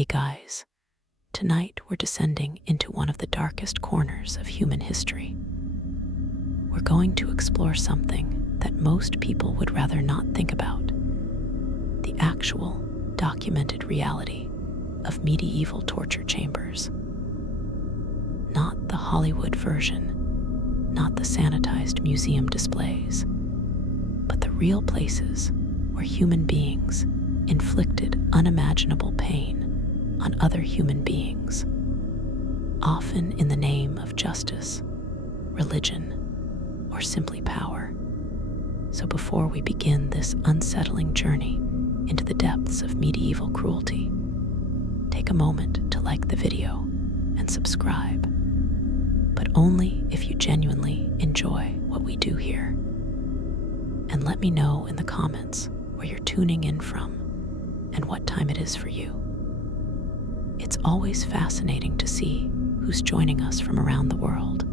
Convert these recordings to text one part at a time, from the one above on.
Hey guys, tonight we're descending into one of the darkest corners of human history. We're going to explore something that most people would rather not think about: the actual, documented reality of medieval torture chambers. Not the Hollywood version, not the sanitized museum displays, but the real places where human beings inflicted unimaginable pain on other human beings, often in the name of justice, religion, or simply power. So before we begin this unsettling journey into the depths of medieval cruelty, take a moment to like the video and subscribe, but only if you genuinely enjoy what we do here. And let me know in the comments where you're tuning in from and what time it is for you. It's always fascinating to see who's joining us from around the world,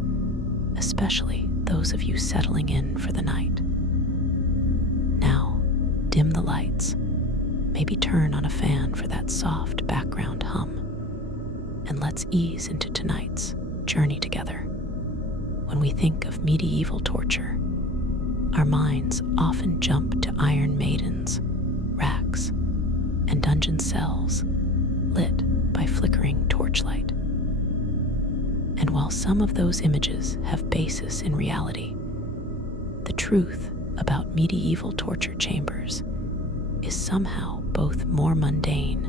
especially those of you settling in for the night. Now, dim the lights, maybe turn on a fan for that soft background hum, and let's ease into tonight's journey together. When we think of medieval torture, our minds often jump to iron maidens, racks, and dungeon cells lit by flickering torchlight. And while some of those images have basis in reality, the truth about medieval torture chambers is somehow both more mundane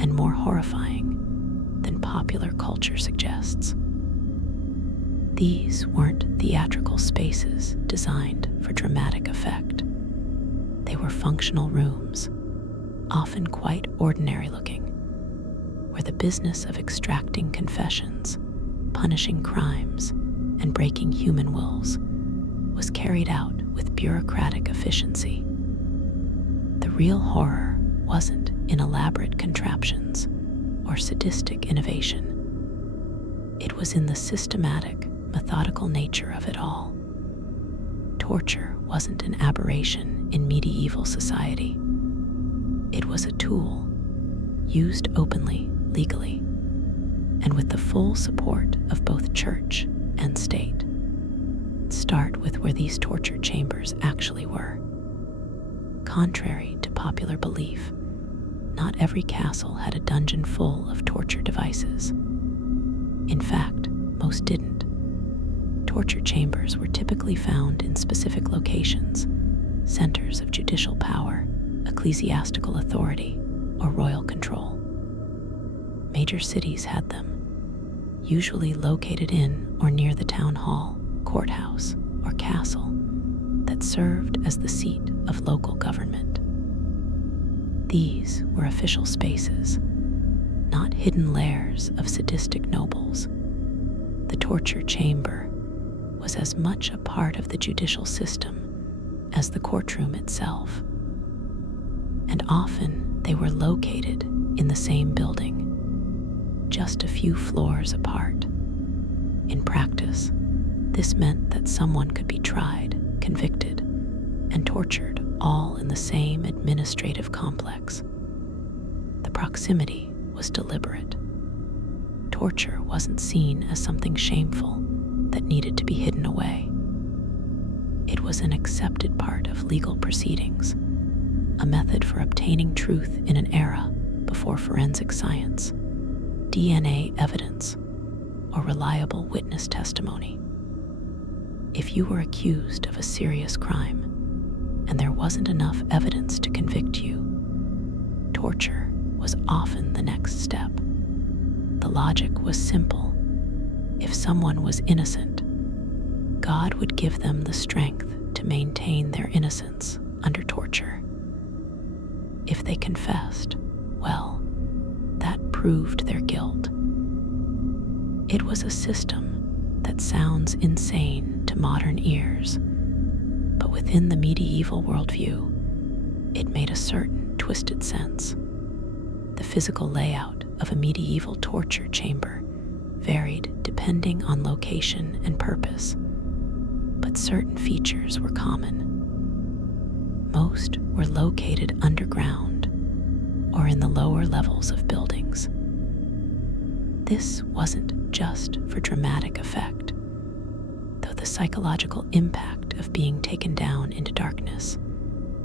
and more horrifying than popular culture suggests. These weren't theatrical spaces designed for dramatic effect. They were functional rooms, often quite ordinary looking, where the business of extracting confessions, punishing crimes, and breaking human wills was carried out with bureaucratic efficiency. The real horror wasn't in elaborate contraptions or sadistic innovation. It was in the systematic, methodical nature of it all. Torture wasn't an aberration in medieval society. It was a tool, used openly, legally, and with the full support of both church and state. Start with where these torture chambers actually were. Contrary to popular belief, not every castle had a dungeon full of torture devices. In fact, most didn't. Torture chambers were typically found in specific locations, centers of judicial power, ecclesiastical authority, or royal control. Major cities had them, usually located in or near the town hall, courthouse, or castle that served as the seat of local government. These were official spaces, not hidden lairs of sadistic nobles. The torture chamber was as much a part of the judicial system as the courtroom itself, and often they were located in the same building, just a few floors apart. In practice, this meant that someone could be tried, convicted, and tortured all in the same administrative complex. The proximity was deliberate. Torture wasn't seen as something shameful that needed to be hidden away. It was an accepted part of legal proceedings, a method for obtaining truth in an era before forensic science, DNA evidence, or reliable witness testimony. If you were accused of a serious crime and there wasn't enough evidence to convict you, torture was often the next step. The logic was simple. If someone was innocent, God would give them the strength to maintain their innocence under torture. If they confessed, well, that proved their guilt. It was a system that sounds insane to modern ears, but within the medieval worldview, it made a certain twisted sense. The physical layout of a medieval torture chamber varied depending on location and purpose, but certain features were common. Most were located underground or in the lower levels of buildings. This wasn't just for dramatic effect, though the psychological impact of being taken down into darkness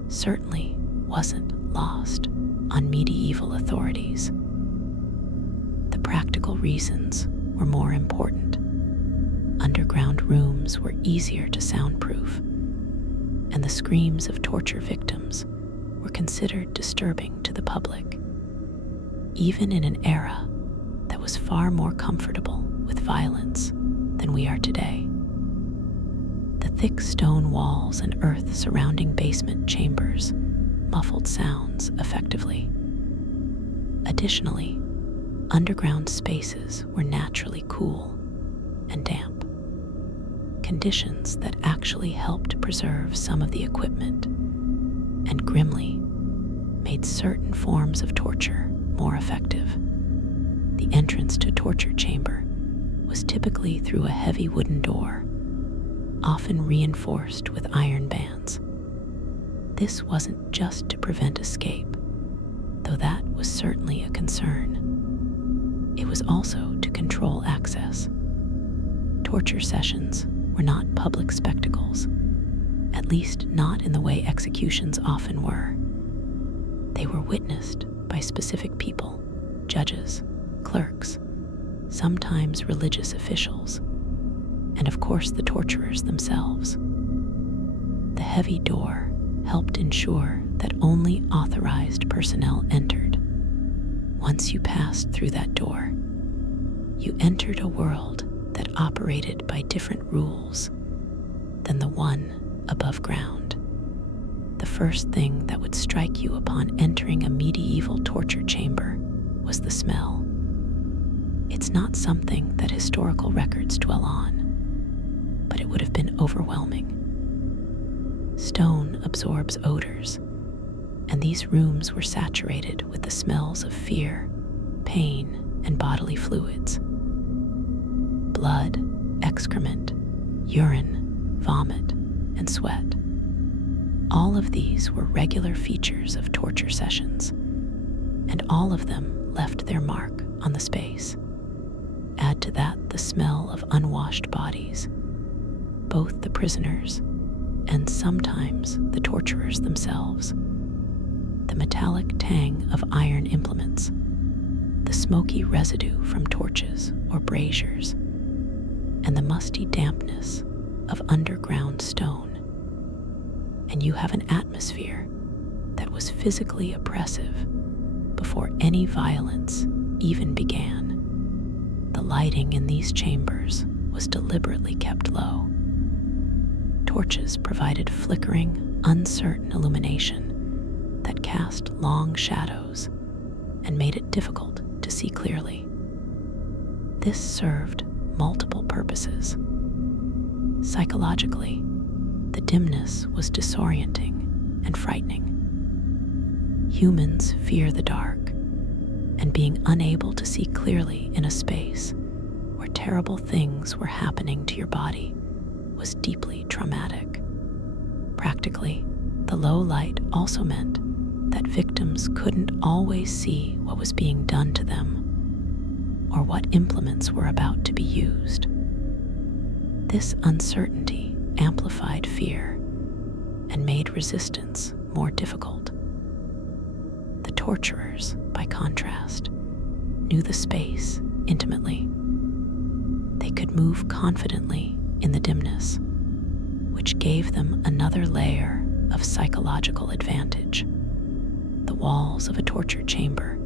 certainly wasn't lost on medieval authorities. The practical reasons were more important. Underground rooms were easier to soundproof, and the screams of torture victims were considered disturbing to the public, even in an era that was far more comfortable with violence than we are today. The thick stone walls and earth surrounding basement chambers muffled sounds effectively. Additionally, underground spaces were naturally cool and damp, conditions that actually helped preserve some of the equipment and grimly made certain forms of torture more effective. The entrance to a torture chamber was typically through a heavy wooden door, often reinforced with iron bands. This wasn't just to prevent escape, though that was certainly a concern. It was also to control access. Torture sessions were not public spectacles, at least not in the way executions often were. They were witnessed by specific people, judges, clerks, sometimes religious officials, and of course the torturers themselves. The heavy door helped ensure that only authorized personnel entered. Once you passed through that door, you entered a world that operated by different rules than the one above ground. The first thing that would strike you upon entering a medieval torture chamber was the smell. It's not something that historical records dwell on, but it would have been overwhelming. Stone absorbs odors, and these rooms were saturated with the smells of fear, pain, and bodily fluids. Blood, excrement, urine, vomit, and sweat. All of these were regular features of torture sessions, and all of them left their mark on the space. Add to that the smell of unwashed bodies. Both the prisoners and sometimes the torturers themselves, the metallic tang of iron implements, the smoky residue from torches or braziers, and the musty dampness of underground stone. And you have an atmosphere that was physically oppressive before any violence even began. The lighting in these chambers was deliberately kept low. Torches provided flickering, uncertain illumination that cast long shadows and made it difficult to see clearly. This served multiple purposes. Psychologically, the dimness was disorienting and frightening. Humans fear the dark, and being unable to see clearly in a space where terrible things were happening to your body was deeply traumatic. Practically, the low light also meant that victims couldn't always see what was being done to them or what implements were about to be used. This uncertainty amplified fear and made resistance more difficult. The torturers, by contrast, knew the space intimately. They could move confidently in the dimness, which gave them another layer of psychological advantage. The walls of a torture chamber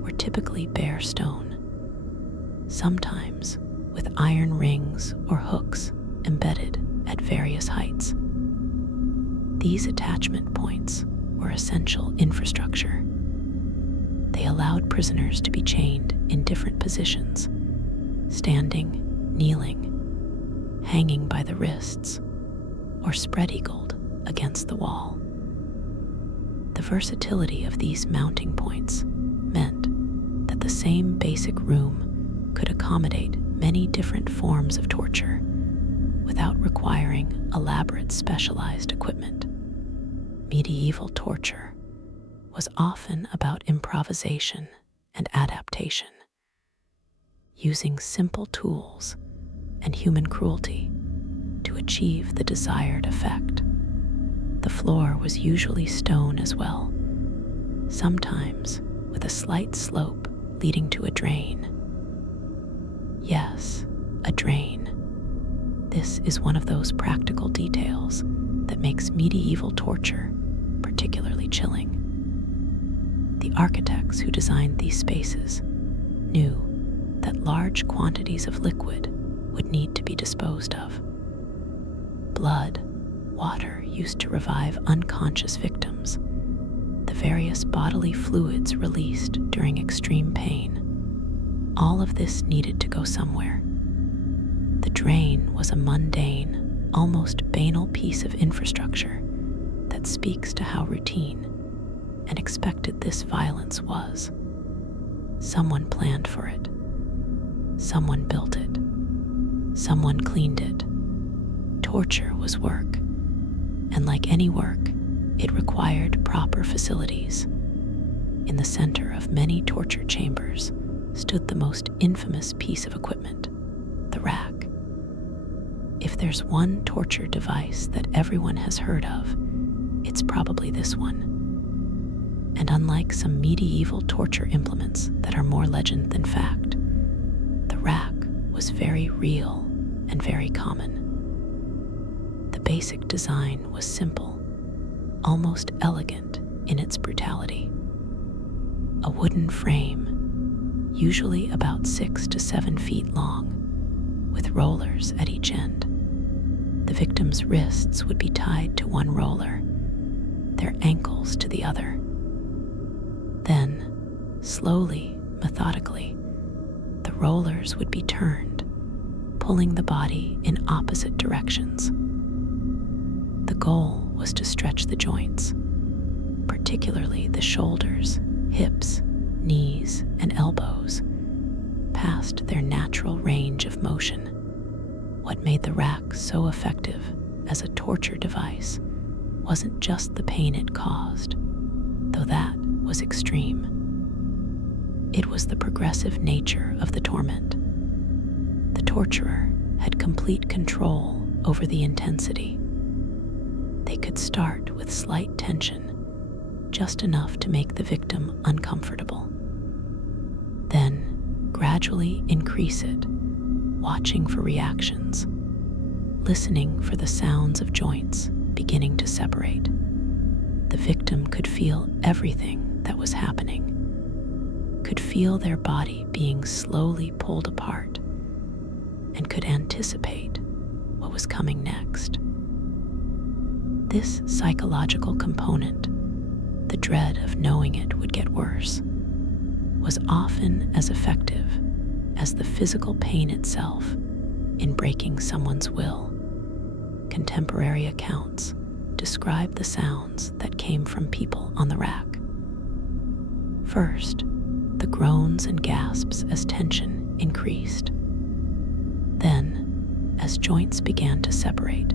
were typically bare stone, sometimes with iron rings or hooks embedded at various heights. These attachment points were essential infrastructure. They allowed prisoners to be chained in different positions, standing, kneeling, hanging by the wrists, or spread-eagled against the wall. The versatility of these mounting points meant that the same basic room could accommodate many different forms of torture without requiring elaborate specialized equipment. Medieval torture was often about improvisation and adaptation. using simple tools and human cruelty to achieve the desired effect. The floor was usually stone as well, sometimes with a slight slope leading to a drain. Yes, a drain. This is one of those practical details that makes medieval torture particularly chilling. The architects who designed these spaces knew that large quantities of liquid would need to be disposed of. Blood, water used to revive unconscious victims, the various bodily fluids released during extreme pain. All of this needed to go somewhere. The drain was a mundane, almost banal piece of infrastructure that speaks to how routine and expected this violence was. Someone planned for it. Someone built it. Someone cleaned it. Torture was work, and like any work, it required proper facilities. In the center of many torture chambers stood the most infamous piece of equipment, the rack. If there's one torture device that everyone has heard of, it's probably this one. And unlike some medieval torture implements that are more legend than fact, the rack was very real and very common. The basic design was simple, almost elegant in its brutality. A wooden frame, usually about 6 to 7 feet long, with rollers at each end. The victim's wrists would be tied to one roller, their ankles to the other. Then, slowly, methodically, the rollers would be turned, pulling the body in opposite directions. The goal was to stretch the joints, particularly the shoulders, hips, knees, and elbows, past their natural range of motion. What made the rack so effective as a torture device wasn't just the pain it caused, though that was extreme. It was the progressive nature of the torment. The torturer had complete control over the intensity. They could start with slight tension, just enough to make the victim uncomfortable. Then gradually increase it, watching for reactions, listening for the sounds of joints beginning to separate. The victim could feel everything that was happening, could feel their body being slowly pulled apart, and could anticipate what was coming next. This psychological component, the dread of knowing it would get worse, was often as effective as the physical pain itself in breaking someone's will. Contemporary accounts describe the sounds that came from people on the rack. First, the groans and gasps as tension increased. Then, as joints began to separate,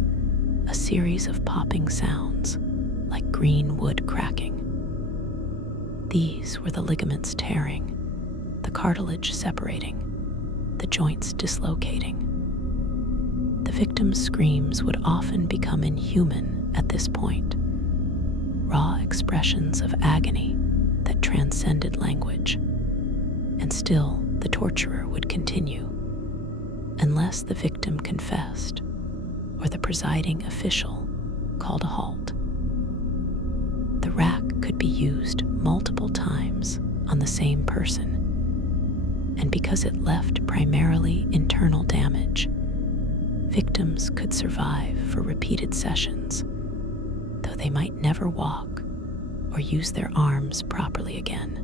a series of popping sounds, like green wood cracking. These were the ligaments tearing, the cartilage separating, the joints dislocating. The victim's screams would often become inhuman at this point, raw expressions of agony that transcended language. And still, the torturer would continue, unless the victim confessed or the presiding official called a halt. The rack could be used multiple times on the same person, and because it left primarily internal damage, victims could survive for repeated sessions, though they might never walk or use their arms properly again.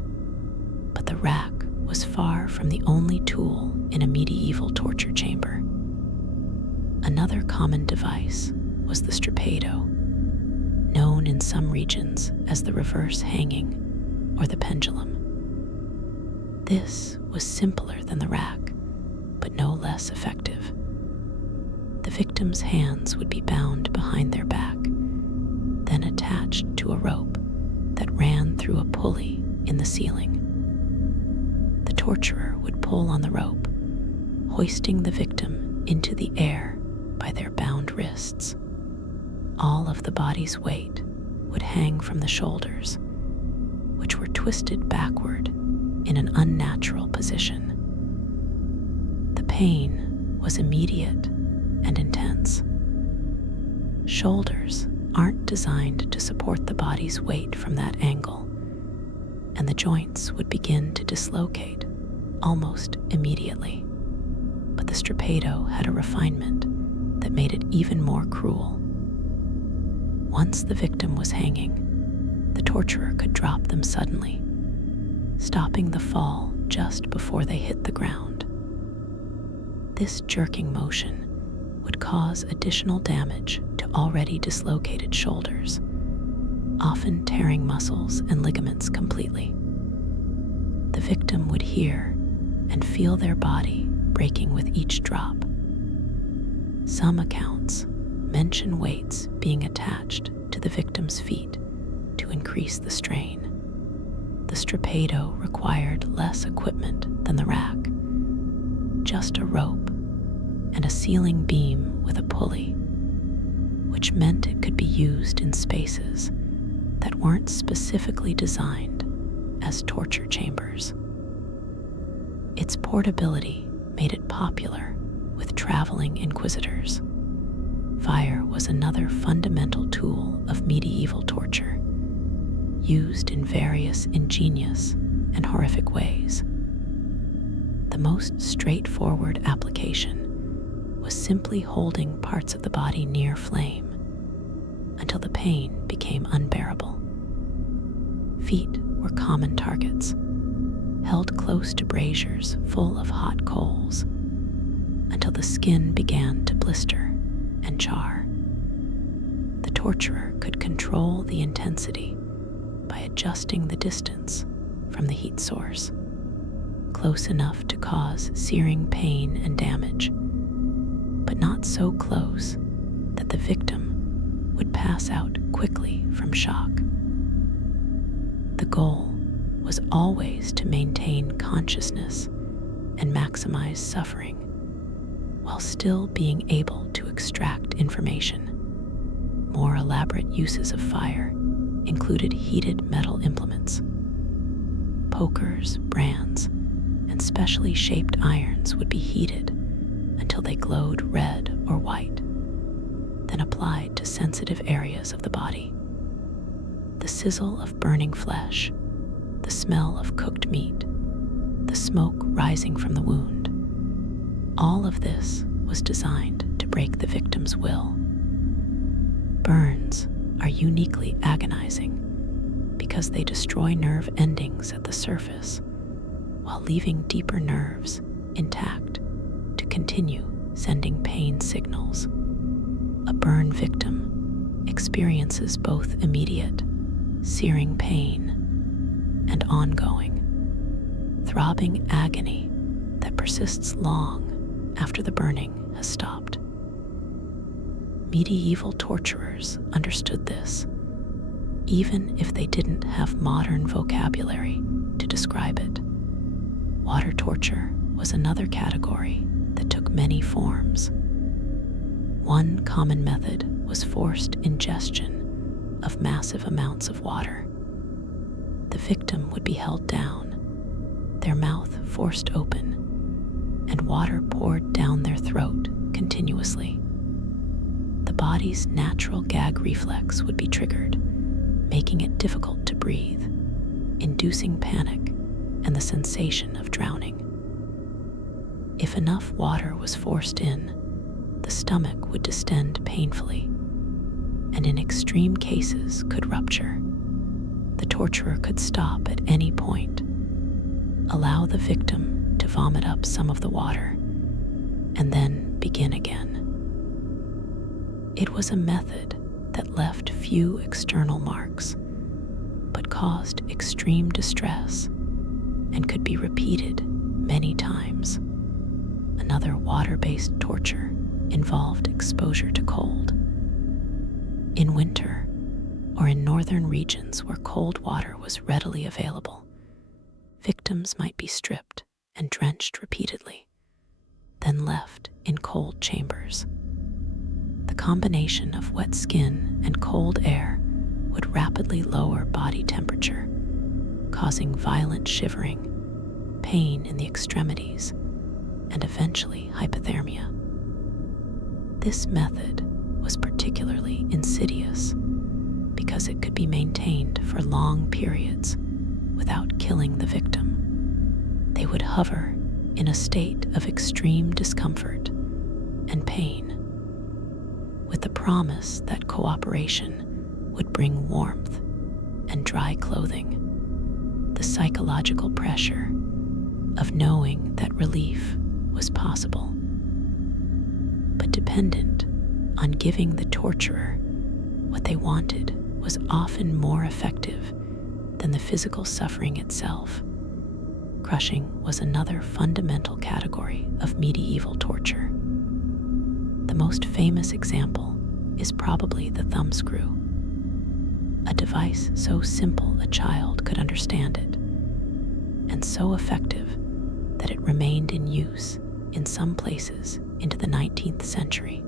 But the rack was far from the only tool in a medieval torture chamber. Another common device was the strappado, known in some regions as the reverse hanging or the pendulum. This was simpler than the rack, but no less effective. The victim's hands would be bound behind their back, then attached to a rope that ran through a pulley in the ceiling. The torturer would pull on the rope, hoisting the victim into the air by their bound wrists. All of the body's weight would hang from the shoulders, which were twisted backward in an unnatural position. The pain was immediate and intense. Shoulders aren't designed to support the body's weight from that angle, and the joints would begin to dislocate almost immediately. But the strappado had a refinement that made it even more cruel. Once the victim was hanging, the torturer could drop them suddenly, stopping the fall just before they hit the ground. This jerking motion would cause additional damage to already dislocated shoulders, often tearing muscles and ligaments completely. The victim would hear and feel their body breaking with each drop. Some accounts mention weights being attached to the victim's feet to increase the strain. The strappado required less equipment than the rack, just a rope and a ceiling beam with a pulley, which meant it could be used in spaces that weren't specifically designed as torture chambers. Its portability made it popular with traveling inquisitors. Fire was another fundamental tool of medieval torture, used in various ingenious and horrific ways. The most straightforward application was simply holding parts of the body near flame until the pain became unbearable. Feet were common targets, held close to braziers full of hot coals until the skin began to blister and char. The torturer could control the intensity by adjusting the distance from the heat source, close enough to cause searing pain and damage, but not so close that the victim would pass out quickly from shock. The goal was always to maintain consciousness and maximize suffering, while still being able to extract information. More elaborate uses of fire included heated metal implements. Pokers, brands, and specially shaped irons would be heated until they glowed red or white, then applied to sensitive areas of the body. The sizzle of burning flesh, the smell of cooked meat, the smoke rising from the wound, all of this was designed to break the victim's will. Burns are uniquely agonizing because they destroy nerve endings at the surface while leaving deeper nerves intact to continue sending pain signals. A burn victim experiences both immediate, searing pain and ongoing, throbbing agony that persists long after the burning has stopped. Medieval torturers understood this, even if they didn't have modern vocabulary to describe it. Water torture was another category that took many forms. One common method was forced ingestion of massive amounts of water. The victim would be held down, their mouth forced open, and water poured down their throat continuously. The body's natural gag reflex would be triggered, making it difficult to breathe, inducing panic and the sensation of drowning. If enough water was forced in, the stomach would distend painfully, and in extreme cases could rupture. The torturer could stop at any point, allow the victim to vomit up some of the water, and then begin again. It was a method that left few external marks, but caused extreme distress and could be repeated many times. Another water-based torture involved exposure to cold. In winter, or in northern regions where cold water was readily available, victims might be stripped and drenched repeatedly. then left in cold chambers. The combination of wet skin and cold air would rapidly lower body temperature, causing violent shivering, pain in the extremities, and eventually hypothermia. This method was particularly insidious because it could be maintained for long periods without killing the victim. They would hover in a state of extreme discomfort and pain, with the promise that cooperation would bring warmth and dry clothing. The psychological pressure of knowing that relief was possible, but dependent on giving the torturer what they wanted, was often more effective than the physical suffering itself. Crushing was another fundamental category of medieval torture. The most famous example is probably the thumbscrew, a device so simple a child could understand it, and so effective that it remained in use in some places into the 19th century.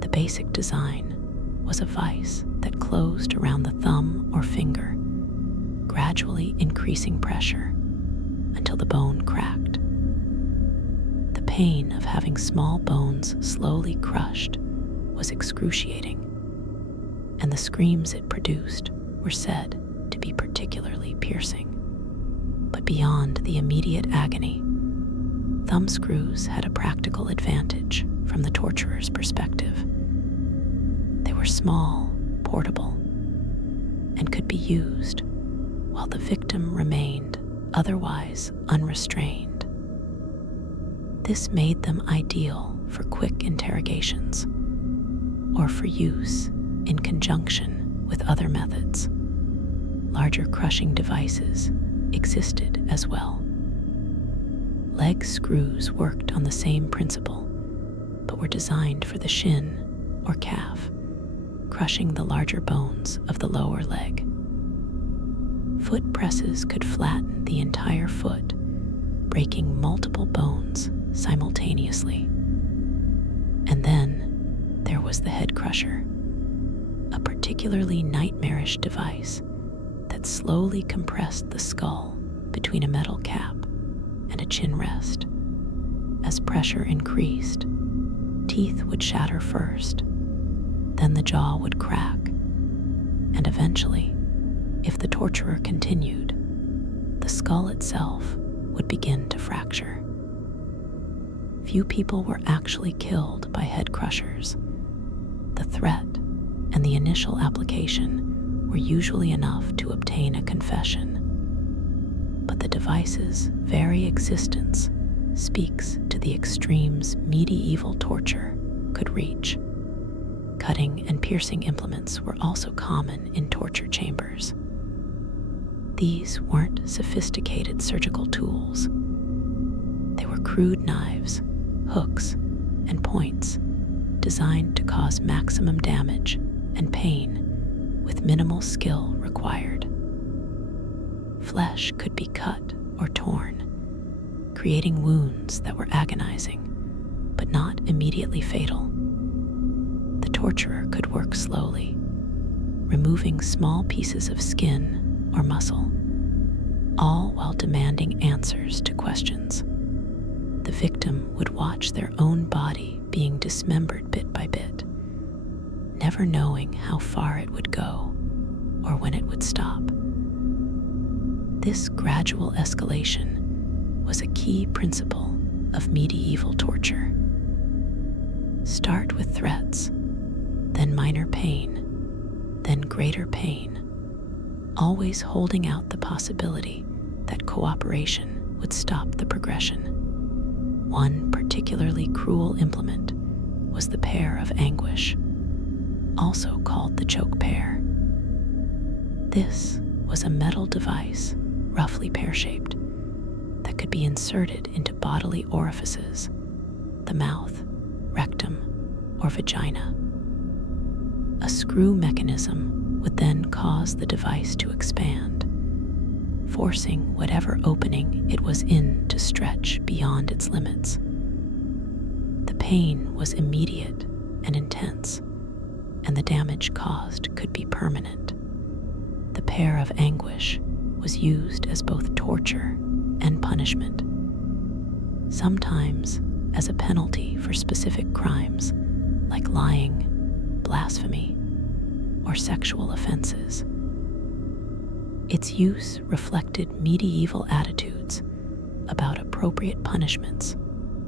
The basic design was a vise that closed around the thumb or finger, gradually increasing pressure until the bone cracked. The pain of having small bones slowly crushed was excruciating, and the screams it produced were said to be particularly piercing. But beyond the immediate agony, thumbscrews had a practical advantage from the torturer's perspective. They were small, portable, and could be used while the victim remained otherwise unrestrained. This made them ideal for quick interrogations or for use in conjunction with other methods. Larger crushing devices existed as well. Leg screws worked on the same principle, but were designed for the shin or calf, crushing the larger bones of the lower leg. Foot presses could flatten the entire foot, breaking multiple bones simultaneously. And then there was the head crusher, a particularly nightmarish device that slowly compressed the skull between a metal cap and a chin rest. As pressure increased, teeth would shatter first, then the jaw would crack, and eventually, if the torturer continued, the skull itself would begin to fracture. Few people were actually killed by head crushers. The threat and the initial application were usually enough to obtain a confession. But the device's very existence speaks to the extremes medieval torture could reach. Cutting and piercing implements were also common in torture chambers. These weren't sophisticated surgical tools. They were crude knives, hooks, and points designed to cause maximum damage and pain with minimal skill required. Flesh could be cut or torn, creating wounds that were agonizing, but not immediately fatal. The torturer could work slowly, removing small pieces of skin or muscle, all while demanding answers to questions. The victim would watch their own body being dismembered bit by bit, never knowing how far it would go or when it would stop. This gradual escalation was a key principle of medieval torture. Start with threats, then minor pain, then greater pain, always holding out the possibility that cooperation would stop the progression. One particularly cruel implement was the pear of anguish, also called the choke pear. This was a metal device, roughly pear-shaped, that could be inserted into bodily orifices, the mouth, rectum, or vagina. A screw mechanism would then cause the device to expand, forcing whatever opening it was in to stretch beyond its limits. pain was immediate and intense, and the damage caused could be permanent. The pair of anguish was used as both torture and punishment, sometimes as a penalty for specific crimes like lying, blasphemy, or sexual offenses. Its use reflected medieval attitudes about appropriate punishments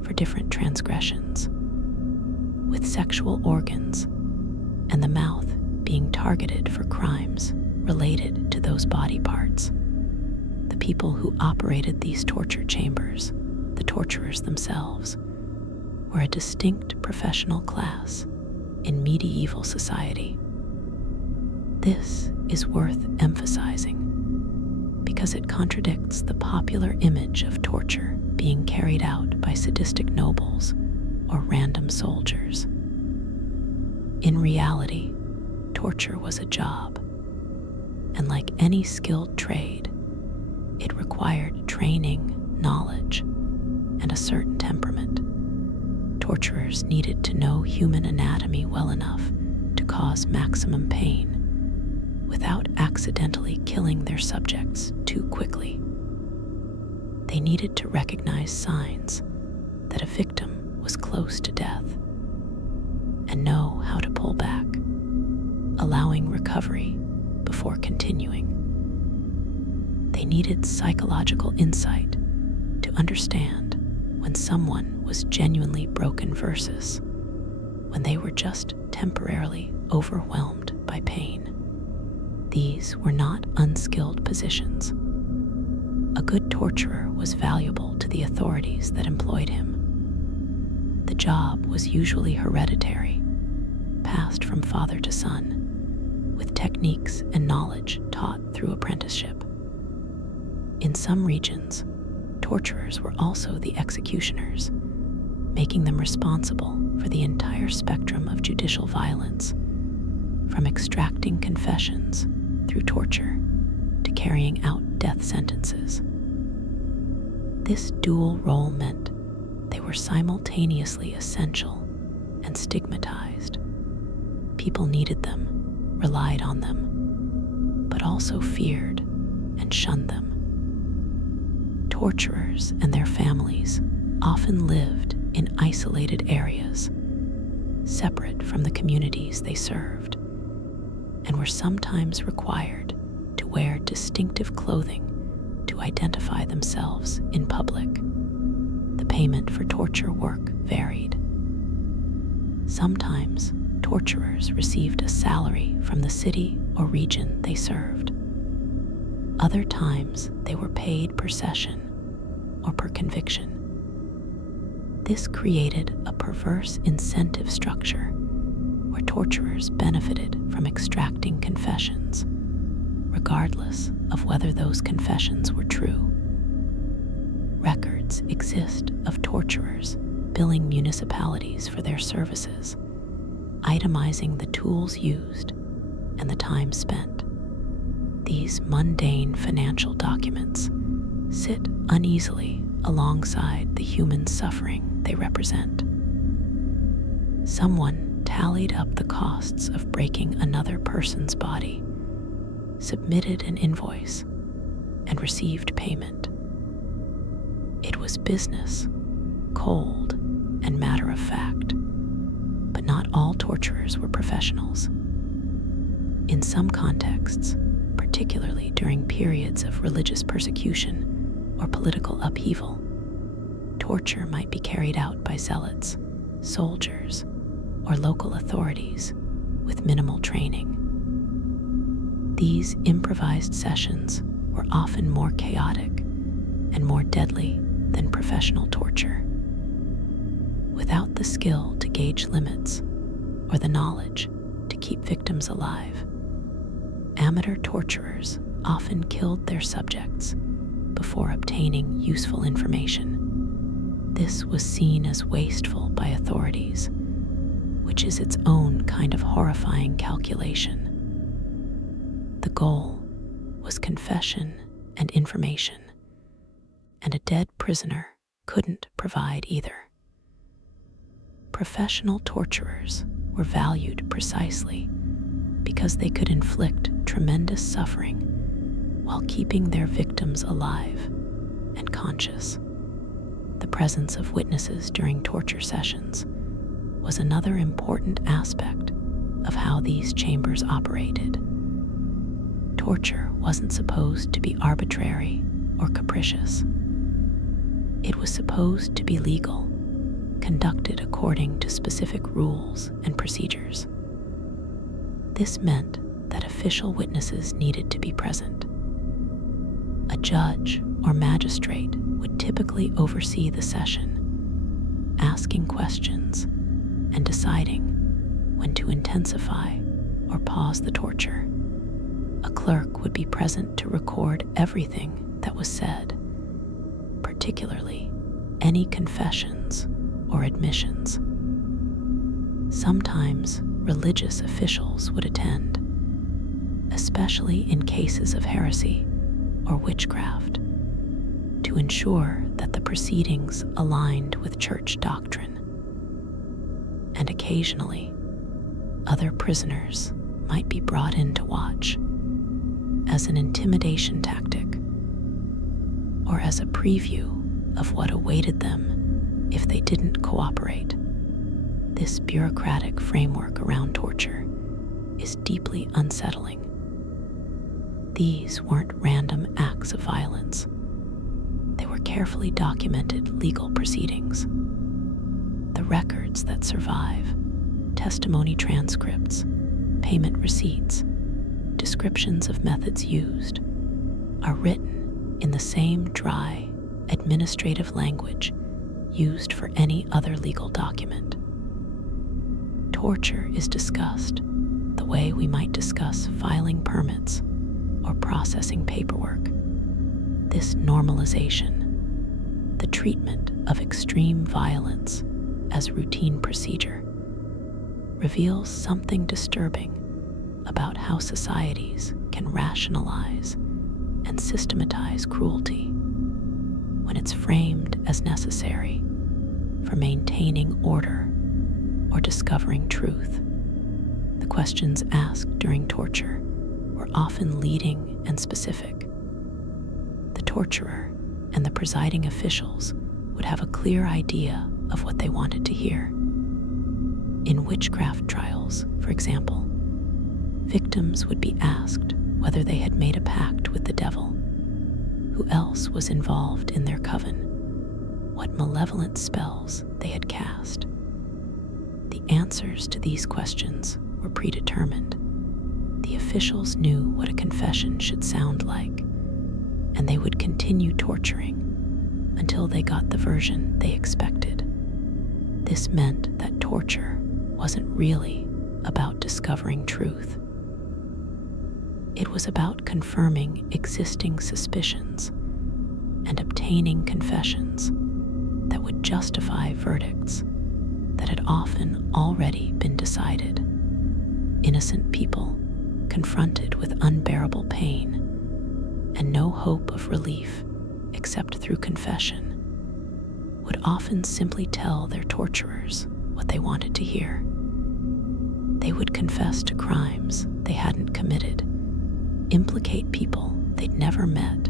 for different transgressions, with sexual organs and the mouth being targeted for crimes related to those body parts. The people who operated these torture chambers, the torturers themselves, were a distinct professional class in medieval society. This is worth emphasizing because it contradicts the popular image of torture being carried out by sadistic nobles or random soldiers. In reality, torture was a job, and like any skilled trade, it required training, knowledge, and a certain temperament. Torturers needed to know human anatomy well enough to cause maximum pain without accidentally killing their subjects too quickly. They needed to recognize signs that a victim was close to death and know how to pull back, allowing recovery before continuing. They needed psychological insight to understand when someone was genuinely broken versus when they were just temporarily overwhelmed by pain. These were not unskilled positions. A good torturer was valuable to the authorities that employed him. The job was usually hereditary, passed from father to son, with techniques and knowledge taught through apprenticeship. In some regions, torturers were also the executioners, making them responsible for the entire spectrum of judicial violence, from extracting confessions through torture to carrying out death sentences. This dual role meant they were simultaneously essential and stigmatized. People needed them, relied on them, but also feared and shunned them. Torturers and their families often lived in isolated areas, separate from the communities they served, and were sometimes required to wear distinctive clothing to identify themselves in public. The payment for torture work varied. Sometimes torturers received a salary from the city or region they served. Other times they were paid per session or per conviction. This created a perverse incentive structure where torturers benefited from extracting confessions, regardless of whether those confessions were true. Records exist of torturers billing municipalities for their services, itemizing the tools used and the time spent. These mundane financial documents sit uneasily alongside the human suffering they represent. Someone tallied up the costs of breaking another person's body, submitted an invoice, and received payment. It was business, cold and matter of fact, but not all torturers were professionals. In some contexts, particularly during periods of religious persecution or political upheaval, torture might be carried out by zealots, soldiers, or local authorities with minimal training. These improvised sessions were often more chaotic and more deadly than professional torture. Without the skill to gauge limits or the knowledge to keep victims alive, amateur torturers often killed their subjects before obtaining useful information. This was seen as wasteful by authorities, which is its own kind of horrifying calculation. The goal was confession and information, and a dead prisoner couldn't provide either. Professional torturers were valued precisely because they could inflict tremendous suffering while keeping their victims alive and conscious. The presence of witnesses during torture sessions was another important aspect of how these chambers operated. Torture wasn't supposed to be arbitrary or capricious. It was supposed to be legal, conducted according to specific rules and procedures. This meant that official witnesses needed to be present. A judge or magistrate would typically oversee the session, asking questions and deciding when to intensify or pause the torture. A clerk would be present to record everything that was said, particularly any confessions or admissions. Sometimes religious officials would attend, especially in cases of heresy or witchcraft, to ensure that the proceedings aligned with church doctrine. And occasionally, other prisoners might be brought in to watch, as an intimidation tactic, or as a preview of what awaited them if they didn't cooperate. This bureaucratic framework around torture is deeply unsettling. These weren't random acts of violence. They were carefully documented legal proceedings. The records that survive, testimony transcripts, payment receipts, descriptions of methods used, are written in the same dry, administrative language used for any other legal document. Torture is discussed the way we might discuss filing permits or processing paperwork. This normalization, the treatment of extreme violence as routine procedure, reveals something disturbing about how societies can rationalize and systematize cruelty when it's framed as necessary for maintaining order or discovering truth. The questions asked during torture were often leading and specific. The torturer and the presiding officials would have a clear idea of what they wanted to hear. In witchcraft trials, for example, victims would be asked whether they had made a pact with the devil, who else was involved in their coven, what malevolent spells they had cast. The answers to these questions were predetermined. The officials knew what a confession should sound like, and they would continue torturing until they got the version they expected. This meant that torture wasn't really about discovering truth. It was about confirming existing suspicions and obtaining confessions that would justify verdicts that had often already been decided. Innocent people, confronted with unbearable pain and no hope of relief except through confession, would often simply tell their torturers what they wanted to hear. They would confess to crimes they hadn't committed, implicate people they'd never met,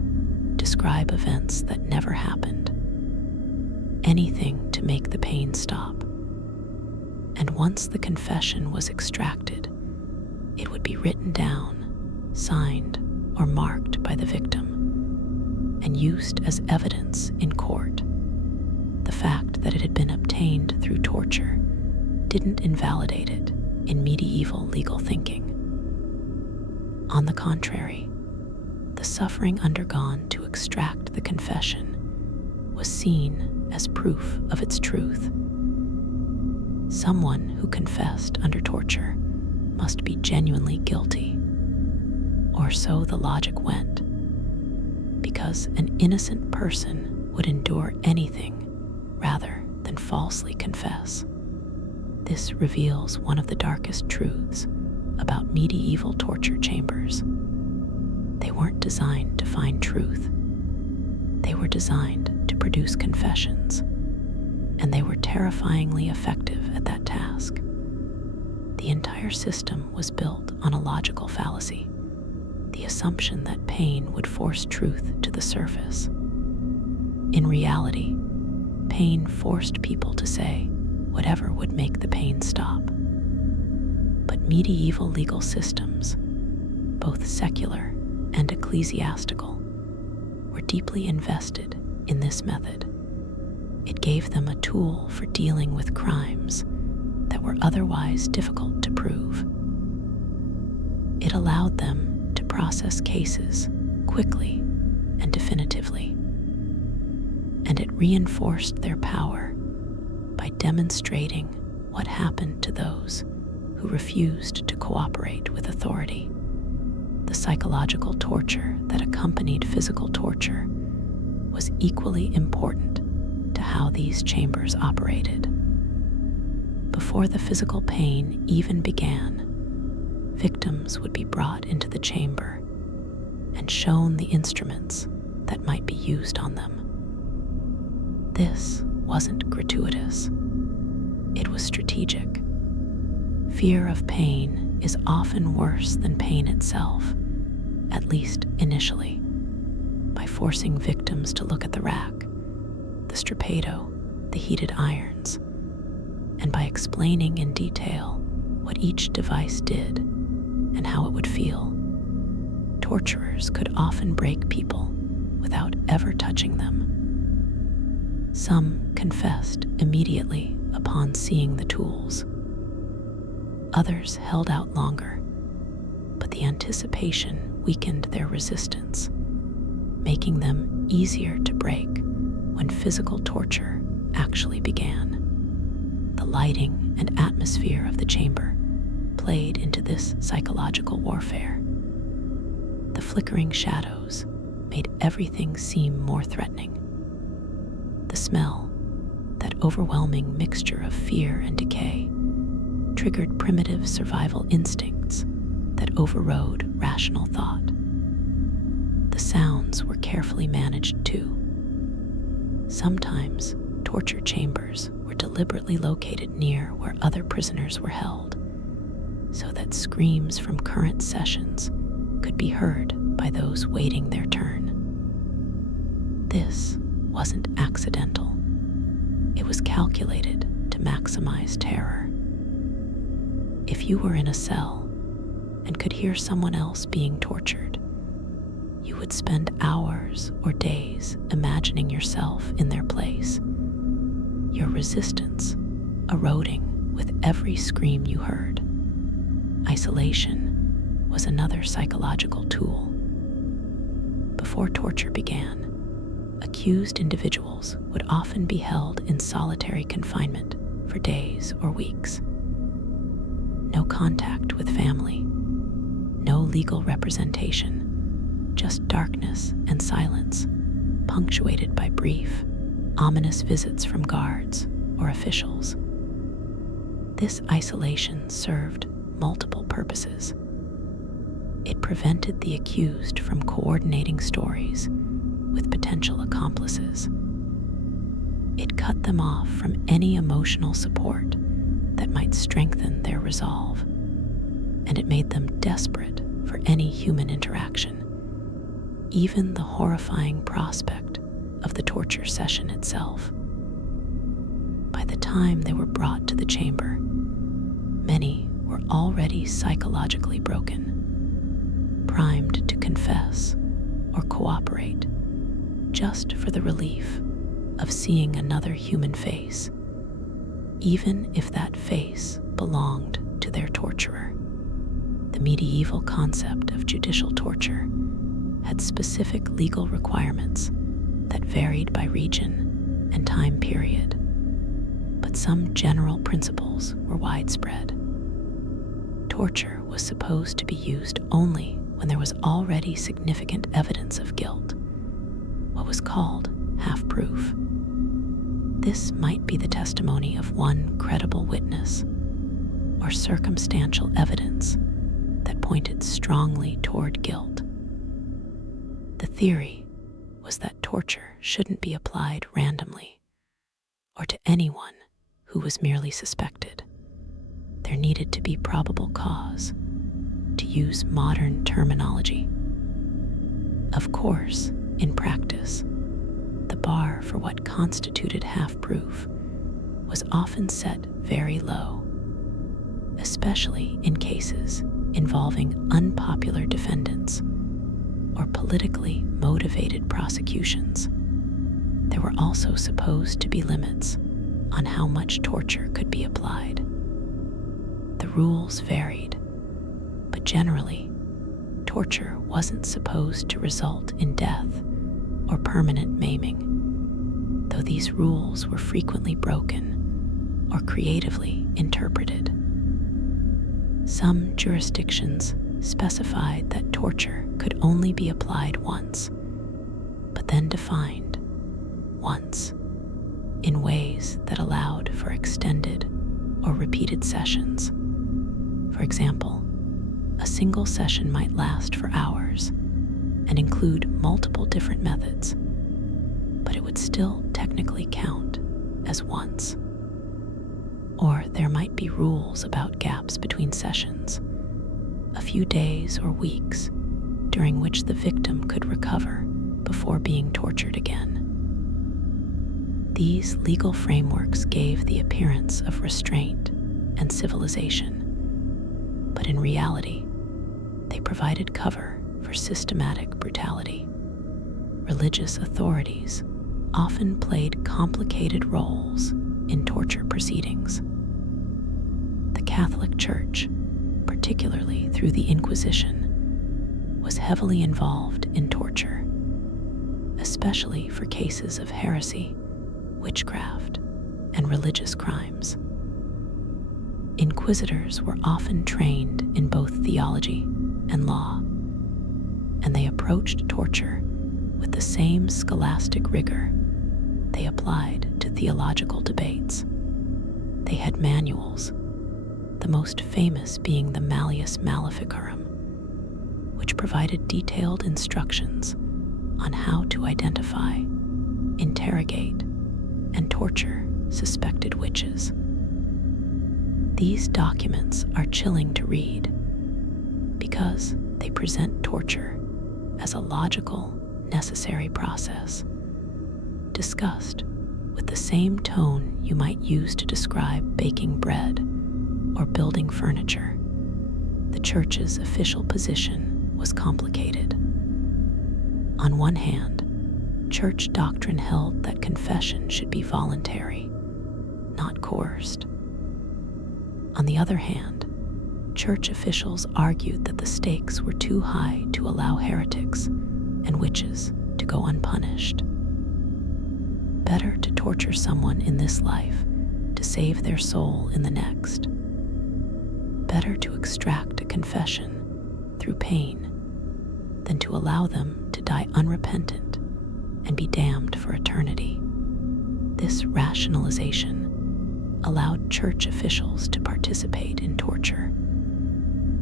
describe events that never happened. Anything to make the pain stop. And once the confession was extracted, it would be written down, signed, or marked by the victim, and used as evidence in court. The fact that it had been obtained through torture didn't invalidate it in medieval legal thinking. On the contrary, the suffering undergone to extract the confession was seen as proof of its truth. Someone who confessed under torture must be genuinely guilty, or so the logic went, because an innocent person would endure anything rather than falsely confess. This reveals one of the darkest truths about medieval torture chambers. They weren't designed to find truth. They were designed to produce confessions, and they were terrifyingly effective at that task. The entire system was built on a logical fallacy, the assumption that pain would force truth to the surface. In reality, pain forced people to say whatever would make the pain stop. But medieval legal systems, both secular and ecclesiastical, were deeply invested in this method. It gave them a tool for dealing with crimes that were otherwise difficult to prove. It allowed them to process cases quickly and definitively, and it reinforced their power by demonstrating what happened to those who refused to cooperate with authority. The psychological torture that accompanied physical torture was equally important to how these chambers operated. Before the physical pain even began, victims would be brought into the chamber and shown the instruments that might be used on them. This wasn't gratuitous. It was strategic. Fear of pain is often worse than pain itself, at least initially. By forcing victims to look at the rack, the strappado, the heated irons, and by explaining in detail what each device did and how it would feel, torturers could often break people without ever touching them. Some confessed immediately upon seeing the tools. Others held out longer, but the anticipation weakened their resistance, making them easier to break when physical torture actually began. The lighting and atmosphere of the chamber played into this psychological warfare. The flickering shadows made everything seem more threatening. The smell, that overwhelming mixture of fear and decay, triggered primitive survival instincts that overrode rational thought. The sounds were carefully managed too. Sometimes torture chambers were deliberately located near where other prisoners were held, so that screams from current sessions could be heard by those waiting their turn. This wasn't accidental. It was calculated to maximize terror. If you were in a cell and could hear someone else being tortured, you would spend hours or days imagining yourself in their place, your resistance eroding with every scream you heard. Isolation was another psychological tool. Before torture began, accused individuals would often be held in solitary confinement for days or weeks. No contact with family, no legal representation, just darkness and silence, punctuated by brief, ominous visits from guards or officials. This isolation served multiple purposes. It prevented the accused from coordinating stories with potential accomplices. It cut them off from any emotional support that might strengthen their resolve, and it made them desperate for any human interaction, even the horrifying prospect of the torture session itself. By the time they were brought to the chamber, many were already psychologically broken, primed to confess or cooperate, just for the relief of seeing another human face, even if that face belonged to their torturer. The medieval concept of judicial torture had specific legal requirements that varied by region and time period, but some general principles were widespread. Torture was supposed to be used only when there was already significant evidence of guilt, what was called half-proof. This might be the testimony of one credible witness or circumstantial evidence that pointed strongly toward guilt. The theory was that torture shouldn't be applied randomly or to anyone who was merely suspected. There needed to be probable cause, to use modern terminology. Of course, in practice, the bar for what constituted half-proof was often set very low, especially in cases involving unpopular defendants or politically motivated prosecutions. There were also supposed to be limits on how much torture could be applied. The rules varied, but generally, torture wasn't supposed to result in death or permanent maiming, though these rules were frequently broken or creatively interpreted. Some jurisdictions specified that torture could only be applied once, but then defined once in ways that allowed for extended or repeated sessions. For example, a single session might last for hours and include multiple different methods, but it would still technically count as once. Or there might be rules about gaps between sessions, a few days or weeks during which the victim could recover before being tortured again. These legal frameworks gave the appearance of restraint and civilization, but in reality, they provided cover for systematic brutality. Religious authorities often played complicated roles in torture proceedings. The Catholic Church, particularly through the Inquisition, was heavily involved in torture, especially for cases of heresy, witchcraft, and religious crimes. Inquisitors were often trained in both theology and law, and they approached torture with the same scholastic rigor they applied to theological debates. They had manuals, the most famous being the Malleus Maleficarum, which provided detailed instructions on how to identify, interrogate, and torture suspected witches. These documents are chilling to read because they present torture as a logical, necessary process, discussed with the same tone you might use to describe baking bread or building furniture. The Church's official position was complicated. On one hand, Church doctrine held that confession should be voluntary, not coerced. On the other hand, Church officials argued that the stakes were too high to allow heretics and witches to go unpunished. Better to torture someone in this life to save their soul in the next. Better to extract a confession through pain than to allow them to die unrepentant and be damned for eternity. This rationalization allowed Church officials to participate in torture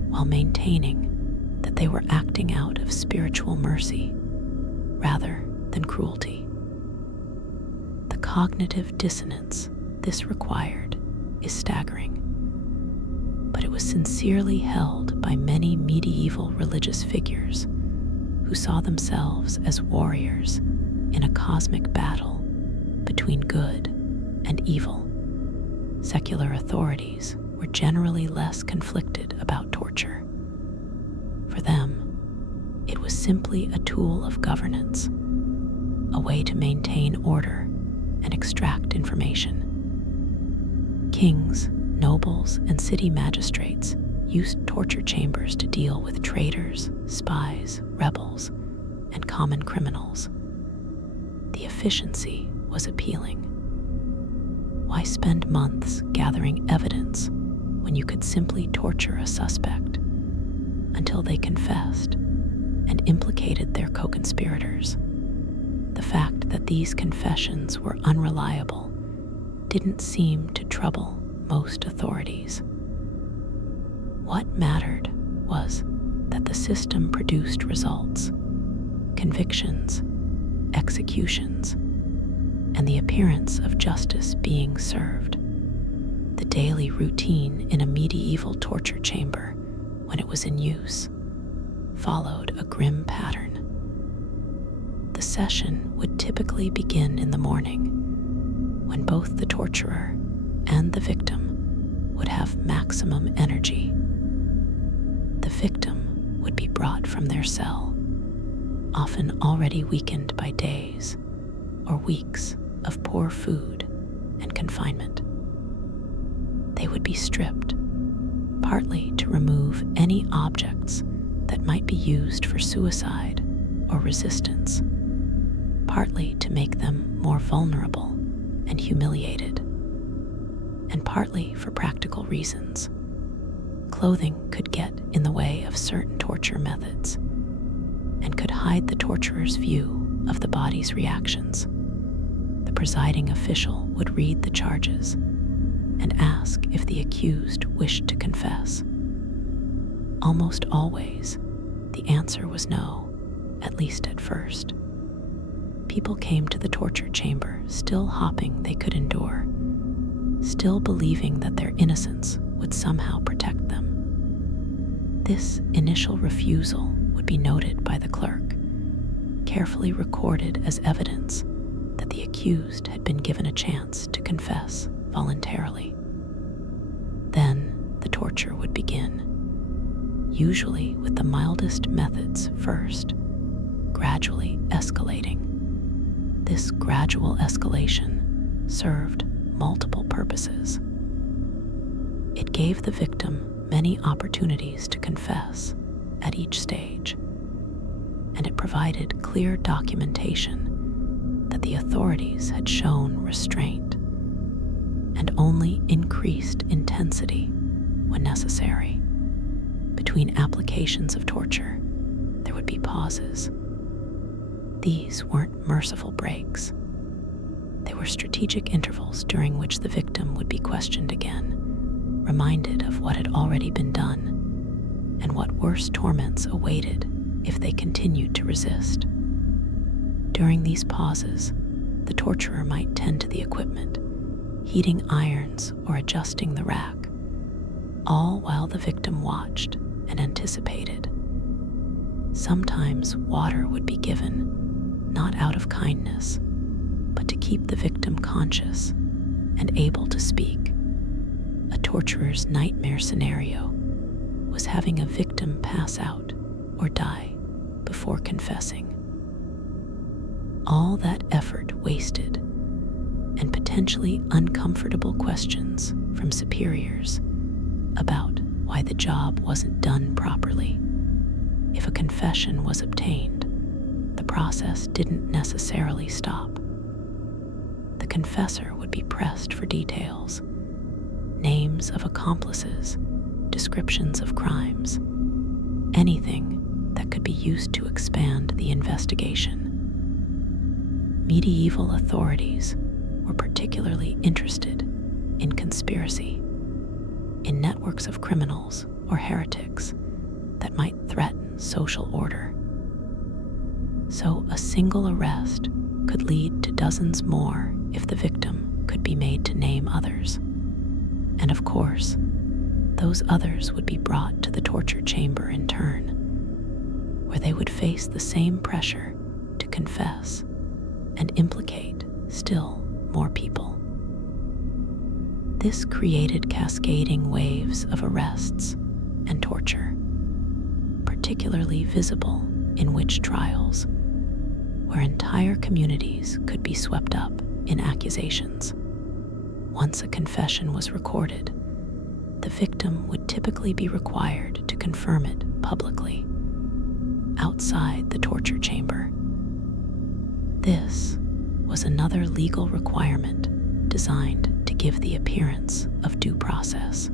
while maintaining that they were acting out of spiritual mercy rather than cruelty. The cognitive dissonance this required is staggering, but it was sincerely held by many medieval religious figures who saw themselves as warriors in a cosmic battle between good and evil. Secular authorities were generally less conflicted about torture. For them, it was simply a tool of governance, a way to maintain order and extract information. Kings, nobles, and city magistrates used torture chambers to deal with traitors, spies, rebels, and common criminals. The efficiency was appealing. Why spend months gathering evidence when you could simply torture a suspect until they confessed and implicated their co-conspirators? The fact that these confessions were unreliable didn't seem to trouble most authorities. What mattered was that the system produced results, convictions, executions, and the appearance of justice being served. The daily routine in a medieval torture chamber, when it was in use, followed a grim pattern. The session would typically begin in the morning, when both the torturer and the victim would have maximum energy. The victim would be brought from their cell, often already weakened by days or weeks of poor food and confinement. They would be stripped, partly to remove any objects that might be used for suicide or resistance, partly to make them more vulnerable and humiliated, and partly for practical reasons. Clothing could get in the way of certain torture methods and could hide the torturer's view of the body's reactions. The presiding official would read the charges and ask if the accused wished to confess. Almost always, the answer was no, at least at first. People came to the torture chamber still hoping they could endure, still believing that their innocence would somehow protect them. This initial refusal would be noted by the clerk, carefully recorded as evidence that the accused had been given a chance to confess voluntarily. Then the torture would begin, usually with the mildest methods first, gradually escalating. This gradual escalation served multiple purposes. It gave the victim many opportunities to confess at each stage, and it provided clear documentation that the authorities had shown restraint and only increased intensity when necessary. Between applications of torture, there would be pauses. These weren't merciful breaks. They were strategic intervals during which the victim would be questioned again, reminded of what had already been done and what worse torments awaited if they continued to resist. During these pauses, the torturer might tend to the equipment, heating irons or adjusting the rack, all while the victim watched and anticipated. Sometimes water would be given, not out of kindness, but to keep the victim conscious and able to speak. A torturer's nightmare scenario was having a victim pass out or die before confessing. All that effort wasted, and potentially uncomfortable questions from superiors about why the job wasn't done properly. If a confession was obtained, the process didn't necessarily stop. The confessor would be pressed for details, names of accomplices, descriptions of crimes, anything that could be used to expand the investigation. Medieval authorities were particularly interested in conspiracy, in networks of criminals or heretics that might threaten social order. So a single arrest could lead to dozens more if the victim could be made to name others. And of course, those others would be brought to the torture chamber in turn, where they would face the same pressure to confess and implicate still more people. This created cascading waves of arrests and torture, particularly visible in witch trials, where entire communities could be swept up in accusations. Once a confession was recorded, the victim would typically be required to confirm it publicly, outside the torture chamber. This was another legal requirement designed to give the appearance of due process.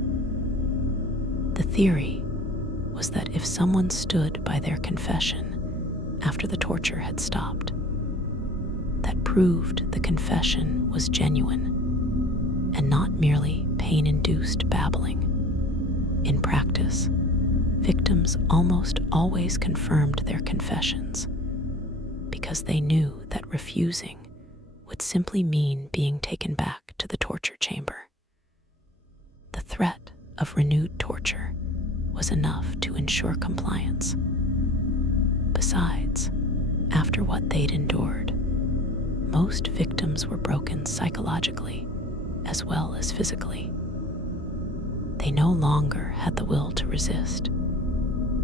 The theory was that if someone stood by their confession after the torture had stopped, that proved the confession was genuine and not merely pain-induced babbling. In practice, victims almost always confirmed their confessions because they knew that refusing would simply mean being taken back to the torture chamber. The threat of renewed torture was enough to ensure compliance. Besides, after what they'd endured, most victims were broken psychologically as well as physically. They no longer had the will to resist,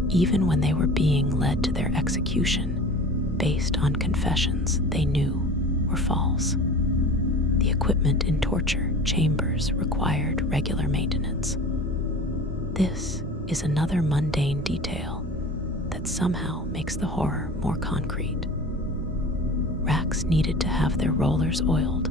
even when they were being led to their execution based on confessions they knew were false. The equipment in torture chambers required regular maintenance. This is another mundane detail that somehow makes the horror more concrete. Racks needed to have their rollers oiled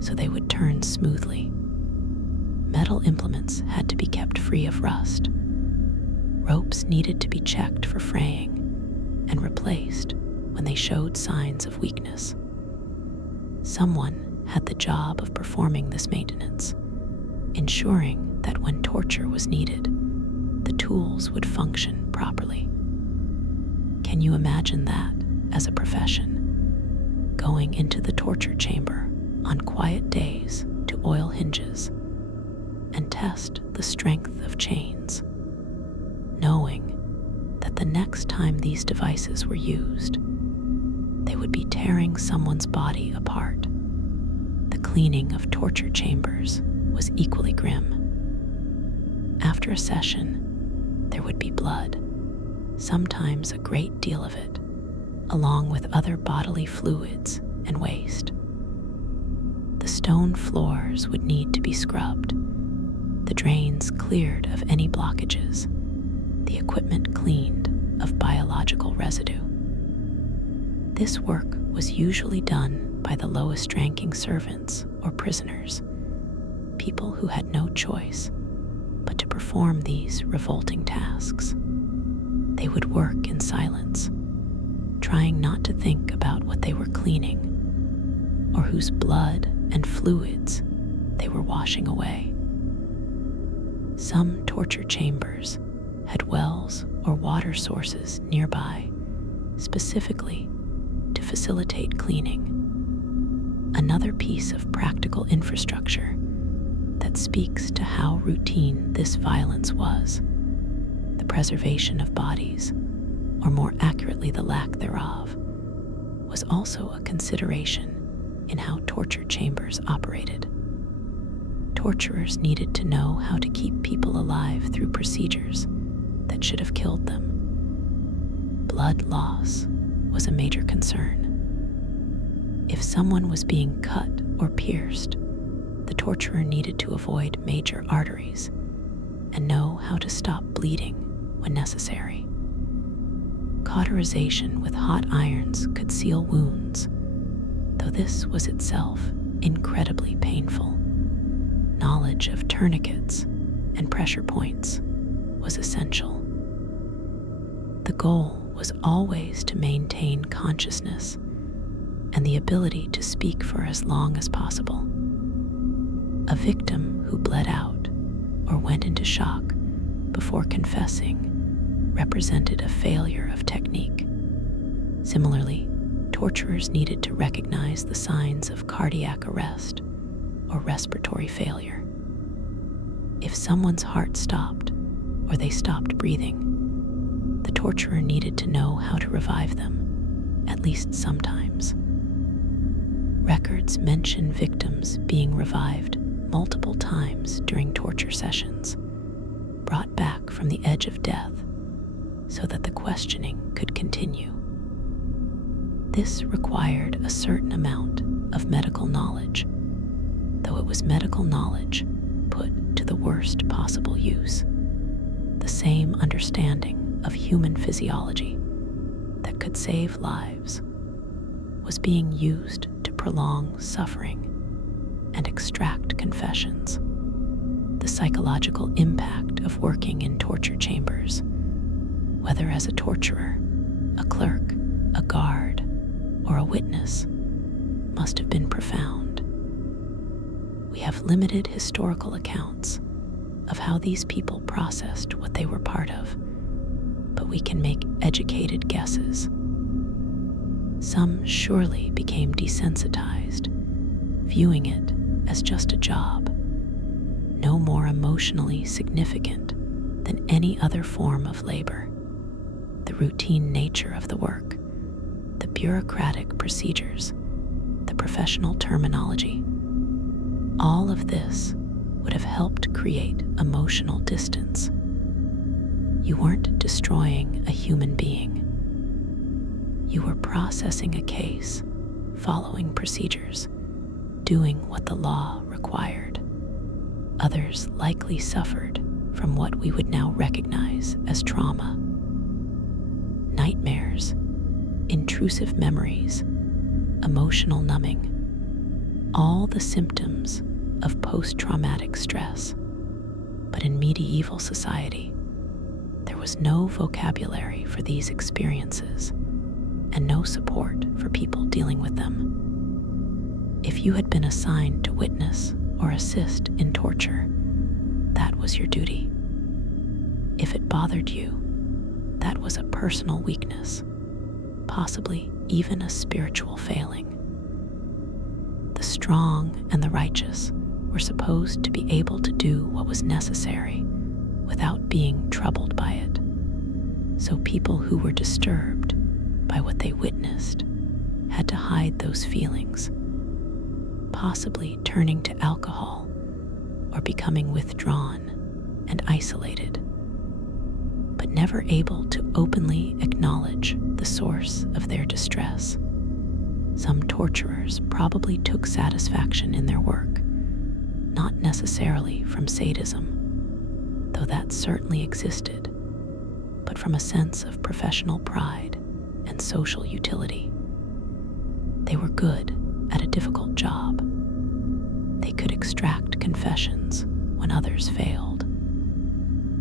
so they would turn smoothly. Metal implements had to be kept free of rust. Ropes needed to be checked for fraying and replaced when they showed signs of weakness. Someone had the job of performing this maintenance, ensuring that when torture was needed, the tools would function properly. Can you imagine that as a profession? Going into the torture chamber on quiet days to oil hinges and test the strength of chains, knowing that the next time these devices were used, they would be tearing someone's body apart. The cleaning of torture chambers was equally grim. After a session, there would be blood, sometimes a great deal of it, along with other bodily fluids and waste. The stone floors would need to be scrubbed, the drains cleared of any blockages, the equipment cleaned of biological residue. This work was usually done by the lowest-ranking servants or prisoners, people who had no choice but to perform these revolting tasks. They would work in silence, trying not to think about what they were cleaning or whose blood and fluids they were washing away. Some torture chambers had wells or water sources nearby, specifically to facilitate cleaning. Another piece of practical infrastructure that speaks to how routine this violence was. The preservation of bodies, or more accurately the lack thereof, was also a consideration in how torture chambers operated. Torturers needed to know how to keep people alive through procedures that should have killed them. Blood loss was a major concern. If someone was being cut or pierced, the torturer needed to avoid major arteries and know how to stop bleeding when necessary. Cauterization with hot irons could seal wounds, though this was itself incredibly painful. Knowledge of tourniquets and pressure points was essential. The goal was always to maintain consciousness and the ability to speak for as long as possible. A victim who bled out or went into shock before confessing represented a failure of technique. Similarly, torturers needed to recognize the signs of cardiac arrest or respiratory failure. If someone's heart stopped or they stopped breathing, the torturer needed to know how to revive them, at least sometimes. Records mention victims being revived multiple times during torture sessions, brought back from the edge of death so that the questioning could continue. This required a certain amount of medical knowledge, though it was medical knowledge put to the worst possible use. The same understanding of human physiology that could save lives was being used to prolong suffering and extract confessions. The psychological impact of working in torture chambers, whether as a torturer, a clerk, a guard, or a witness, must have been profound. We have limited historical accounts of how these people processed what they were part of, but we can make educated guesses. Some surely became desensitized viewing it as just a job, no more emotionally significant than any other form of labor. The routine nature of the work, the bureaucratic procedures, the professional terminology, all of this would have helped create emotional distance. You weren't destroying a human being. You were processing a case, following procedures, doing what the law required. Others likely suffered from what we would now recognize as trauma. Nightmares, intrusive memories, emotional numbing, all the symptoms of post-traumatic stress. But in medieval society, there was no vocabulary for these experiences and no support for people dealing with them. If you had been assigned to witness or assist in torture, that was your duty. If it bothered you, that was a personal weakness, possibly even a spiritual failing. The strong and the righteous were supposed to be able to do what was necessary without being troubled by it. So people who were disturbed by what they witnessed had to hide those feelings, possibly turning to alcohol or becoming withdrawn and isolated, but never able to openly acknowledge the source of their distress. Some torturers probably took satisfaction in their work, not necessarily from sadism, though that certainly existed, but from a sense of professional pride and social utility. They were good at a difficult job. They could extract confessions when others failed.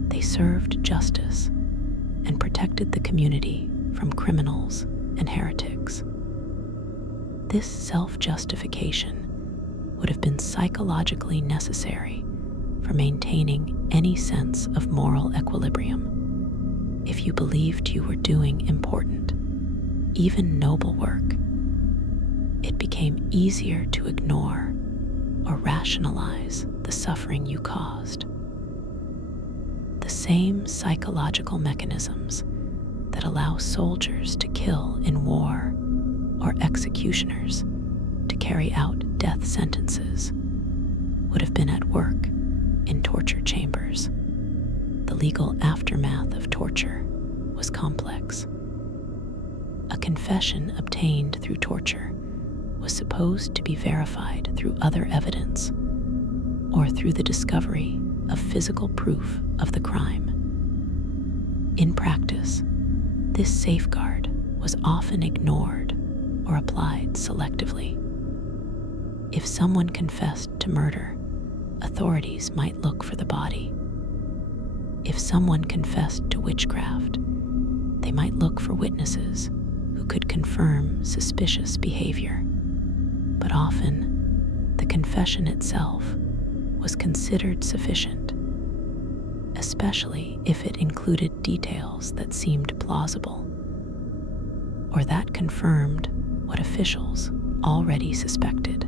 They served justice and protected the community from criminals and heretics. This self-justification would have been psychologically necessary for maintaining any sense of moral equilibrium. If you believed you were doing important, even noble work, it became easier to ignore or rationalize the suffering you caused. The same psychological mechanisms that allow soldiers to kill in war or executioners to carry out death sentences would have been at work in torture chambers. The legal aftermath of torture was complex. A confession obtained through torture was supposed to be verified through other evidence or through the discovery of physical proof of the crime. In practice, this safeguard was often ignored or applied selectively. If someone confessed to murder, authorities might look for the body. If someone confessed to witchcraft, they might look for witnesses who could confirm suspicious behavior. But often, the confession itself was considered sufficient, especially if it included details that seemed plausible or that confirmed what officials already suspected.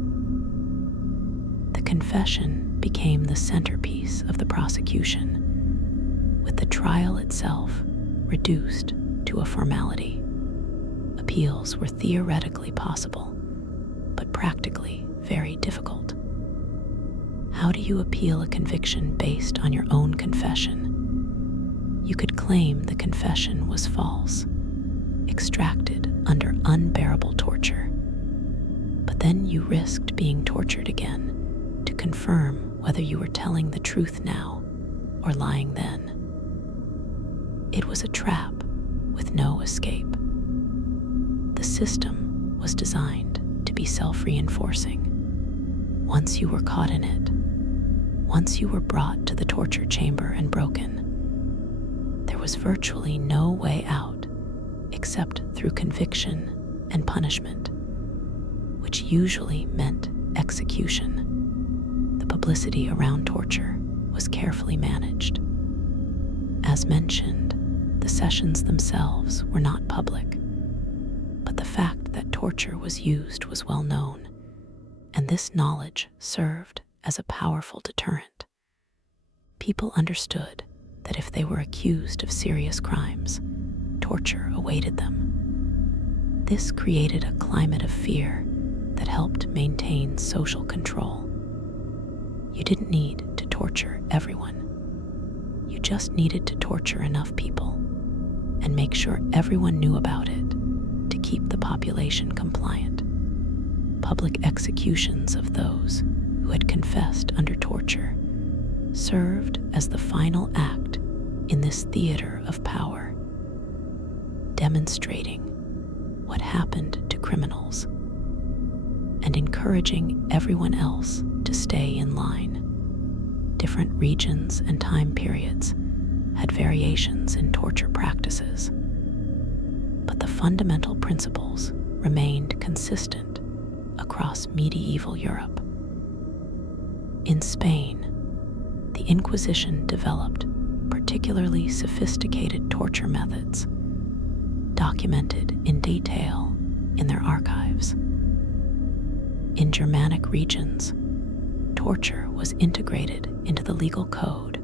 The confession became the centerpiece of the prosecution, with the trial itself reduced to a formality. Appeals were theoretically possible, but practically very difficult. How do you appeal a conviction based on your own confession? You could claim the confession was false, extracted under unbearable torture, but then you risked being tortured again to confirm whether you were telling the truth now or lying then. It was a trap with no escape. The system was designed to be self-reinforcing. Once you were caught in it, once you were brought to the torture chamber and broken, there was virtually no way out except through conviction and punishment, which usually meant execution. The publicity around torture was carefully managed. As mentioned, the sessions themselves were not public, but the fact that torture was used was well known, and this knowledge served as a powerful deterrent. People understood that if they were accused of serious crimes, torture awaited them. This created a climate of fear that helped maintain social control. You didn't need to torture everyone. You just needed to torture enough people and make sure everyone knew about it to keep the population compliant. Public executions of those who had confessed under torture served as the final act in this theater of power, demonstrating what happened to criminals and encouraging everyone else to stay in line. Different regions and time periods had variations in torture practices, but the fundamental principles remained consistent across medieval Europe. In Spain, the Inquisition developed particularly sophisticated torture methods, documented in detail in their archives. In Germanic regions, torture was integrated into the legal code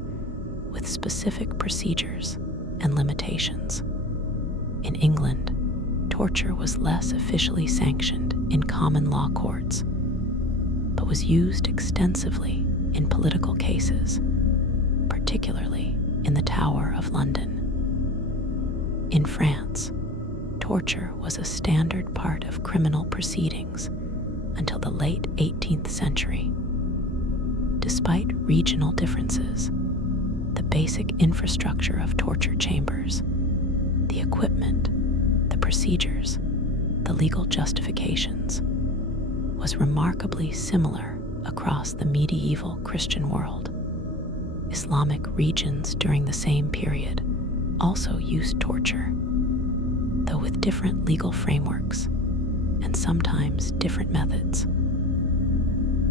with specific procedures and limitations. In England, torture was less officially sanctioned in common law courts, but was used extensively in political cases, particularly in the Tower of London. In France, torture was a standard part of criminal proceedings until the late 18th century. Despite regional differences, the basic infrastructure of torture chambers, the equipment, the procedures, the legal justifications, was remarkably similar across the medieval Christian world. Islamic regions during the same period also used torture, though with different legal frameworks and sometimes different methods.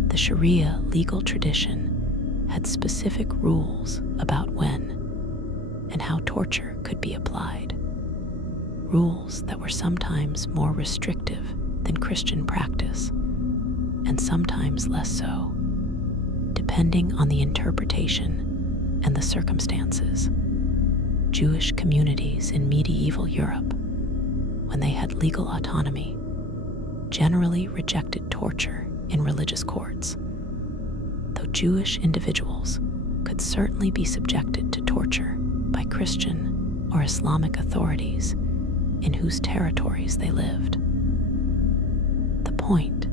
The Sharia legal tradition had specific rules about when and how torture could be applied, rules that were sometimes more restrictive than Christian practice, and sometimes less so, depending on the interpretation and the circumstances. Jewish communities in medieval Europe, when they had legal autonomy, generally rejected torture in religious courts, though Jewish individuals could certainly be subjected to torture by Christian or Islamic authorities in whose territories they lived. The point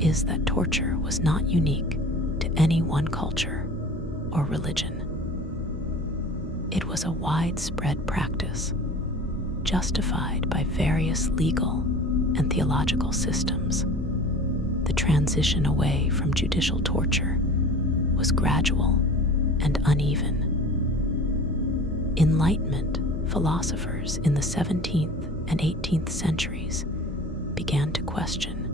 is that torture was not unique to any one culture or religion. It was a widespread practice, justified by various legal and theological systems. The transition away from judicial torture was gradual and uneven. Enlightenment philosophers in the 17th and 18th centuries began to question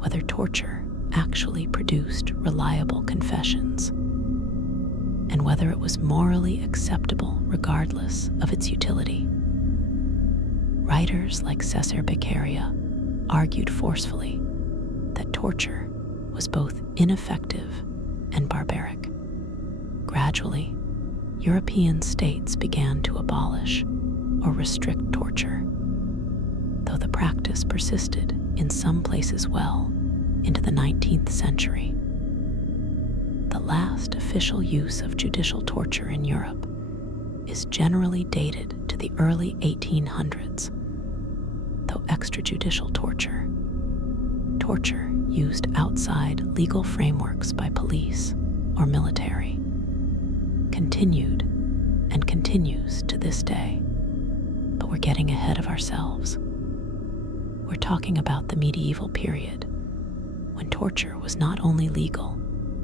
whether torture actually produced reliable confessions, and whether it was morally acceptable regardless of its utility. Writers like Cesare Beccaria argued forcefully that torture was both ineffective and barbaric. Gradually, European states began to abolish or restrict torture, though the practice persisted in some places well into the 19th century. The last official use of judicial torture in Europe is generally dated to the early 1800s, though extrajudicial torture, torture used outside legal frameworks by police or military, continued and continues to this day. But we're getting ahead of ourselves. We're talking about the medieval period, when torture was not only legal,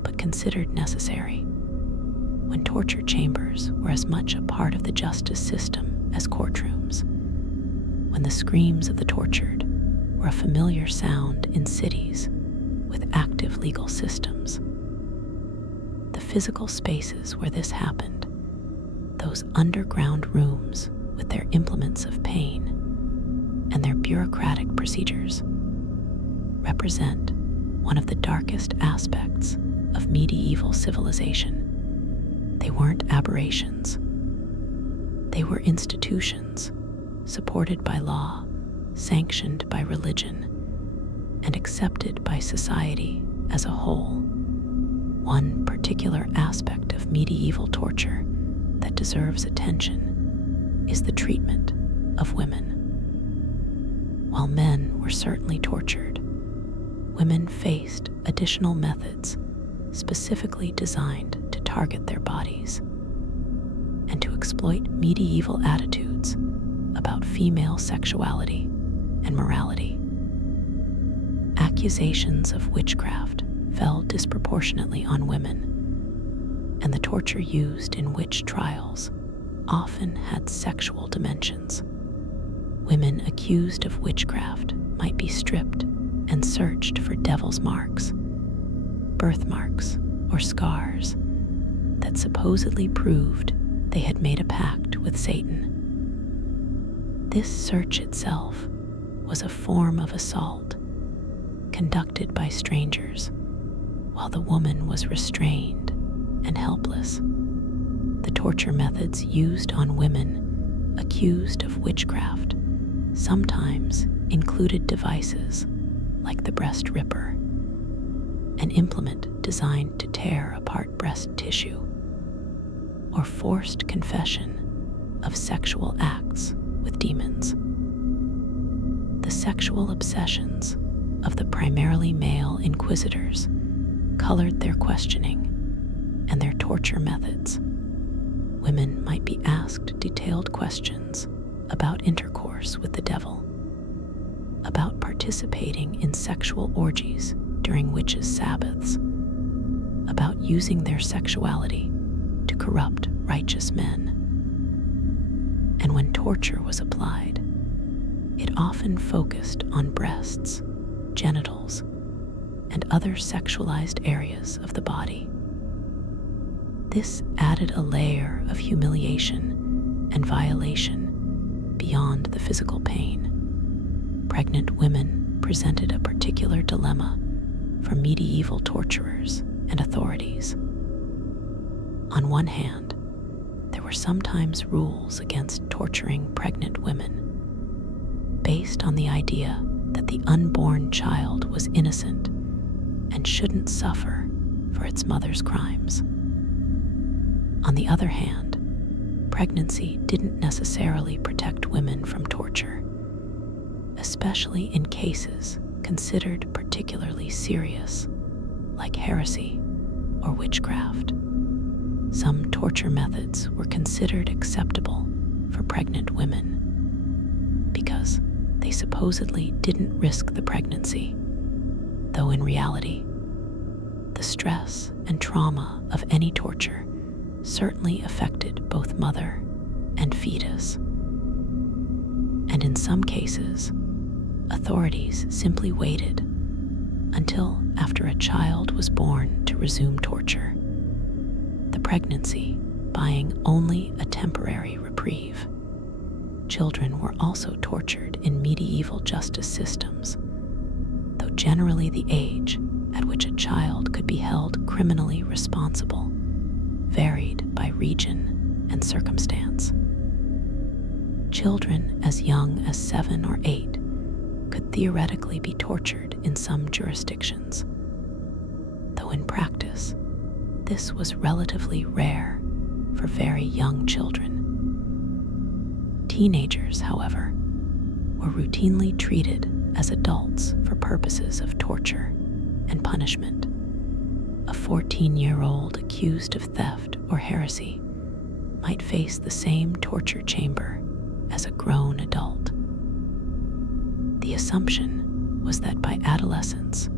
but considered necessary, when torture chambers were as much a part of the justice system as courtrooms, when the screams of the tortured were a familiar sound in cities with active legal systems. The physical spaces where this happened, those underground rooms with their implements of pain and their bureaucratic procedures, represent one of the darkest aspects of medieval civilization. They weren't aberrations. They were institutions supported by law, sanctioned by religion, and accepted by society as a whole. One particular aspect of medieval torture that deserves attention is the treatment of women. While men were certainly tortured, women faced additional methods specifically designed to target their bodies and to exploit medieval attitudes about female sexuality and morality. Accusations of witchcraft fell disproportionately on women, and the torture used in witch trials often had sexual dimensions. Women accused of witchcraft might be stripped and searched for devil's marks, birthmarks, or scars that supposedly proved they had made a pact with Satan. This search itself was a form of assault conducted by strangers while the woman was restrained and helpless. The torture methods used on women accused of witchcraft sometimes included devices like the breast ripper, an implement designed to tear apart breast tissue, or forced confession of sexual acts with demons. The sexual obsessions of the primarily male inquisitors colored their questioning and their torture methods. Women might be asked detailed questions about intercourse with the devil, about participating in sexual orgies during witches' Sabbaths, about using their sexuality to corrupt righteous men. And when torture was applied, it often focused on breasts, genitals, and other sexualized areas of the body. This added a layer of humiliation and violation beyond the physical pain. Pregnant women presented a particular dilemma for medieval torturers and authorities. On one hand, there were sometimes rules against torturing pregnant women, based on the idea that the unborn child was innocent and shouldn't suffer for its mother's crimes. On the other hand, pregnancy didn't necessarily protect women from torture, especially in cases considered particularly serious, like heresy or witchcraft. Some torture methods were considered acceptable for pregnant women because they supposedly didn't risk the pregnancy, though in reality, the stress and trauma of any torture certainly affected both mother and fetus. And in some cases, authorities simply waited until after a child was born to resume torture, the pregnancy buying only a temporary reprieve. Children were also tortured in medieval justice systems, though generally the age at which a child could be held criminally responsible varied by region and circumstance. Children as young as 7 or 8 could theoretically be tortured in some jurisdictions, though in practice, this was relatively rare for very young children. Teenagers, however, were routinely treated as adults for purposes of torture and punishment. A 14-year-old accused of theft or heresy might face the same torture chamber as a grown adult. The assumption was that by adolescence,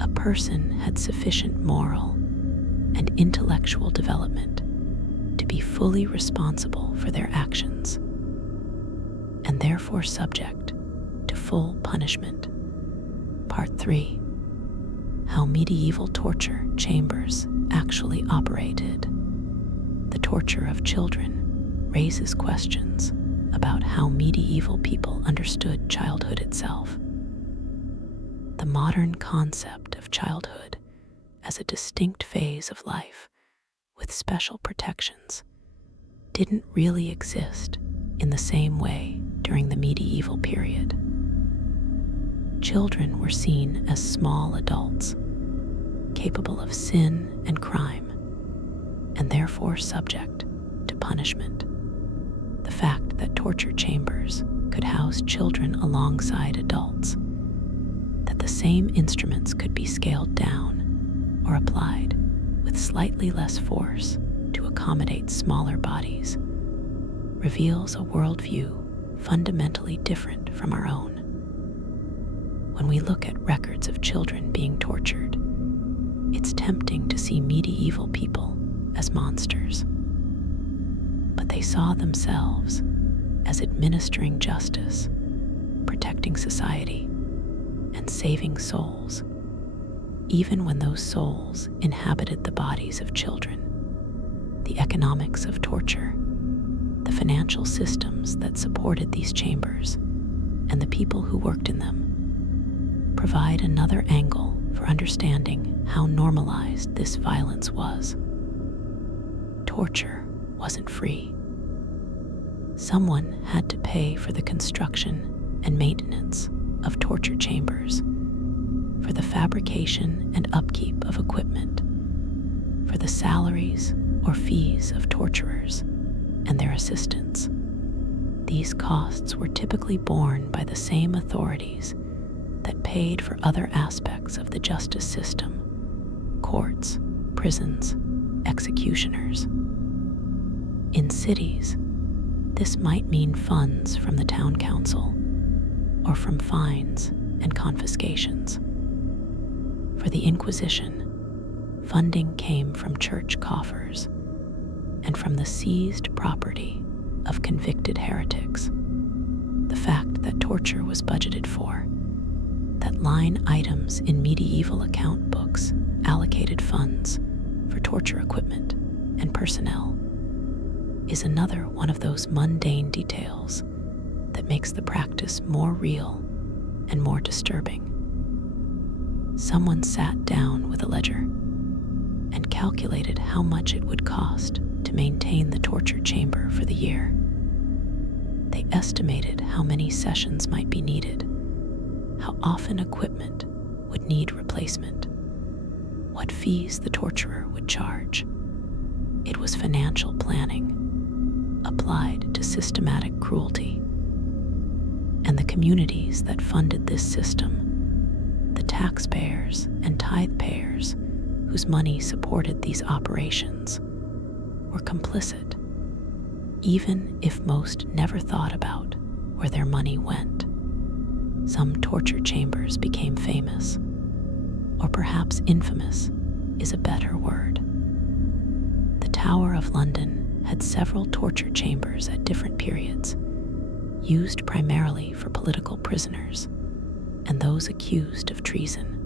a person had sufficient moral and intellectual development to be fully responsible for their actions, and therefore subject to full punishment. Part 3. How medieval torture chambers actually operated. The torture of children raises questions about how medieval people understood childhood itself. The the modern concept of childhood as a distinct phase of life with special protections didn't really exist in the same way during the medieval period. Children were seen as small adults, capable of sin and crime, and therefore subject to punishment. The fact that torture chambers could house children alongside adults, that the same instruments could be scaled down or applied with slightly less force to accommodate smaller bodies, reveals a worldview fundamentally different from our own. When we look at records of children being tortured, it's tempting to see medieval people as monsters. But they saw themselves as administering justice, protecting society, and saving souls, even when those souls inhabited the bodies of children. The economics of torture, the financial systems that supported these chambers, and the people who worked in them provide another angle for understanding how normalized this violence was. Torture wasn't free. Someone had to pay for the construction and maintenance of torture chambers, for the fabrication and upkeep of equipment, for the salaries or fees of torturers and their assistants. These costs were typically borne by the same authorities that paid for other aspects of the justice system: courts, prisons, executioners. In cities, this might mean funds from the town council or from fines and confiscations. For the Inquisition, funding came from church coffers and from the seized property of convicted heretics. The fact that torture was budgeted for, that line items in medieval account books allocated funds for torture equipment and personnel, is another one of those mundane details that makes the practice more real and more disturbing. Someone sat down with a ledger and calculated how much it would cost to maintain the torture chamber for the year. They estimated how many sessions might be needed, how often equipment would need replacement, what fees the torturer would charge. It was financial planning applied to systematic cruelty. And the communities that funded this system, the taxpayers and tithe payers whose money supported these operations, were complicit, even if most never thought about where their money went. Some torture chambers became famous, or perhaps infamous is a better word. The Tower of London had several torture chambers at different periods, used primarily for political prisoners and those accused of treason.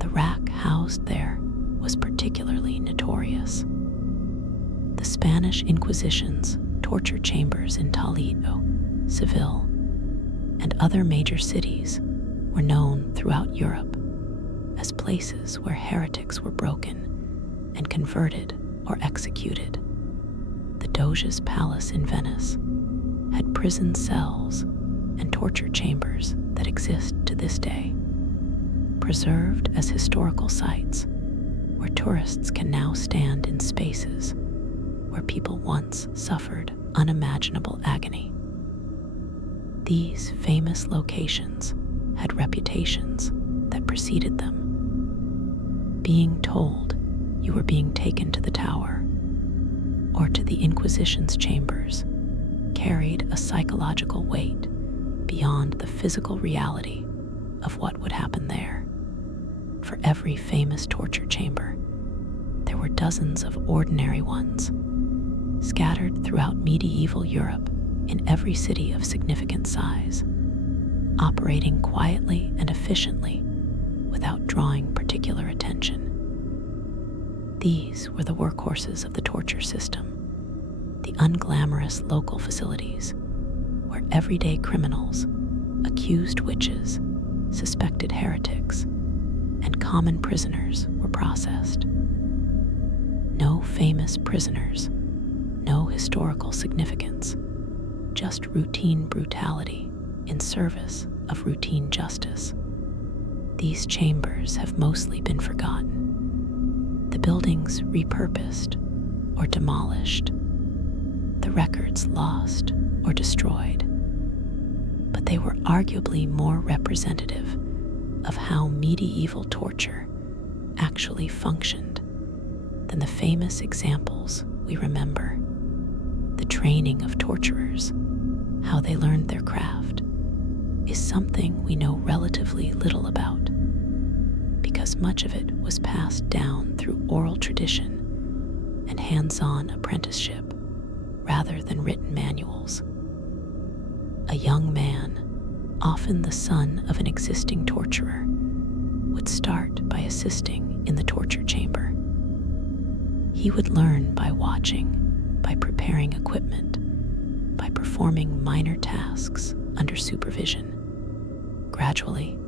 The rack housed there was particularly notorious. The Spanish Inquisition's torture chambers in Toledo, Seville, and other major cities were known throughout Europe as places where heretics were broken and converted or executed. The Doge's Palace in Venice had prison cells and torture chambers that exist to this day, preserved as historical sites where tourists can now stand in spaces where people once suffered unimaginable agony. These famous locations had reputations that preceded them. Being told you were being taken to the tower or to the Inquisition's chambers carried a psychological weight beyond the physical reality of what would happen there. For every famous torture chamber, there were dozens of ordinary ones, scattered throughout medieval Europe in every city of significant size, operating quietly and efficiently without drawing particular attention. These were the workhorses of the torture system, the unglamorous local facilities where everyday criminals, accused witches, suspected heretics, and common prisoners were processed. No famous prisoners, no historical significance, just routine brutality in service of routine justice. These chambers have mostly been forgotten, the buildings repurposed or demolished, the records lost or destroyed. But they were arguably more representative of how medieval torture actually functioned than the famous examples we remember. The training of torturers, how they learned their craft, is something we know relatively little about, because much of it was passed down through oral tradition and hands-on apprenticeship rather than written manuals. A young man, often the son of an existing torturer, would start by assisting in the torture chamber. He would learn by watching, by preparing equipment, by performing minor tasks under supervision. Gradually,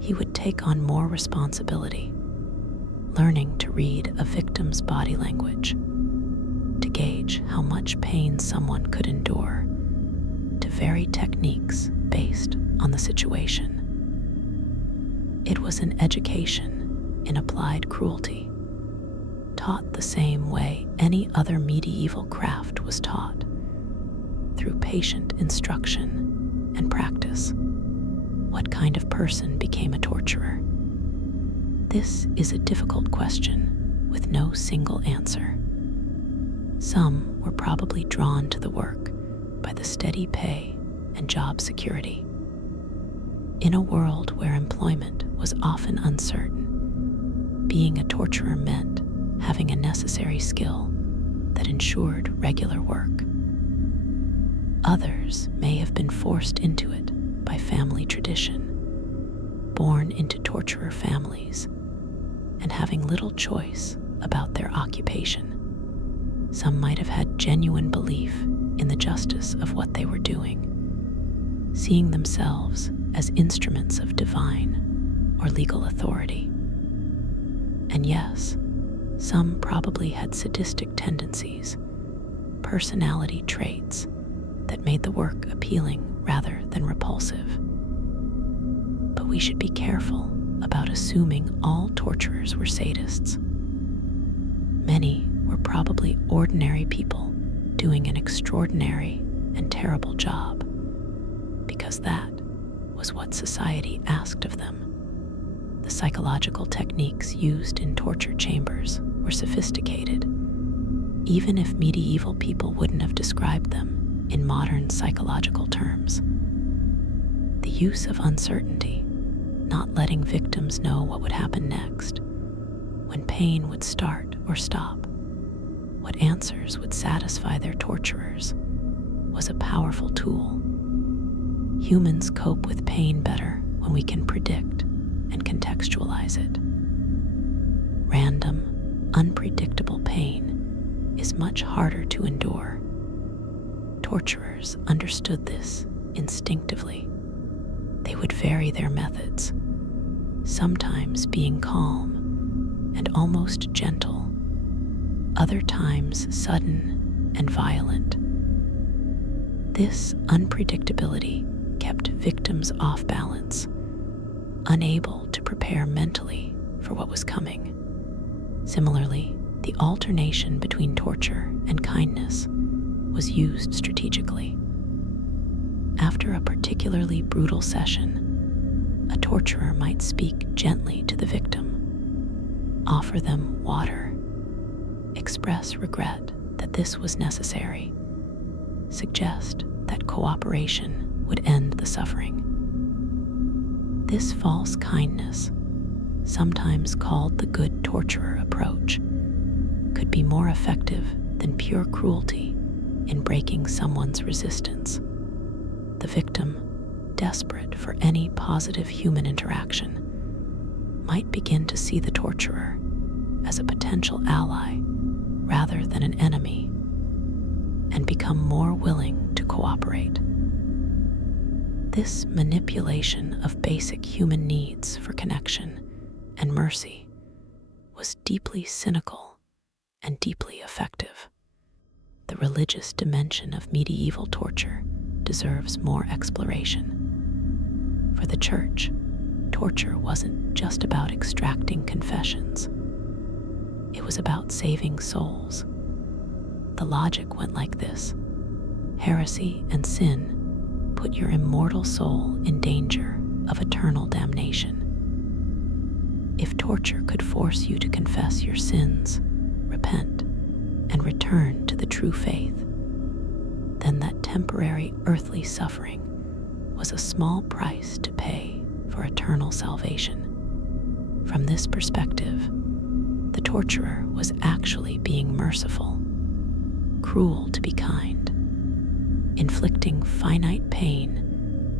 he would take on more responsibility, learning to read a victim's body language, to gauge how much pain someone could endure, to vary techniques based on the situation. It was an education in applied cruelty, taught the same way any other medieval craft was taught, through patient instruction and practice. What kind of person became a torturer? This is a difficult question with no single answer. Some were probably drawn to the work by the steady pay and job security. In a world where employment was often uncertain, being a torturer meant having a necessary skill that ensured regular work. Others may have been forced into it by family tradition, born into torturer families, and having little choice about their occupation. Some might have had genuine belief in the justice of what they were doing, seeing themselves as instruments of divine or legal authority. And yes, some probably had sadistic tendencies, personality traits that made the work appealing rather than repulsive. But we should be careful about assuming all torturers were sadists. Many were probably ordinary people doing an extraordinary and terrible job, because that was what society asked of them. The psychological techniques used in torture chambers were sophisticated, even if medieval people wouldn't have described them in modern psychological terms. The use of uncertainty, not letting victims know what would happen next, when pain would start or stop, what answers would satisfy their torturers, was a powerful tool. Humans cope with pain better when we can predict and contextualize it. Random, unpredictable pain is much harder to endure. Torturers understood this instinctively. They would vary their methods, sometimes being calm and almost gentle, other times sudden and violent. This unpredictability kept victims off balance, unable to prepare mentally for what was coming. Similarly, the alternation between torture and kindness was used strategically. After a particularly brutal session, a torturer might speak gently to the victim, offer them water, express regret that this was necessary, suggest that cooperation would end the suffering. This false kindness, sometimes called the good torturer approach, could be more effective than pure cruelty in breaking someone's resistance. The victim, desperate for any positive human interaction, might begin to see the torturer as a potential ally rather than an enemy, and become more willing to cooperate. This manipulation of basic human needs for connection and mercy was deeply cynical and deeply effective. The religious dimension of medieval torture deserves more exploration. For the Church, torture wasn't just about extracting confessions. It was about saving souls. The logic went like this: heresy and sin put your immortal soul in danger of eternal damnation. If torture could force you to confess your sins, repent, and return to the true faith, then that temporary earthly suffering was a small price to pay for eternal salvation. From this perspective, the torturer was actually being merciful, cruel to be kind, inflicting finite pain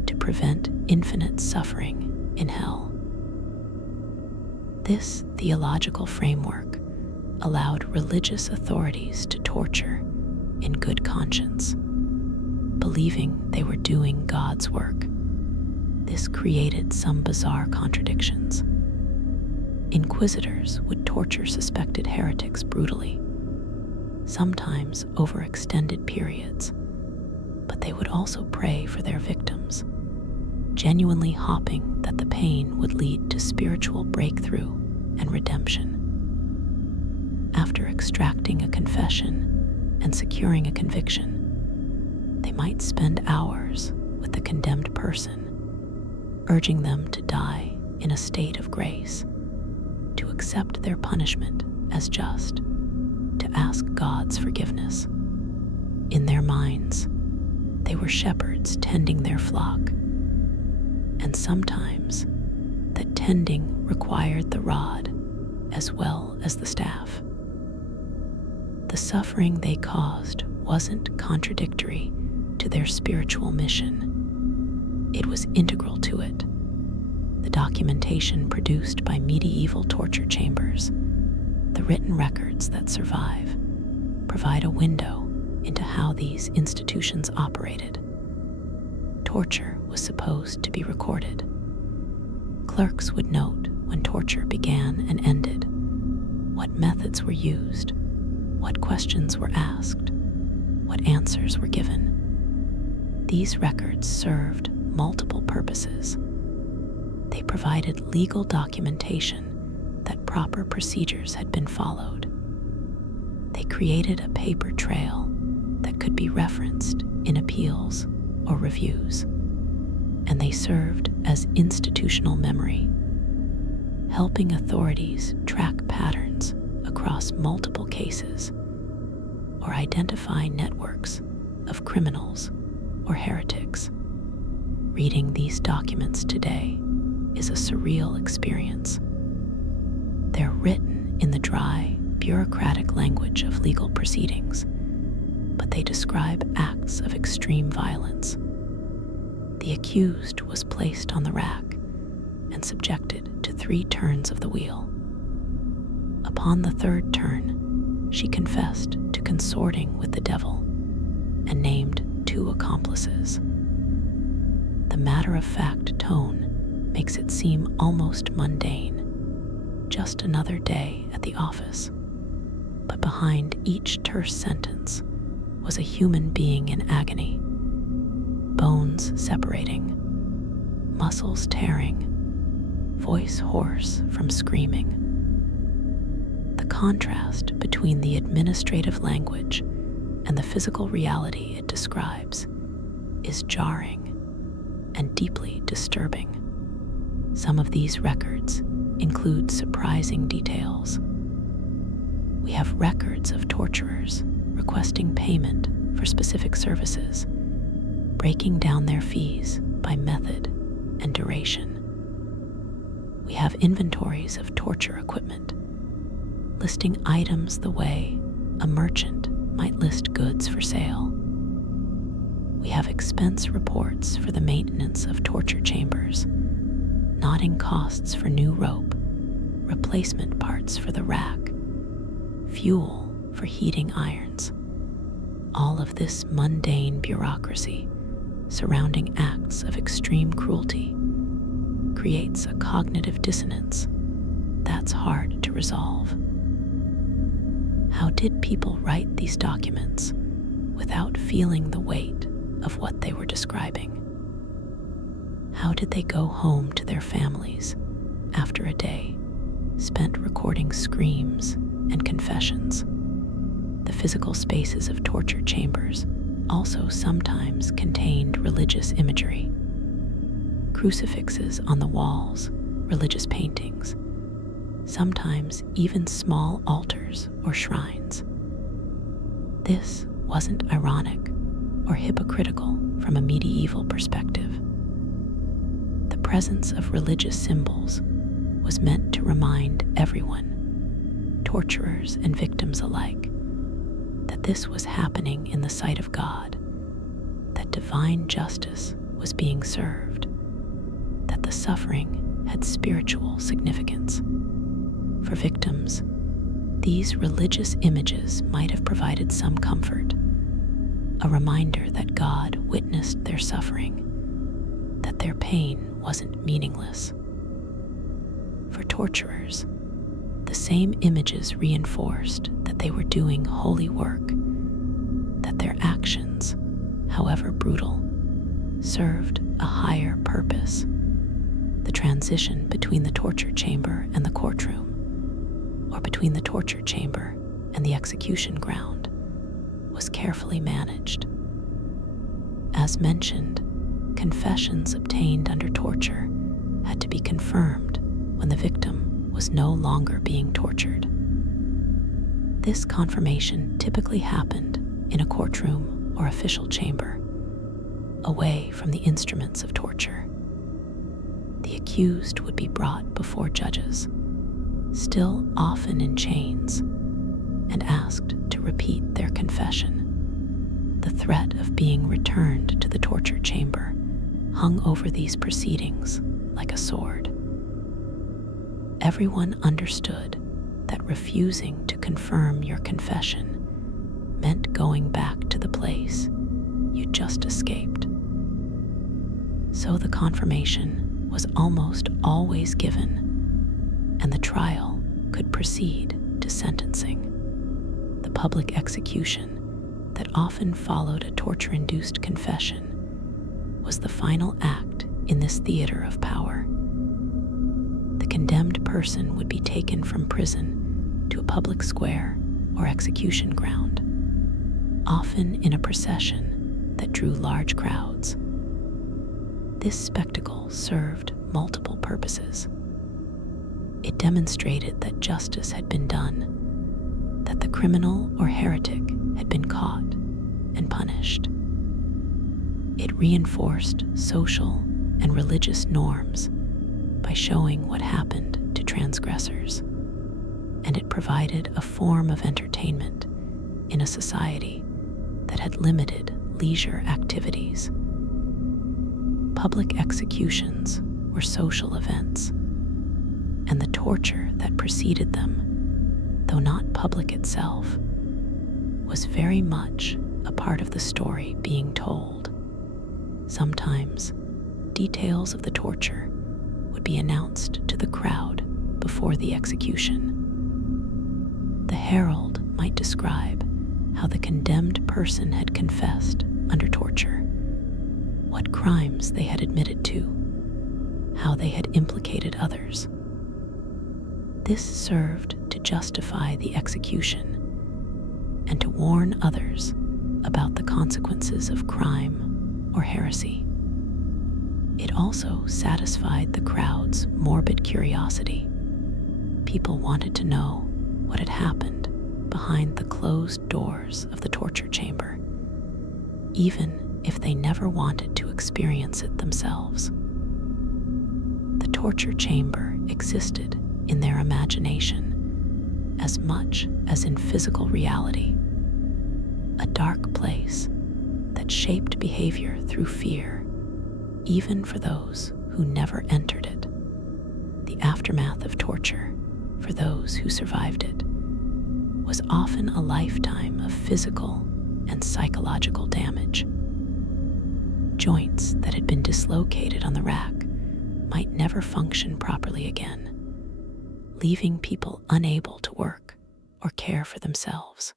to prevent infinite suffering in hell. This theological framework allowed religious authorities to torture in good conscience, believing they were doing God's work. This created some bizarre contradictions. Inquisitors would torture suspected heretics brutally, sometimes over extended periods, but they would also pray for their victims, genuinely hoping that the pain would lead to spiritual breakthrough and redemption. After extracting a confession and securing a conviction, they might spend hours with the condemned person, urging them to die in a state of grace, to accept their punishment as just, to ask God's forgiveness. In their minds, they were shepherds tending their flock, and sometimes that tending required the rod as well as the staff. The suffering they caused wasn't contradictory to their spiritual mission. It was integral to it. The documentation produced by medieval torture chambers, the written records that survive, provide a window into how these institutions operated. Torture was supposed to be recorded. Clerks would note when torture began and ended, what methods were used, what questions were asked, what answers were given. These records served multiple purposes. They provided legal documentation that proper procedures had been followed. They created a paper trail that could be referenced in appeals or reviews, and they served as institutional memory, helping authorities track patterns across multiple cases or identify networks of criminals or heretics. Reading these documents today is a surreal experience. They're written in the dry, bureaucratic language of legal proceedings, but they describe acts of extreme violence. The accused was placed on the rack and subjected to 3 turns of the wheel. Upon the 3rd turn, she confessed to consorting with the devil and named 2 accomplices. The matter-of-fact tone makes it seem almost mundane, just another day at the office. But behind each terse sentence was a human being in agony, bones separating, muscles tearing, voice hoarse from screaming. The contrast between the administrative language and the physical reality it describes is jarring and deeply disturbing. Some of these records include surprising details. We have records of torturers requesting payment for specific services, breaking down their fees by method and duration. We have inventories of torture equipment, listing items the way a merchant might list goods for sale. We have expense reports for the maintenance of torture chambers, noting costs for new rope, replacement parts for the rack, fuel for heating irons. All of this mundane bureaucracy surrounding acts of extreme cruelty creates a cognitive dissonance that's hard to resolve. How did people write these documents without feeling the weight of what they were describing? How did they go home to their families after a day spent recording screams and confessions? The physical spaces of torture chambers also sometimes contained religious imagery. Crucifixes on the walls, religious paintings, sometimes even small altars or shrines. This wasn't ironic or hypocritical from a medieval perspective. The presence of religious symbols was meant to remind everyone, torturers and victims alike, that this was happening in the sight of God, that divine justice was being served, that the suffering had spiritual significance. For victims, these religious images might have provided some comfort, a reminder that God witnessed their suffering, that their pain wasn't meaningless. For torturers, the same images reinforced that they were doing holy work, that their actions, however brutal, served a higher purpose. The transition between the torture chamber and the courtroom, or between the torture chamber and the execution ground, was carefully managed. As mentioned, confessions obtained under torture had to be confirmed when the victim was no longer being tortured. This confirmation typically happened in a courtroom or official chamber, away from the instruments of torture. The accused would be brought before judges, still often in chains, and asked to repeat their confession. The threat of being returned to the torture chamber hung over these proceedings like a sword. Everyone understood that refusing to confirm your confession meant going back to the place you just escaped. So the confirmation was almost always given, and the trial could proceed to sentencing. The public execution that often followed a torture-induced confession was the final act in this theater of power. The condemned person would be taken from prison to a public square or execution ground, often in a procession that drew large crowds. This spectacle served multiple purposes. It demonstrated that justice had been done, that the criminal or heretic had been caught and punished. It reinforced social and religious norms by showing what happened to transgressors, and it provided a form of entertainment in a society that had limited leisure activities. Public executions were social events, and the torture that preceded them, though not public itself, was very much a part of the story being told. Sometimes, details of the torture would be announced to the crowd before the execution. The herald might describe how the condemned person had confessed under torture, what crimes they had admitted to, how they had implicated others. This served to justify the execution and to warn others about the consequences of crime or heresy. It also satisfied the crowd's morbid curiosity. People wanted to know what had happened behind the closed doors of the torture chamber, even if they never wanted to experience it themselves. The torture chamber existed in their imagination as much as in physical reality, a dark place that shaped behavior through fear, even for those who never entered it. The aftermath of torture, for those who survived it, was often a lifetime of physical and psychological damage. Joints that had been dislocated on the rack might never function properly again, leaving people unable to work or care for themselves.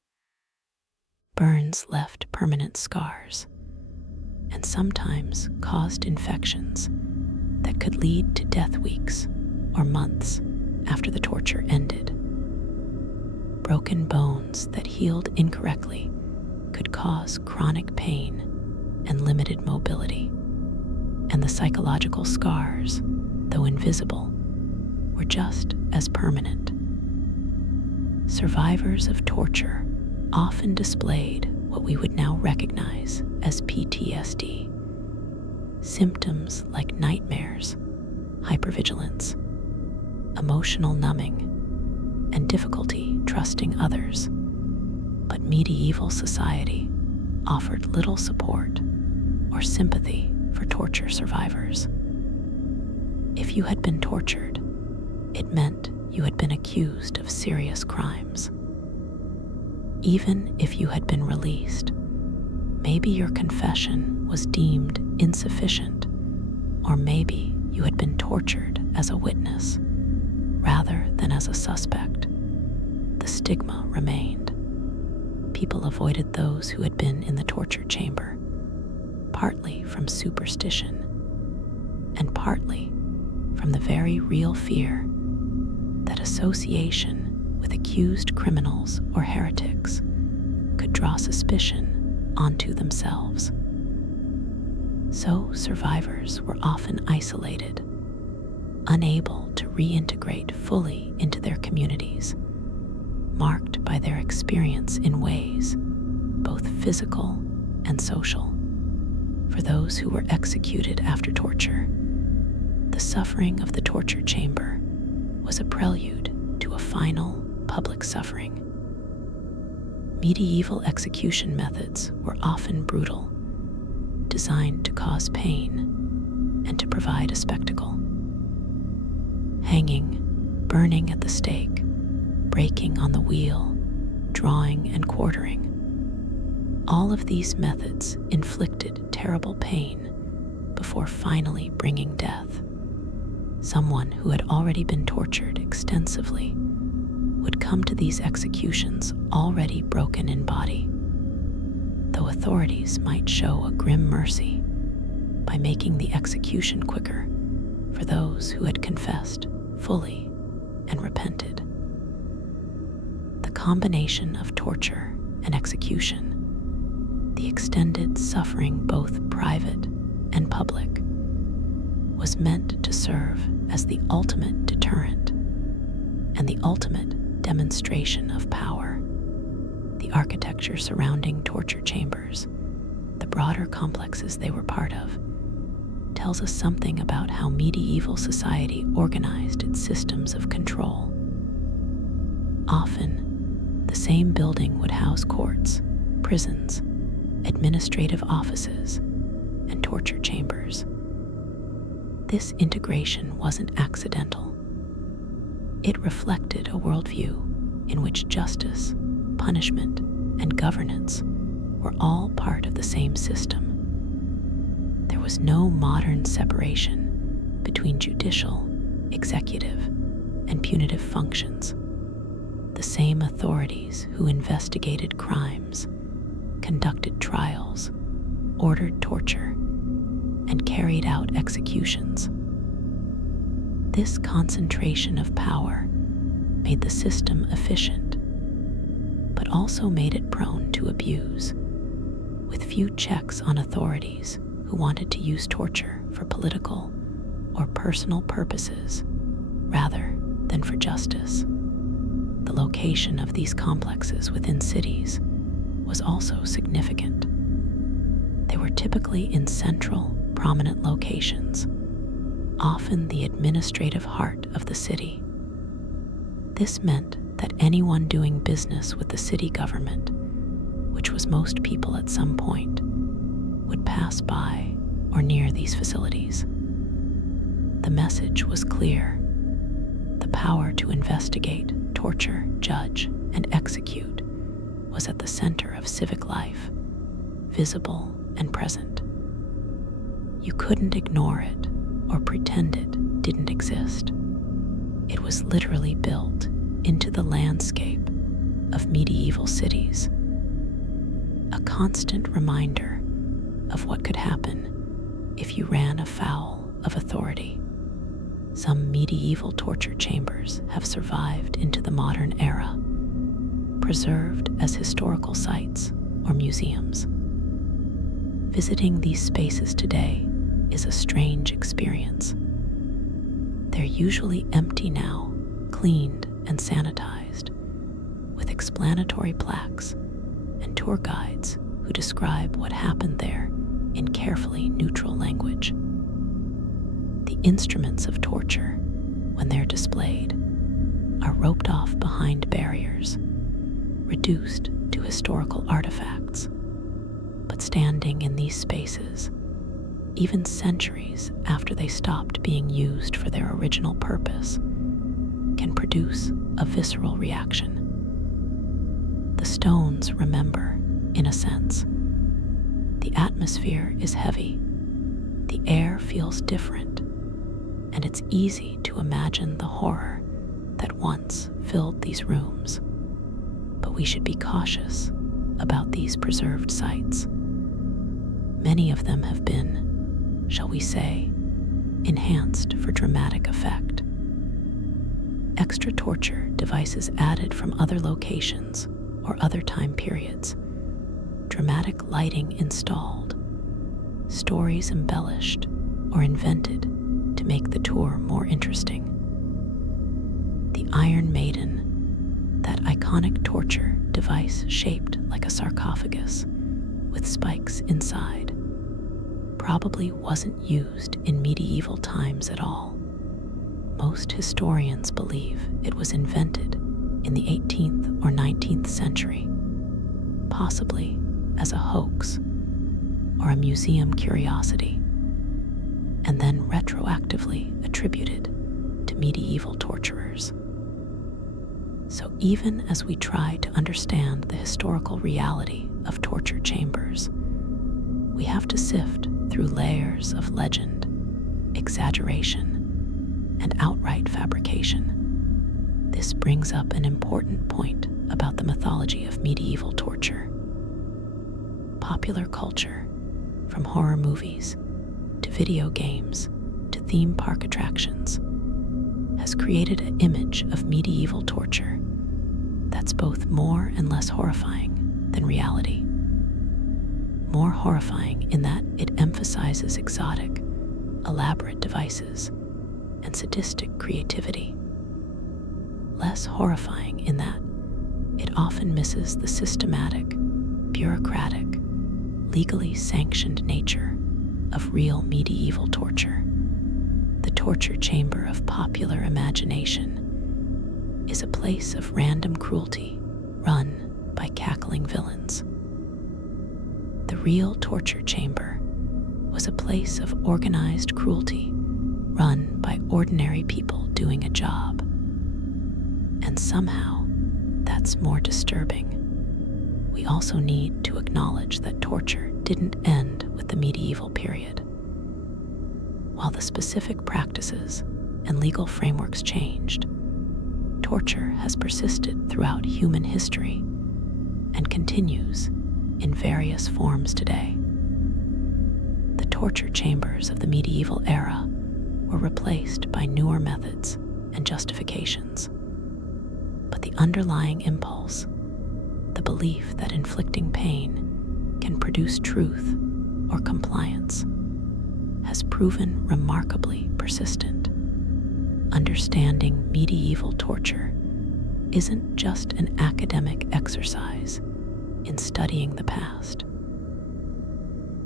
Burns left permanent scars and sometimes caused infections that could lead to death weeks or months after the torture ended. Broken bones that healed incorrectly could cause chronic pain and limited mobility, and the psychological scars, though invisible, were just as permanent. Survivors of torture often displayed what we would now recognize as PTSD, symptoms like nightmares, hypervigilance, emotional numbing, and difficulty trusting others. But medieval society offered little support or sympathy for torture survivors. If you had been tortured, it meant you had been accused of serious crimes. Even if you had been released, maybe your confession was deemed insufficient, or maybe you had been tortured as a witness rather than as a suspect. The stigma remained. People avoided those who had been in the torture chamber, partly from superstition and partly from the very real fear that association with accused criminals or heretics could draw suspicion onto themselves. So survivors were often isolated, unable to reintegrate fully into their communities, marked by their experience in ways both physical and social. For those who were executed after torture, the suffering of the torture chamber was a prelude to a final public suffering. Medieval execution methods were often brutal, designed to cause pain and to provide a spectacle. Hanging, burning at the stake, breaking on the wheel, drawing and quartering. All of these methods inflicted terrible pain before finally bringing death. Someone who had already been tortured extensively would come to these executions already broken in body, though authorities might show a grim mercy by making the execution quicker for those who had confessed fully and repented. The combination of torture and execution, the extended suffering both private and public, was meant to serve as the ultimate deterrent and the ultimate demonstration of power. The architecture surrounding torture chambers, the broader complexes they were part of, tells us something about how medieval society organized its systems of control. Often, the same building would house courts, prisons, administrative offices, and torture chambers. This integration wasn't accidental. It reflected a worldview in which justice, punishment, and governance were all part of the same system. There was no modern separation between judicial, executive, and punitive functions. The same authorities who investigated crimes, conducted trials, ordered torture, and carried out executions. This concentration of power made the system efficient, but also made it prone to abuse, with few checks on authorities who wanted to use torture for political or personal purposes rather than for justice. The location of these complexes within cities was also significant. They were typically in central, prominent locations, often the administrative heart of the city. This meant that anyone doing business with the city government, which was most people at some point, would pass by or near these facilities. The message was clear. The power to investigate, torture, judge, and execute was at the center of civic life, visible and present. You couldn't ignore it or pretend it didn't exist. It was literally built into the landscape of medieval cities, a constant reminder of what could happen if you ran afoul of authority. Some medieval torture chambers have survived into the modern era, preserved as historical sites or museums. Visiting these spaces today is a strange experience. They're usually empty now, cleaned and sanitized, with explanatory plaques and tour guides who describe what happened there in carefully neutral language. The instruments of torture, when they're displayed, are roped off behind barriers, reduced to historical artifacts. But standing in these spaces, even centuries after they stopped being used for their original purpose, can produce a visceral reaction. The stones remember, in a sense. The atmosphere is heavy, the air feels different, and it's easy to imagine the horror that once filled these rooms. But we should be cautious about these preserved sites. Many of them have been, shall we say, enhanced for dramatic effect. Extra torture devices added from other locations or other time periods, dramatic lighting installed, stories embellished or invented to make the tour more interesting. The Iron Maiden, that iconic torture device shaped like a sarcophagus with spikes inside, probably wasn't used in medieval times at all. Most historians believe it was invented in the 18th or 19th century, possibly as a hoax or a museum curiosity, and then retroactively attributed to medieval torturers. So even as we try to understand the historical reality of torture chambers, we have to sift through layers of legend, exaggeration, and outright fabrication. This brings up an important point about the mythology of medieval torture. Popular culture, from horror movies to video games to theme park attractions, has created an image of medieval torture that's both more and less horrifying than reality. More horrifying in that it emphasizes exotic, elaborate devices and sadistic creativity. Less horrifying in that it often misses the systematic, bureaucratic, legally sanctioned nature of real medieval torture. The torture chamber of popular imagination is a place of random cruelty run by cackling villains. The real torture chamber was a place of organized cruelty run by ordinary people doing a job. And somehow, that's more disturbing. We also need to acknowledge that torture didn't end with the medieval period. While the specific practices and legal frameworks changed, torture has persisted throughout human history and continues in various forms today. The torture chambers of the medieval era were replaced by newer methods and justifications. But the underlying impulse, the belief that inflicting pain can produce truth or compliance, has proven remarkably persistent. Understanding medieval torture isn't just an academic exercise in studying the past.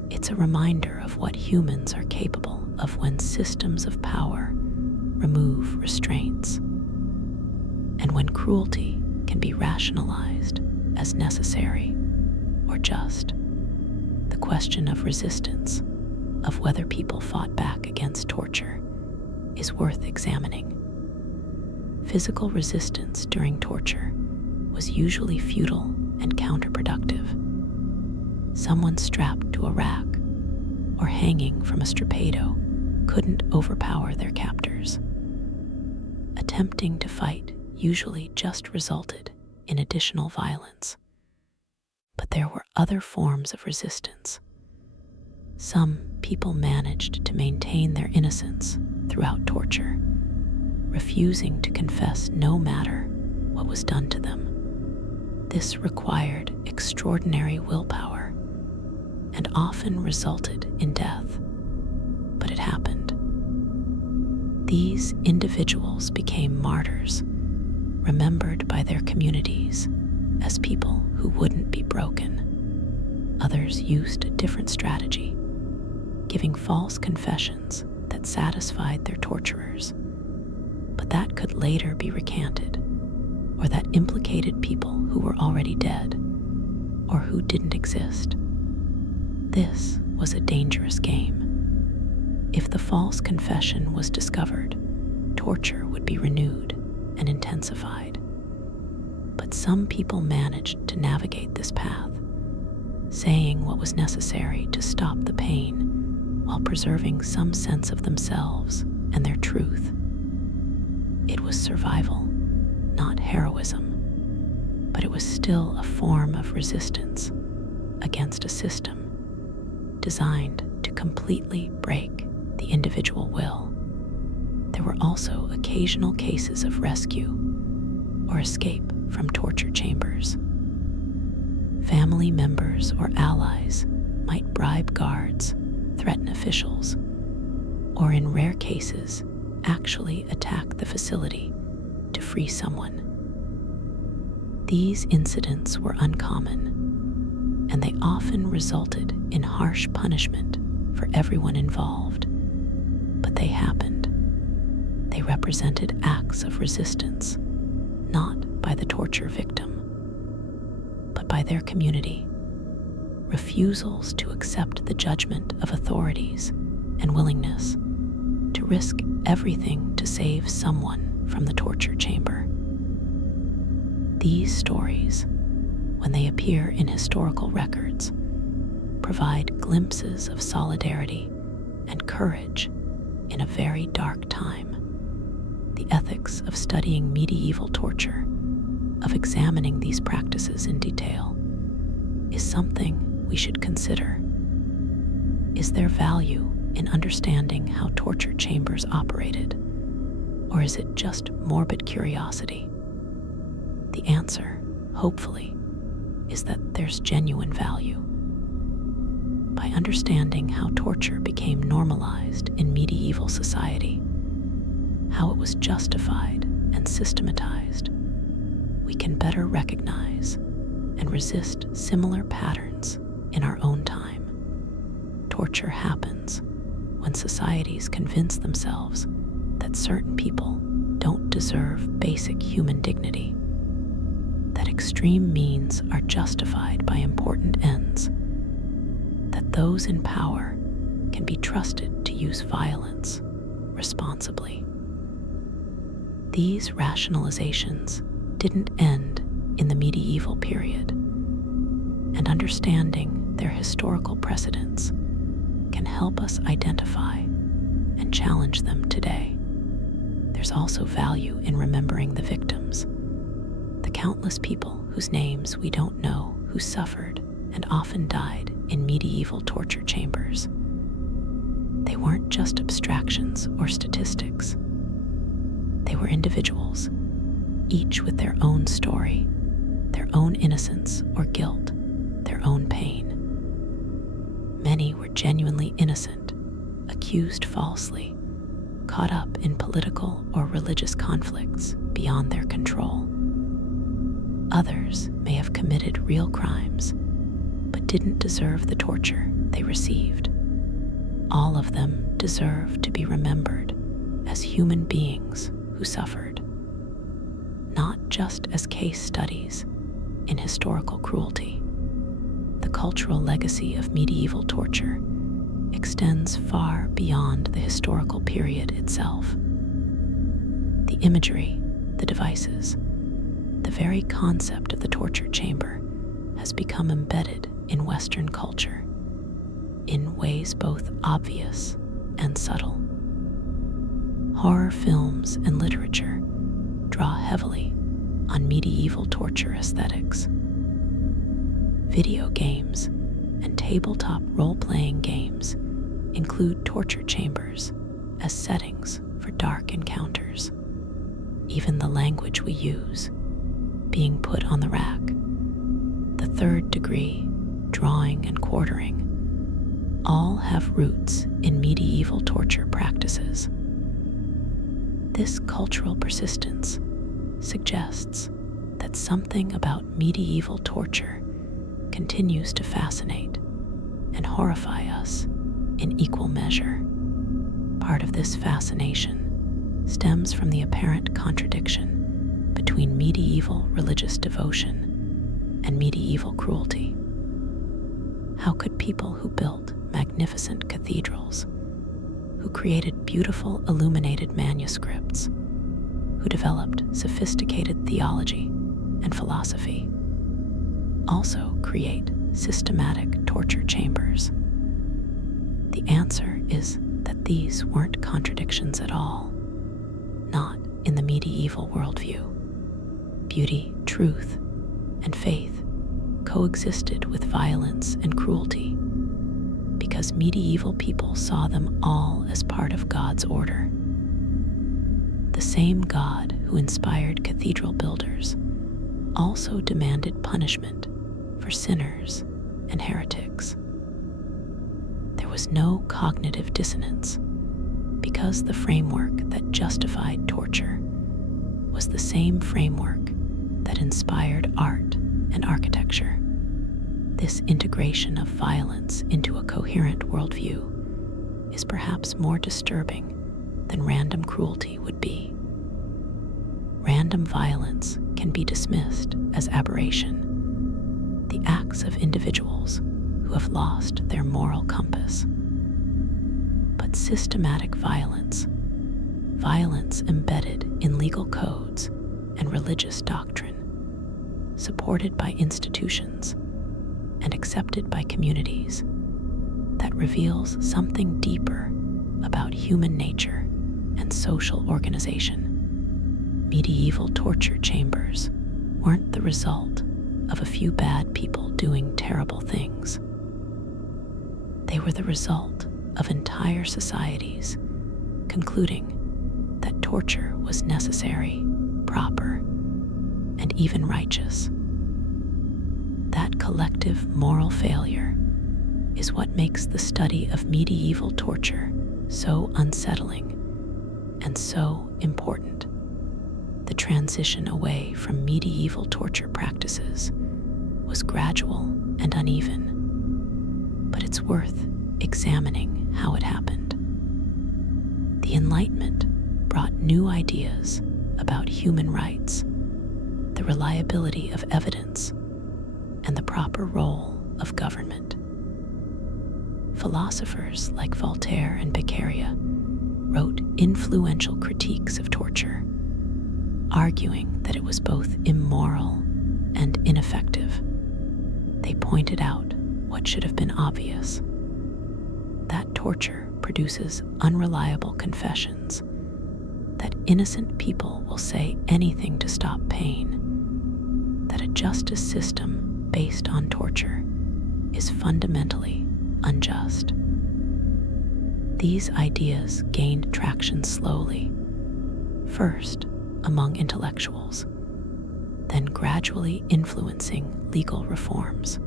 It's a reminder of what humans are capable of when systems of power remove restraints, and when cruelty can be rationalized as necessary or just. The question of resistance, of whether people fought back against torture, is worth examining. Physical resistance during torture was usually futile and counterproductive. Someone strapped to a rack or hanging from a strappado couldn't overpower their captors. Attempting to fight usually just resulted in additional violence. But there were other forms of resistance. Some people managed to maintain their innocence throughout torture, refusing to confess no matter what was done to them. This required extraordinary willpower and often resulted in death, but it happened. These individuals became martyrs, remembered by their communities as people who wouldn't be broken. Others used a different strategy, giving false confessions that satisfied their torturers, but that could later be recanted, or that implicated people who were already dead or who didn't exist. This was a dangerous game. If the false confession was discovered, torture would be renewed and intensified. But some people managed to navigate this path, saying what was necessary to stop the pain while preserving some sense of themselves and their truth. It was survival, not heroism, but it was still a form of resistance against a system designed to completely break the individual will. There were also occasional cases of rescue or escape from torture chambers. Family members or allies might bribe guards, threaten officials, or in rare cases, actually attack the facility to free someone. These incidents were uncommon, and they often resulted in harsh punishment for everyone involved. But they happened. They represented acts of resistance, not by the torture victim, but by their community. Refusals to accept the judgment of authorities and willingness to risk everything to save someone from the torture chamber. These stories, when they appear in historical records, provide glimpses of solidarity and courage in a very dark time. The ethics of studying medieval torture, of examining these practices in detail, is something we should consider. Is there value in understanding how torture chambers operated, or is it just morbid curiosity? The answer, hopefully, is that there's genuine value. By understanding how torture became normalized in medieval society, how it was justified and systematized, we can better recognize and resist similar patterns in our own time. Torture happens when societies convince themselves that certain people don't deserve basic human dignity, that extreme means are justified by important ends, that those in power can be trusted to use violence responsibly. These rationalizations didn't end in the medieval period, and understanding their historical precedents can help us identify and challenge them today. There's also value in remembering the victims, the countless people whose names we don't know who suffered and often died in medieval torture chambers. They weren't just abstractions or statistics. They were individuals, each with their own story, their own innocence or guilt, their own pain. Many were genuinely innocent, accused falsely, caught up in political or religious conflicts beyond their control. Others may have committed real crimes, but didn't deserve the torture they received. All of them deserve to be remembered as human beings who suffered, not just as case studies in historical cruelty. The cultural legacy of medieval torture extends far beyond the historical period itself. The imagery, the devices, the very concept of the torture chamber has become embedded in Western culture. in ways both obvious and subtle. Horror films and literature draw heavily on medieval torture aesthetics. Video games and tabletop role-playing games include torture chambers as settings for dark encounters. Even the language we use, being put on the rack, the third degree, drawing and quartering, all have roots in medieval torture practices. This cultural persistence suggests that something about medieval torture continues to fascinate and horrify us in equal measure. Part of this fascination stems from the apparent contradiction between medieval religious devotion and medieval cruelty. How could people who built magnificent cathedrals, who created beautiful illuminated manuscripts, who developed sophisticated theology and philosophy, also create systematic torture chambers? The answer is that these weren't contradictions at all, not in the medieval worldview. Beauty, truth, and faith coexisted with violence and cruelty because medieval people saw them all as part of God's order. The same God who inspired cathedral builders also demanded punishment for sinners and heretics. There was no cognitive dissonance because the framework that justified torture was the same framework that inspired art and architecture. This integration of violence into a coherent worldview is perhaps more disturbing than random cruelty would be. Random violence can be dismissed as aberration, the acts of individuals who have lost their moral compass. But systematic violence, violence embedded in legal codes and religious doctrine, supported by institutions and accepted by communities, that reveals something deeper about human nature and social organization. Medieval torture chambers weren't the result of a few bad people doing terrible things. They were the result of entire societies concluding that torture was necessary, proper, and even righteous. That collective moral failure is what makes the study of medieval torture so unsettling and so important. The transition away from medieval torture practices was gradual and uneven, but it's worth examining how it happened. The Enlightenment brought new ideas about human rights, the reliability of evidence, and the proper role of government. Philosophers like Voltaire and Beccaria wrote influential critiques of torture, arguing that it was both immoral and ineffective. They pointed out what should have been obvious: that torture produces unreliable confessions, that innocent people will say anything to stop pain, that a justice system based on torture is fundamentally unjust. These ideas gained traction slowly, first among intellectuals, then gradually influencing legal reforms.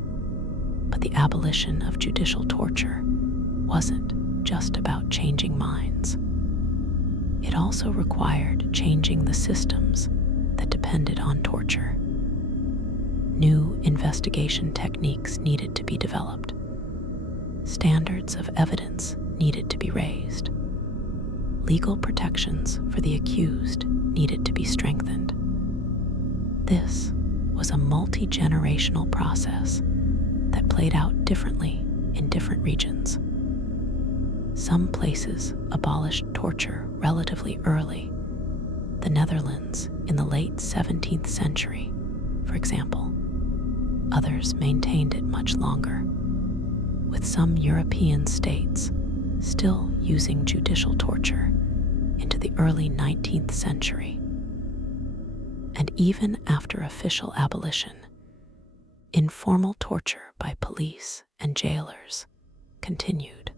But the abolition of judicial torture wasn't just about changing minds. It also required changing the systems that depended on torture. New investigation techniques needed to be developed. Standards of evidence needed to be raised. Legal protections for the accused needed to be strengthened. This was a multi-generational process that played out differently in different regions. Some places abolished torture relatively early. The Netherlands in the late 17th century, for example. Others maintained it much longer. with some European states still using judicial torture into the early 19th century. And even after official abolition, informal torture by police and jailers continued,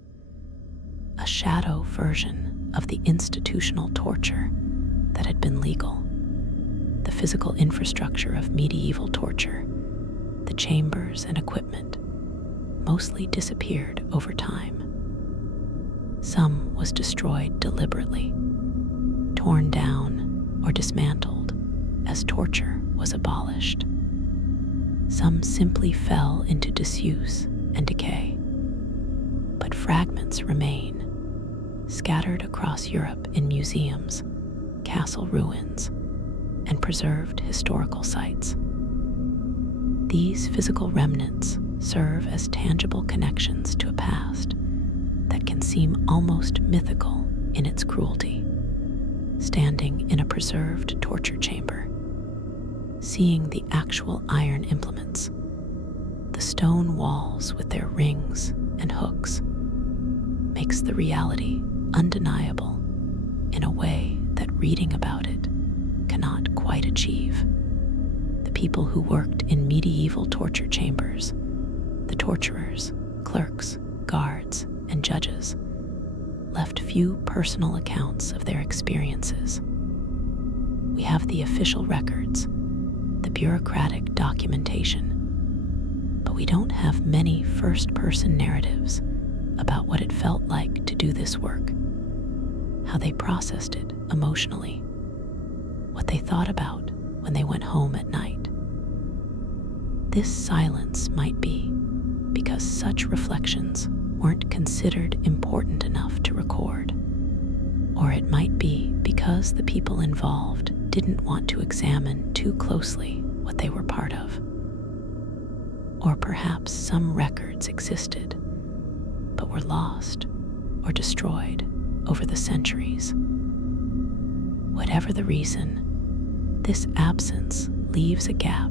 a shadow version of the institutional torture that had been legal. The physical infrastructure of medieval torture, the chambers and equipment, mostly disappeared over time. Some was destroyed deliberately, torn down or dismantled as torture was abolished. Some simply fell into disuse and decay, but fragments remain, scattered across Europe in museums, castle ruins, and preserved historical sites. These physical remnants serve as tangible connections to a past that can seem almost mythical in its cruelty. Standing in a preserved torture chamber, seeing the actual iron implements, the stone walls with their rings and hooks, makes the reality undeniable in a way that reading about it cannot quite achieve. The people who worked in medieval torture chambers, the torturers, clerks, guards, and judges, left few personal accounts of their experiences. We have the official records, the bureaucratic documentation, but we don't have many first-person narratives about what it felt like to do this work, how they processed it emotionally, what they thought about when they went home at night. This silence might be because such reflections weren't considered important enough to record, or it might be because the people involved didn't want to examine too closely what they were part of. Or perhaps some records existed, but were lost or destroyed over the centuries. Whatever the reason, this absence leaves a gap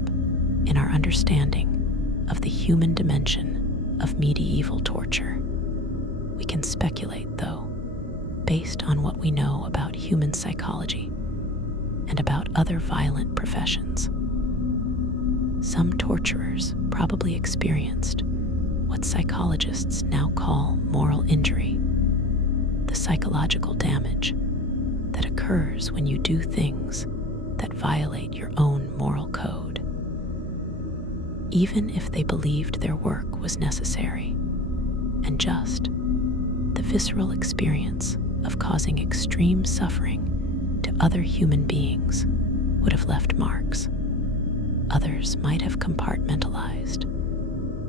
in our understanding of the human dimension of medieval torture. We can speculate, though, based on what we know about human psychology and about other violent professions. Some torturers probably experienced what psychologists now call moral injury, the psychological damage that occurs when you do things that violate your own moral code. Even if they believed their work was necessary and just, the visceral experience of causing extreme suffering to other human beings would have left marks. Others might have compartmentalized,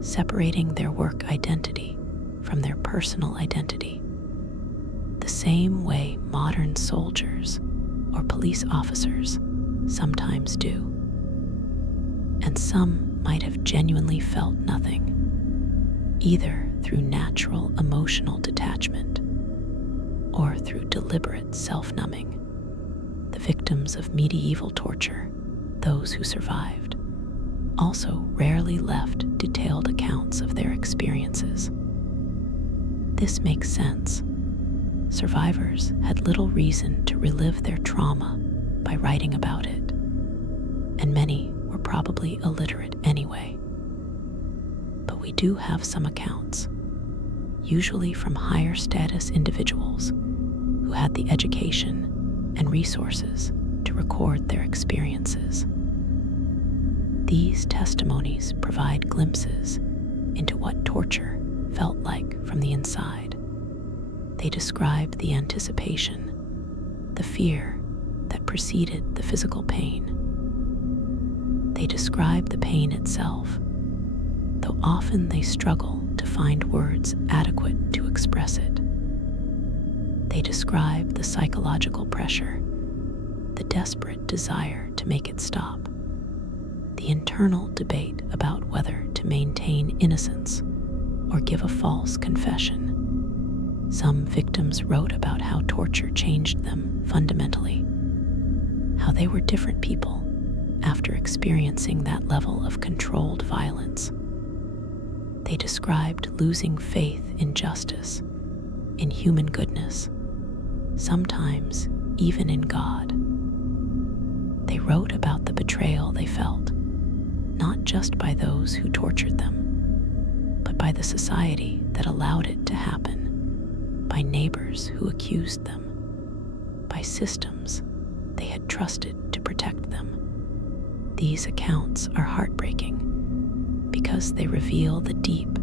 separating their work identity from their personal identity, the same way modern soldiers or police officers sometimes do. And some might have genuinely felt nothing, either through natural emotional detachment or through deliberate self-numbing. The victims of medieval torture, those who survived, also rarely left detailed accounts of their experiences. This makes sense. Survivors had little reason to relive their trauma by writing about it, and many were probably illiterate anyway. But we do have some accounts, usually from higher status individuals who had the education and resources to record their experiences. These testimonies provide glimpses into what torture felt like from the inside. They describe the anticipation, the fear that preceded the physical pain. They describe the pain itself, though often they struggle to find words adequate to express it. They describe the psychological pressure, the desperate desire to make it stop, the internal debate about whether to maintain innocence or give a false confession. Some victims wrote about how torture changed them fundamentally, how they were different people after experiencing that level of controlled violence. They described losing faith in justice, in human goodness, sometimes even in God. They wrote about the betrayal they felt, not just by those who tortured them, but by the society that allowed it to happen, by neighbors who accused them, by systems they had trusted to protect them. These accounts are heartbreaking because they reveal the deep,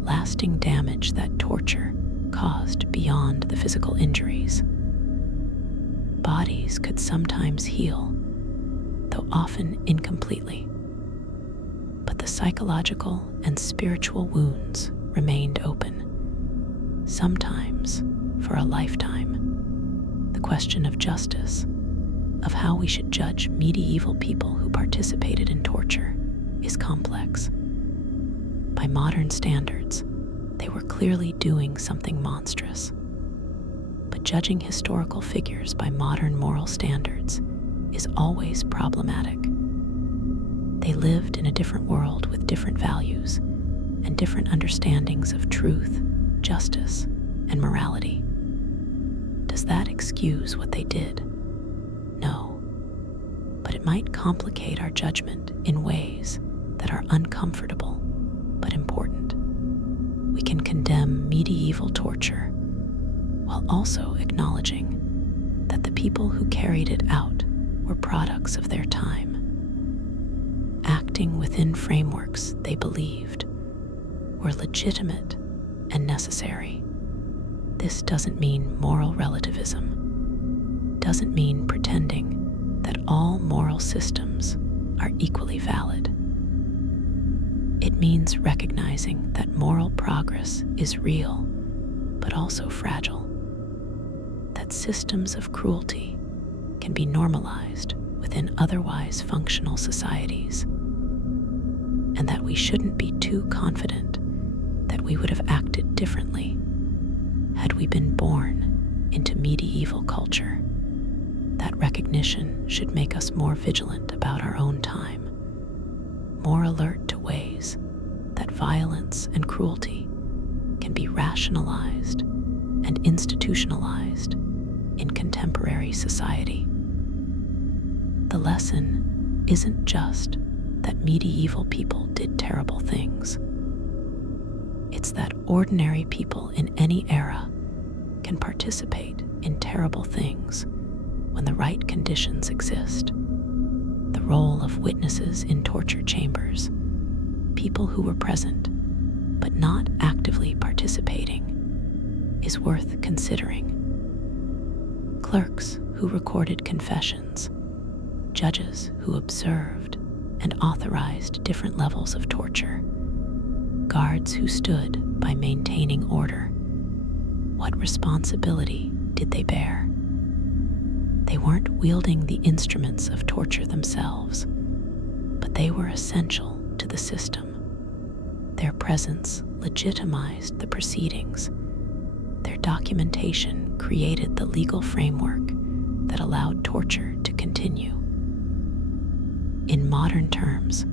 lasting damage that torture caused beyond the physical injuries. Bodies could sometimes heal, though often incompletely, but the psychological and spiritual wounds remained open, sometimes for a lifetime. The question of justice, of how we should judge medieval people who participated in torture, is complex. By modern standards, they were clearly doing something monstrous. But judging historical figures by modern moral standards is always problematic. They lived in a different world with different values and different understandings of truth, justice, and morality. Does that excuse what they did? No. But it might complicate our judgment in ways that are uncomfortable but important. We can condemn medieval torture while also acknowledging that the people who carried it out were products of their time, acting within frameworks they believed were legitimate and necessary. This doesn't mean moral relativism, doesn't mean pretending that all moral systems are equally valid. It means recognizing that moral progress is real, but also fragile, that systems of cruelty can be normalized within otherwise functional societies, and that we shouldn't be too confident that we would have acted differently had we been born into medieval culture. That recognition should make us more vigilant about our own time, more alert to ways that violence and cruelty can be rationalized and institutionalized in contemporary society. The lesson isn't just that medieval people did terrible things. It's that ordinary people in any era can participate in terrible things when the right conditions exist. The role of witnesses in torture chambers, people who were present but not actively participating, is worth considering. Clerks who recorded confessions, judges who observed and authorized different levels of torture, guards who stood by maintaining order. What responsibility did they bear? They weren't wielding the instruments of torture themselves, but they were essential to the system. Their presence legitimized the proceedings. Their documentation created the legal framework that allowed torture to continue. In modern terms,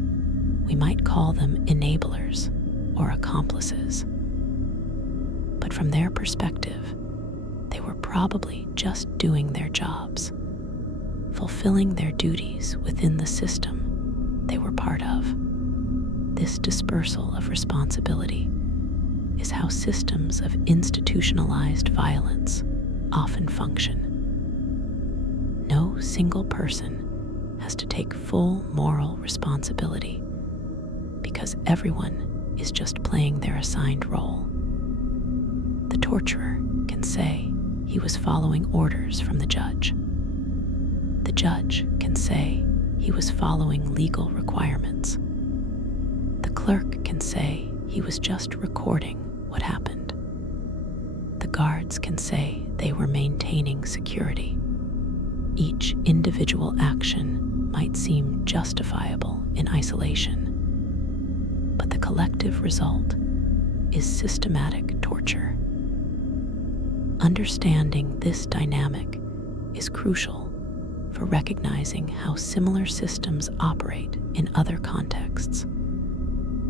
we might call them enablers or accomplices. But from their perspective, they were probably just doing their jobs, fulfilling their duties within the system they were part of. This dispersal of responsibility is how systems of institutionalized violence often function. No single person has to take full moral responsibility because everyone is just playing their assigned role. The torturer can say he was following orders from the judge. The judge can say he was following legal requirements. The clerk can say he was just recording what happened. The guards can say they were maintaining security. Each individual action might seem justifiable in isolation, but the collective result is systematic torture. Understanding this dynamic is crucial for recognizing how similar systems operate in other contexts: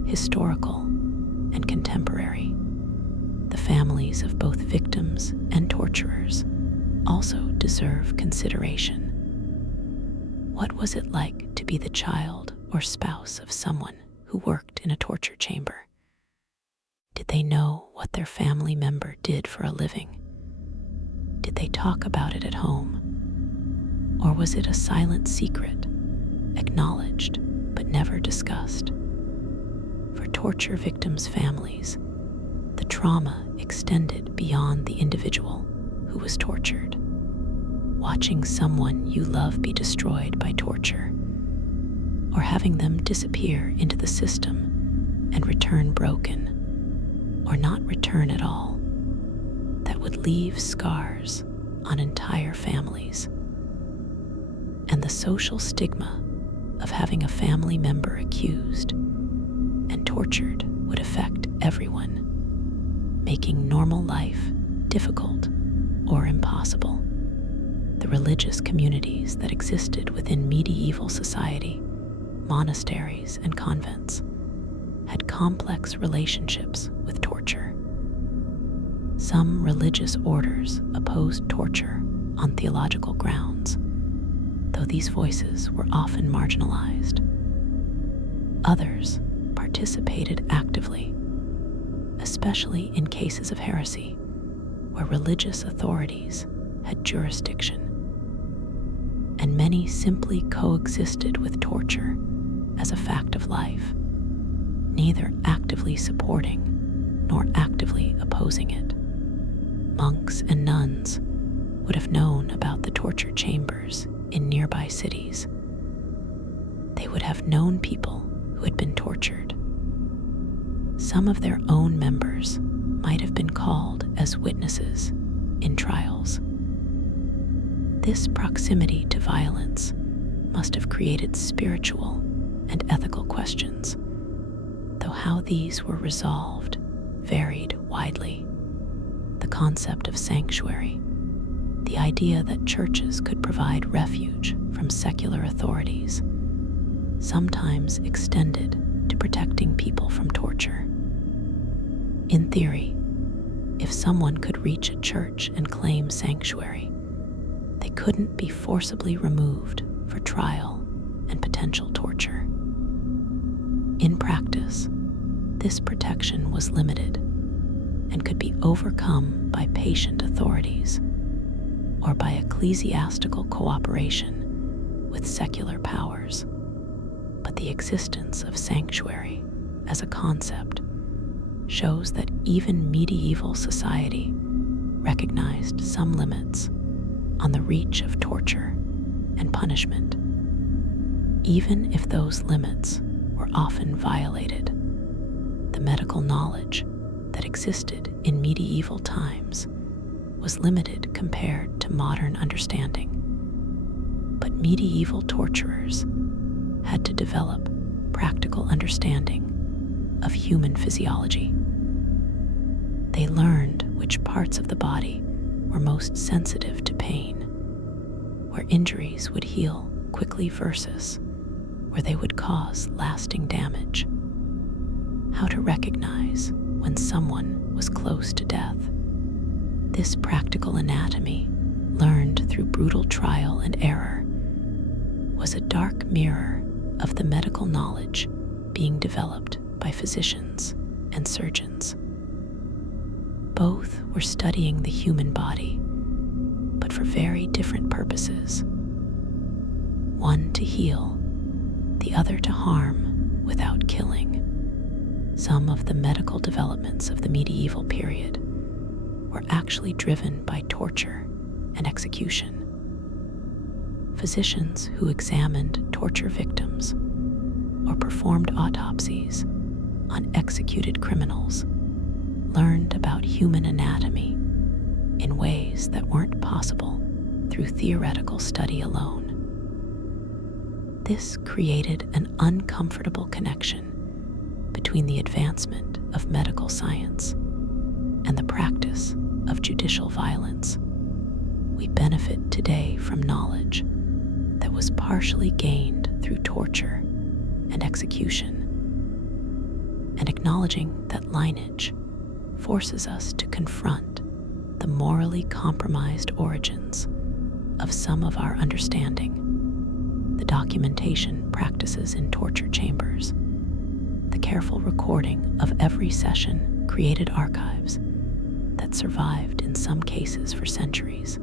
historical, and contemporary. The families of both victims and torturers also deserve consideration. What was it like to be the child or spouse of someone who worked in a torture chamber? Did they know what their family member did for a living? Did they talk about it at home? Or was it a silent secret, acknowledged but never discussed? For torture victims' families, the trauma extended beyond the individual who was tortured. Watching someone you love be destroyed by torture, or having them disappear into the system and return broken, or not return at all, that would leave scars on entire families. And the social stigma of having a family member accused and tortured would affect everyone, making normal life difficult or impossible. The religious communities that existed within medieval society, monasteries and convents, had complex relationships with torture. Some religious orders opposed torture on theological grounds, though these voices were often marginalized. Others participated actively, especially in cases of heresy, where religious authorities had jurisdiction. And many simply coexisted with torture as a fact of life, neither actively supporting nor actively opposing it. Monks and nuns would have known about the torture chambers in nearby cities. They would have known people who had been tortured. Some of their own members might have been called as witnesses in trials. This proximity to violence must have created spiritual and ethical questions, though how these were resolved varied widely. The concept of sanctuary, the idea that churches could provide refuge from secular authorities, sometimes extended to protecting people from torture. In theory, if someone could reach a church and claim sanctuary, they couldn't be forcibly removed for trial and potential torture. In practice, this protection was limited and could be overcome by patient authorities or by ecclesiastical cooperation with secular powers. But the existence of sanctuary as a concept shows that even medieval society recognized some limits on the reach of torture and punishment, even if those limits were often violated. The medical knowledge that existed in medieval times was limited compared to modern understanding, but medieval torturers had to develop practical understanding of human physiology. They learned which parts of the body were most sensitive to pain, where injuries would heal quickly versus where they would cause lasting damage, how to recognize when someone was close to death. This practical anatomy, learned through brutal trial and error, was a dark mirror of the medical knowledge being developed by physicians and surgeons. Both were studying the human body, but for very different purposes. One to heal, the other to harm without killing. Some of the medical developments of the medieval period were actually driven by torture and execution. Physicians who examined torture victims or performed autopsies on executed criminals learned about human anatomy in ways that weren't possible through theoretical study alone. This created an uncomfortable connection between the advancement of medical science and the practice of judicial violence. We benefit today from knowledge that was partially gained through torture and execution. And acknowledging that lineage forces us to confront the morally compromised origins of some of our understanding, the documentation practices in torture chambers, the careful recording of every session created archives that survived in some cases for centuries.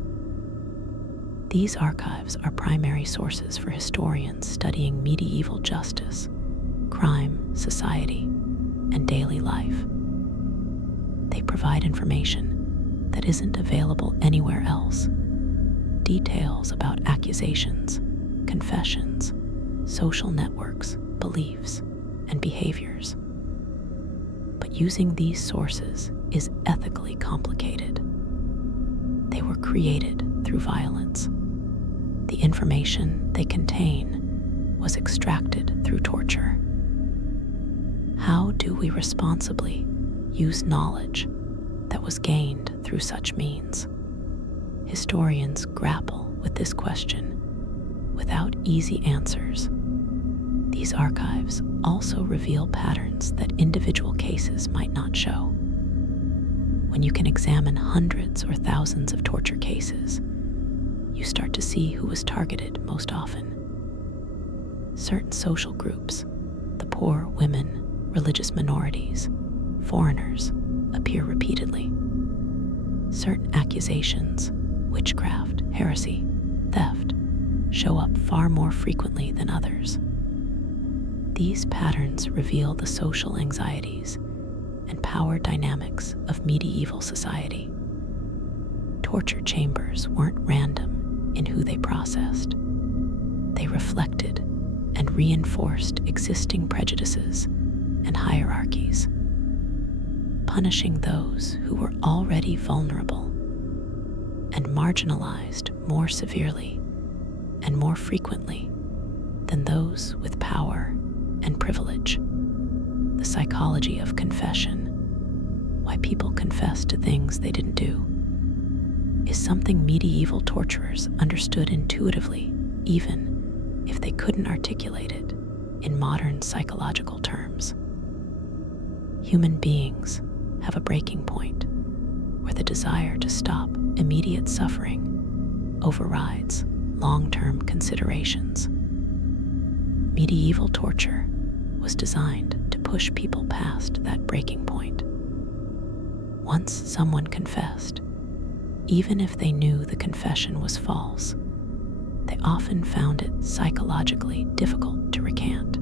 These archives are primary sources for historians studying medieval justice, crime, society, and daily life. They provide information that isn't available anywhere else. Details about accusations, confessions, social networks, beliefs, and behaviors. But using these sources is ethically complicated. They were created through violence. The information they contain was extracted through torture. How do we responsibly use knowledge that was gained through such means? Historians grapple with this question without easy answers. These archives also reveal patterns that individual cases might not show. When you can examine hundreds or thousands of torture cases, you start to see who was targeted most often. Certain social groups, the poor, women, religious minorities, foreigners, appear repeatedly. Certain accusations, witchcraft, heresy, theft, show up far more frequently than others. These patterns reveal the social anxieties and power dynamics of medieval society. Torture chambers weren't random in who they processed. They reflected and reinforced existing prejudices and hierarchies, punishing those who were already vulnerable and marginalized more severely and more frequently than those with power and privilege. The psychology of confession, why people confess to things they didn't do, is something medieval torturers understood intuitively, even if they couldn't articulate it in modern psychological terms. Human beings have a breaking point where the desire to stop immediate suffering overrides long-term considerations. Medieval torture was designed to push people past that breaking point. Once someone confessed, even if they knew the confession was false, they often found it psychologically difficult to recant.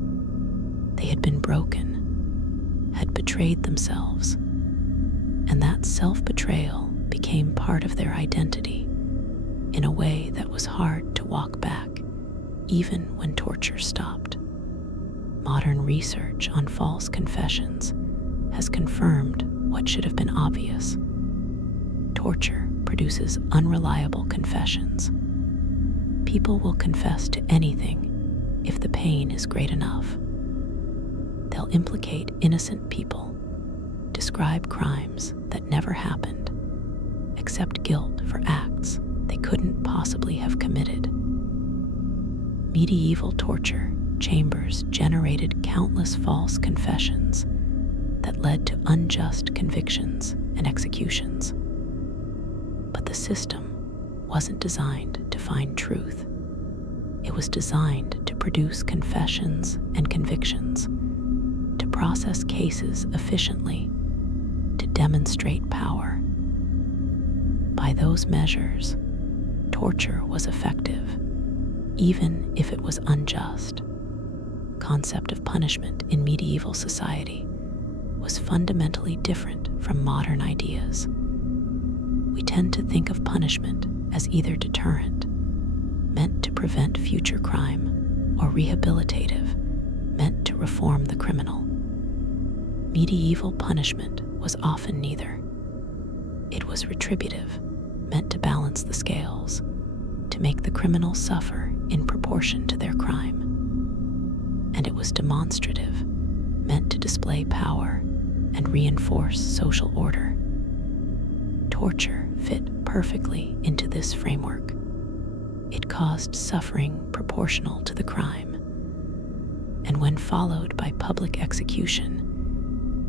They had been broken, had betrayed themselves, and that self-betrayal became part of their identity in a way that was hard to walk back, even when torture stopped. Modern research on false confessions has confirmed what should have been obvious. Torture produces unreliable confessions. People will confess to anything if the pain is great enough. They'll implicate innocent people, describe crimes that never happened, accept guilt for acts they couldn't possibly have committed. Medieval torture chambers generated countless false confessions that led to unjust convictions and executions. But the system wasn't designed to find truth. It was designed to produce confessions and convictions, to process cases efficiently, to demonstrate power. By those measures, torture was effective, even if it was unjust. Concept of punishment in medieval society was fundamentally different from modern ideas. We tend to think of punishment as either deterrent, meant to prevent future crime, or rehabilitative, meant to reform the criminal. Medieval punishment was often neither. It was retributive, meant to balance the scales, to make the criminal suffer in proportion to their crime. And it was demonstrative, meant to display power and reinforce social order. Torture fit perfectly into this framework. It caused suffering proportional to the crime, and when followed by public execution,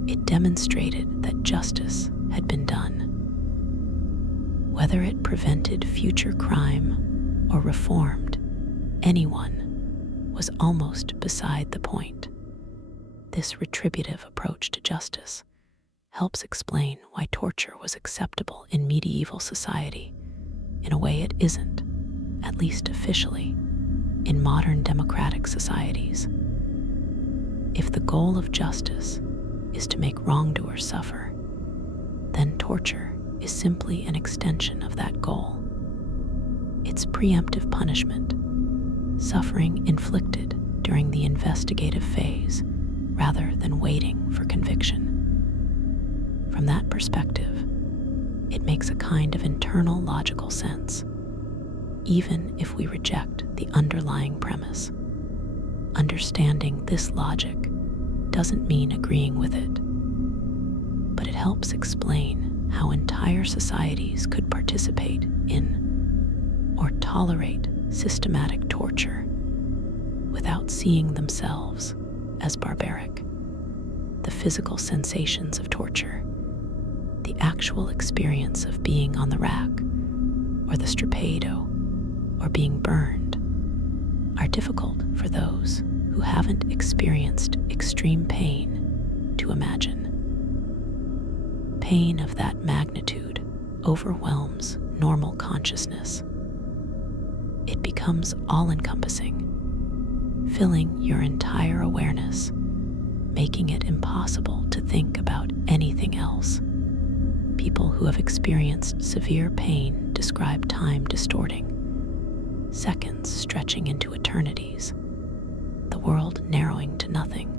It demonstrated that justice had been done. Whether it prevented future crime or reformed anyone was almost beside the point. This retributive approach to justice helps explain why torture was acceptable in medieval society in a way it isn't, at least officially, in modern democratic societies. If the goal of justice is to make wrongdoers suffer, then torture is simply an extension of that goal. It's preemptive punishment, suffering inflicted during the investigative phase rather than waiting for conviction. From that perspective, it makes a kind of internal logical sense, even if we reject the underlying premise. Understanding this logic doesn't mean agreeing with it, but it helps explain how entire societies could participate in or tolerate systematic torture without seeing themselves as barbaric. The physical sensations of torture, the actual experience of being on the rack or the strapado or being burned, are difficult for those who haven't experienced extreme pain to imagine. Pain of that magnitude overwhelms normal consciousness. It becomes all-encompassing, filling your entire awareness, making it impossible to think about anything else. People who have experienced severe pain describe time distorting, seconds stretching into eternities, the world narrowing to nothing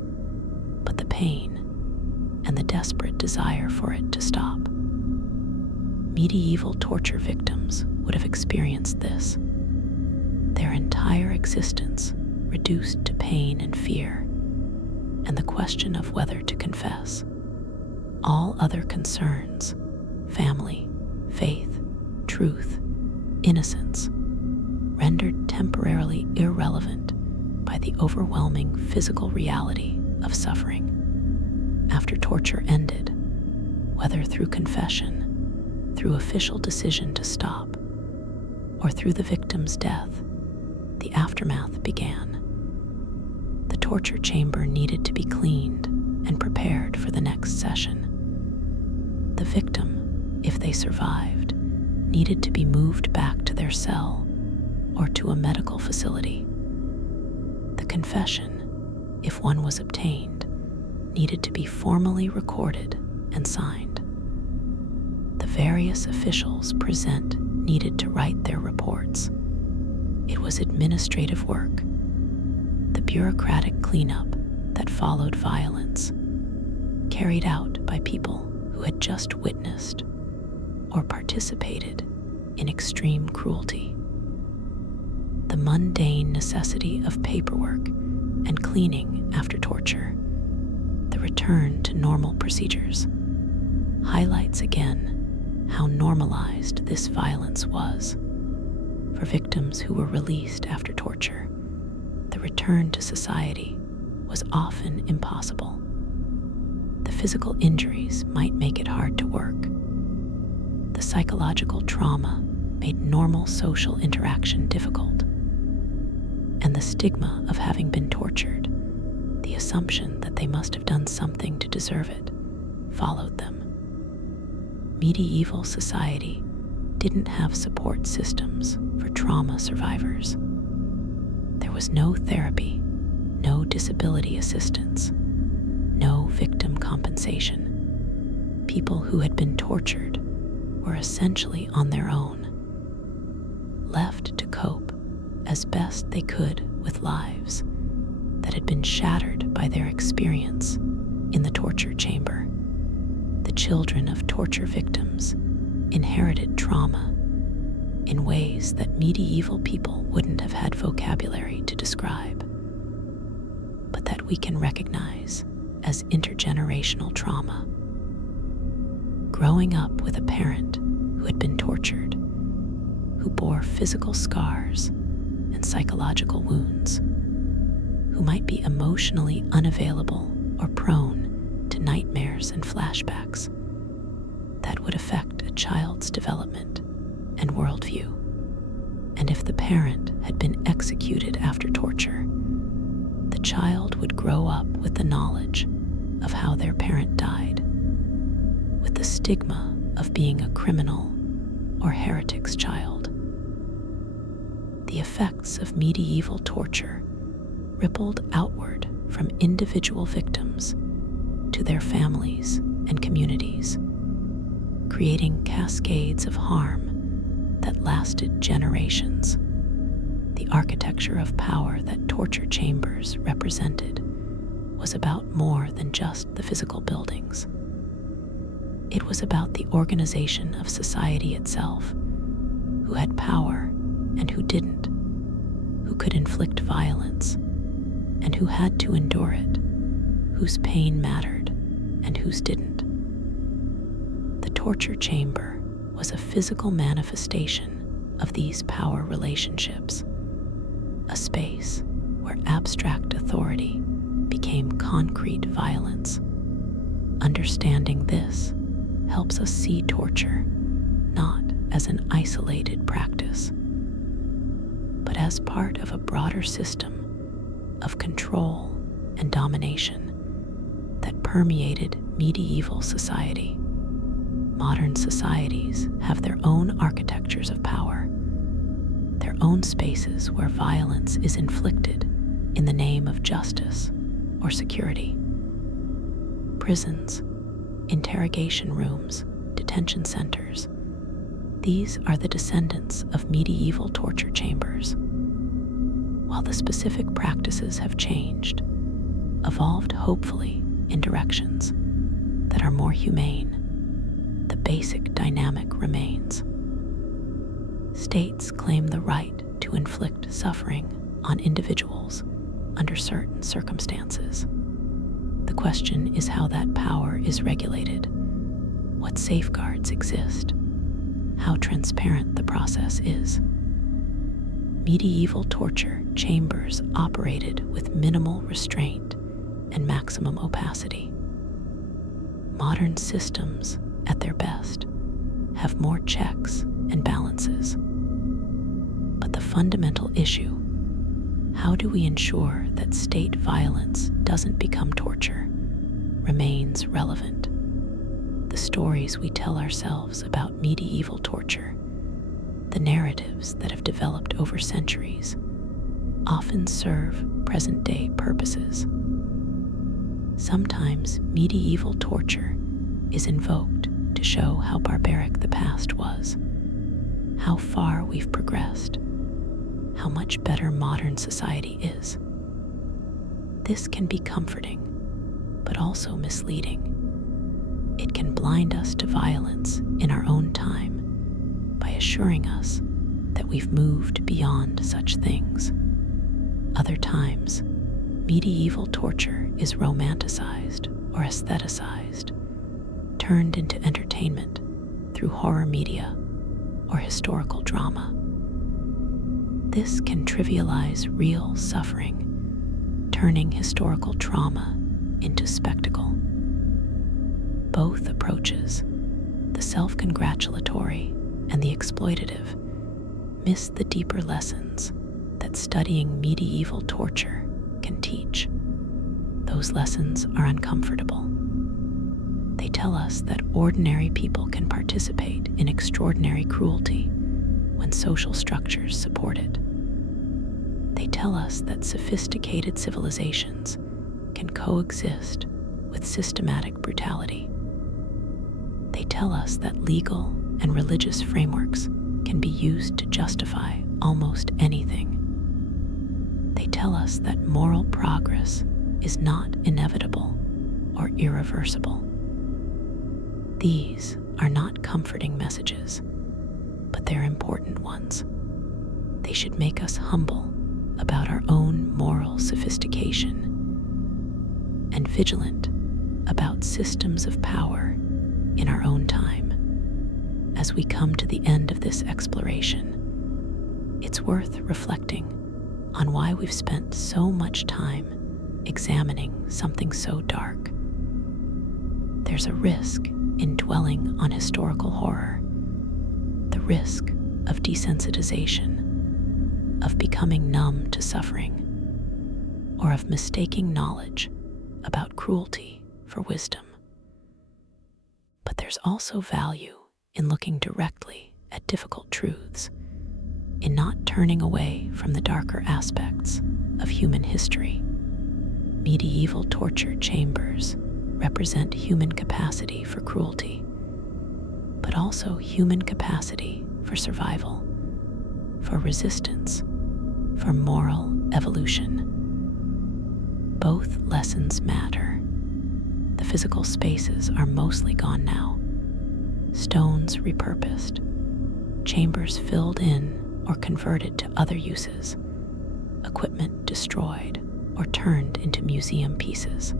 but the pain and the desperate desire for it to stop. Medieval torture victims would have experienced this, their entire existence reduced to pain and fear, and the question of whether to confess. All other concerns, family, faith, truth, innocence, rendered temporarily irrelevant by the overwhelming physical reality of suffering. After torture ended, whether through confession, through official decision to stop, or through the victim's death, the aftermath began. The torture chamber needed to be cleaned and prepared for the next session. The victim, if they survived, needed to be moved back to their cell or to a medical facility. The confession, if one was obtained, needed to be formally recorded and signed. The various officials present needed to write their reports. It was administrative work, the bureaucratic cleanup that followed violence, carried out by people who had just witnessed or participated in extreme cruelty. The mundane necessity of paperwork and cleaning after torture, the return to normal procedures, highlights again how normalized this violence was. For victims who were released after torture, the return to society was often impossible. The physical injuries might make it hard to work. The psychological trauma made normal social interaction difficult. And the stigma of having been tortured, the assumption that they must have done something to deserve it, followed them. Medieval society didn't have support systems for trauma survivors. There was no therapy, no disability assistance, no victim compensation. People who had been tortured were essentially on their own, left to cope as best they could with lives that had been shattered by their experience in the torture chamber. The children of torture victims inherited trauma in ways that medieval people wouldn't have had vocabulary to describe, but that we can recognize as intergenerational trauma. Growing up with a parent who had been tortured, who bore physical scars and psychological wounds, who might be emotionally unavailable or prone to nightmares and flashbacks that would affect a child's development and worldview. And if the parent had been executed after torture, the child would grow up with the knowledge of how their parent died, with the stigma of being a criminal or heretic's child. The effects of medieval torture rippled outward from individual victims to their families and communities, creating cascades of harm that lasted generations. The architecture of power that torture chambers represented was about more than just the physical buildings. It was about the organization of society itself, who had power and who didn't, who could inflict violence and who had to endure it, whose pain mattered and whose didn't. The torture chamber was a physical manifestation of these power relationships, a space where abstract authority became concrete violence. Understanding this helps us see torture not as an isolated practice, but as part of a broader system of control and domination that permeated medieval society. Modern societies have their own architectures of power, their own spaces where violence is inflicted in the name of justice or security. Prisons, interrogation rooms, detention centers. These are the descendants of medieval torture chambers. While the specific practices have changed, evolved hopefully in directions that are more humane, the basic dynamic remains. States claim the right to inflict suffering on individuals under certain circumstances. The question is how that power is regulated, what safeguards exist, how transparent the process is. Medieval torture chambers operated with minimal restraint and maximum opacity. Modern systems, at their best, have more checks and balances. But the fundamental issue, how do we ensure that state violence doesn't become torture, remains relevant. The stories we tell ourselves about medieval torture, the narratives that have developed over centuries, often serve present-day purposes. Sometimes medieval torture is invoked to show how barbaric the past was, how far we've progressed, how much better modern society is. This can be comforting, but also misleading. It can blind us to violence in our own time by assuring us that we've moved beyond such things. Other times, medieval torture is romanticized or aestheticized, turned into entertainment through horror media or historical drama. This can trivialize real suffering, turning historical trauma into spectacle. Both approaches, the self-congratulatory and the exploitative, miss the deeper lessons that studying medieval torture can teach. Those lessons are uncomfortable. They tell us that ordinary people can participate in extraordinary cruelty when social structures support it. They tell us that sophisticated civilizations can coexist with systematic brutality. They tell us that legal and religious frameworks can be used to justify almost anything. They tell us that moral progress is not inevitable or irreversible. These are not comforting messages, but they're important ones. They should make us humble about our own moral sophistication and vigilant about systems of power in our own time. As we come to the end of this exploration, it's worth reflecting on why we've spent so much time examining something so dark. there's a risk in dwelling on historical horror, the risk of desensitization, of becoming numb to suffering, or of mistaking knowledge about cruelty for wisdom. But there's also value in looking directly at difficult truths, in not turning away from the darker aspects of human history. Medieval torture chambers represent human capacity for cruelty, but also human capacity for survival, for resistance, for moral evolution. Both lessons matter. The physical spaces are mostly gone now, stones repurposed, chambers filled in or converted to other uses, equipment destroyed or turned into museum pieces.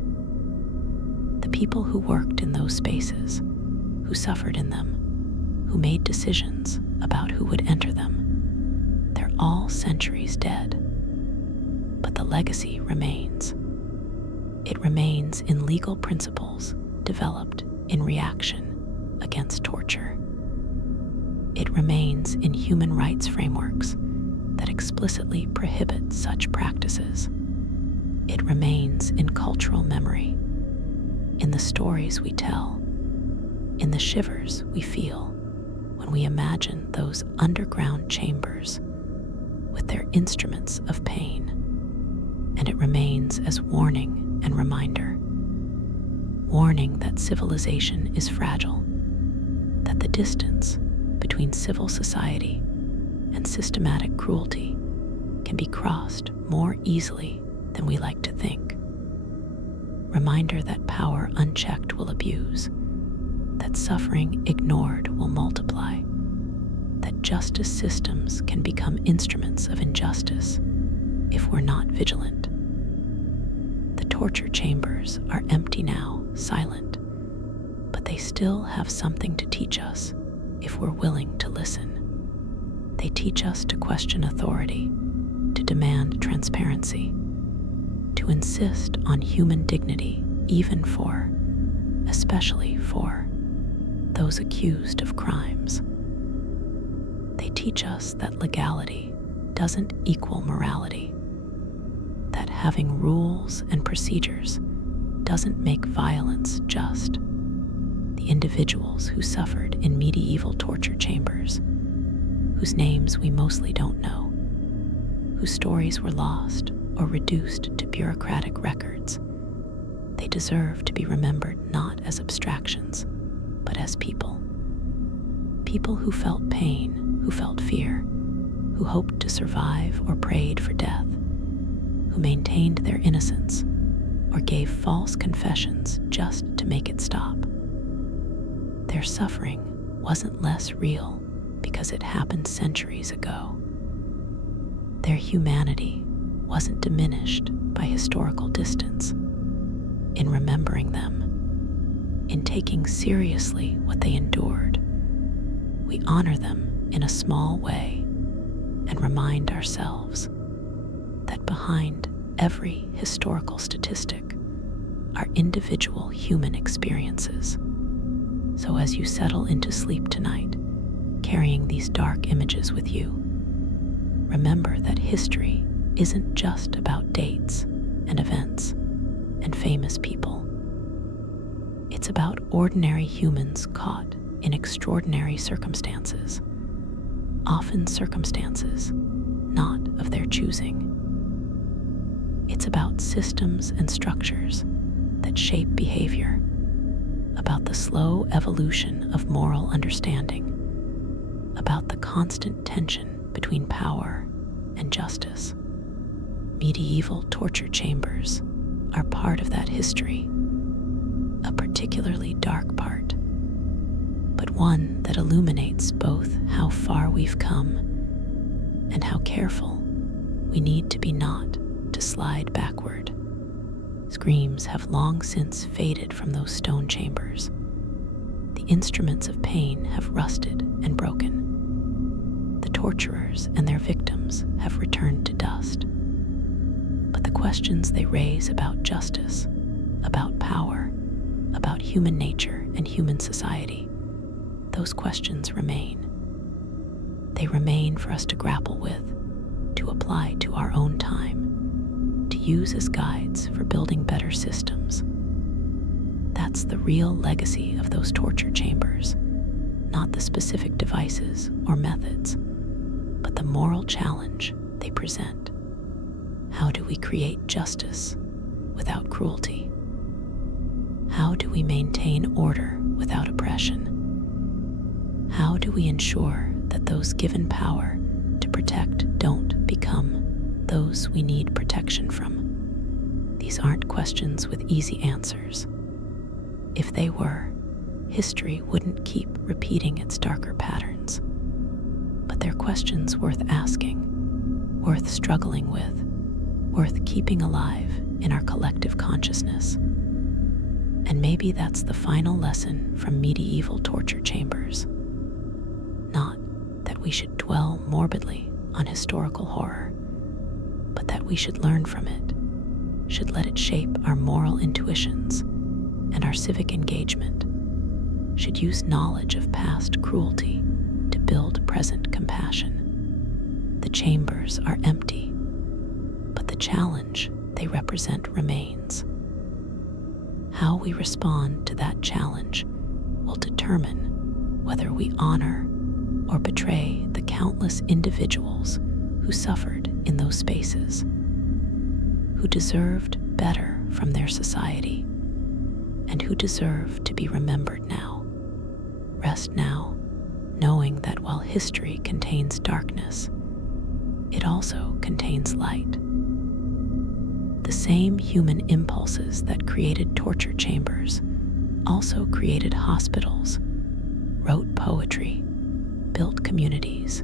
The people who worked in those spaces, who suffered in them, who made decisions about who would enter them, they're all centuries dead. But the legacy remains. It remains in legal principles developed in reaction against torture. It remains in human rights frameworks that explicitly prohibit such practices. It remains in cultural memory, in the stories we tell, in the shivers we feel when we imagine those underground chambers with their instruments of pain. And it remains as warning and reminder. Warning that civilization is fragile, that the distance between civil society and systematic cruelty can be crossed more easily than we like to think. Reminder that power unchecked will abuse, that suffering ignored will multiply, that justice systems can become instruments of injustice if we're not vigilant. The torture chambers are empty now, silent, but they still have something to teach us if we're willing to listen. They teach us to question authority, to demand transparency, to insist on human dignity, even for, especially for, those accused of crimes. They teach us that legality doesn't equal morality, that having rules and procedures doesn't make violence just. The individuals who suffered in medieval torture chambers, whose names we mostly don't know, whose stories were lost or reduced to bureaucratic records, they deserve to be remembered not as abstractions, but as people. People who felt pain, who felt fear, who hoped to survive or prayed for death, who maintained their innocence or gave false confessions just to make it stop. Their suffering wasn't less real because it happened centuries ago. Their humanity wasn't diminished by historical distance. In remembering them, in taking seriously what they endured, we honor them in a small way and remind ourselves that behind every historical statistic are individual human experiences. So as you settle into sleep tonight, carrying these dark images with you, remember that history isn't just about dates and events and famous people. It's about ordinary humans caught in extraordinary circumstances, often circumstances not of their choosing. It's about systems and structures that shape behavior, about the slow evolution of moral understanding, about the constant tension between power and justice. Medieval torture chambers are part of that history, a particularly dark part, but one that illuminates both how far we've come and how careful we need to be not to slide backward. Screams have long since faded from those stone chambers. The instruments of pain have rusted and broken. The torturers and their victims have returned to dust. But the questions they raise about justice, about power, about human nature and human society, those questions remain. They remain for us to grapple with, to apply to our own time, to use as guides for building better systems. That's the real legacy of those torture chambers, not the specific devices or methods, but the moral challenge they present. How do we create justice without cruelty? How do we maintain order without oppression? How do we ensure that those given power to protect don't become those we need protection from? These aren't questions with easy answers. If they were, history wouldn't keep repeating its darker patterns. But they're questions worth asking, worth struggling with, worth keeping alive in our collective consciousness. And maybe that's the final lesson from medieval torture chambers. Not that we should dwell morbidly on historical horror, but that we should learn from it, should let it shape our moral intuitions and our civic engagement, should use knowledge of past cruelty to build present compassion. The chambers are empty, but the challenge they represent remains. How we respond to that challenge will determine whether we honor or betray the countless individuals who suffered in those spaces, who deserved better from their society, and who deserve to be remembered now. Rest now, knowing that while history contains darkness, it also contains light. The same human impulses that created torture chambers also created hospitals, wrote poetry, built communities,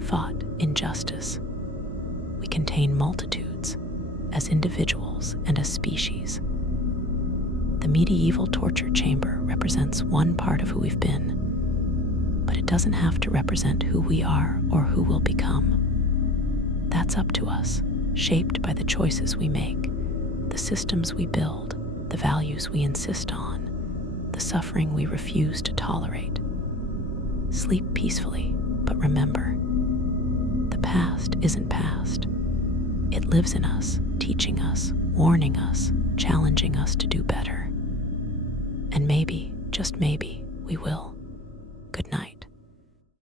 fought injustice. We contain multitudes as individuals and as species. The medieval torture chamber represents one part of who we've been, but it doesn't have to represent who we are or who we'll become. That's up to us, shaped by the choices we make, the systems we build, the values we insist on, the suffering we refuse to tolerate. Sleep peacefully, but remember, the past isn't past. It lives in us, teaching us, warning us, challenging us to do better. And maybe, just maybe, we will. Good night.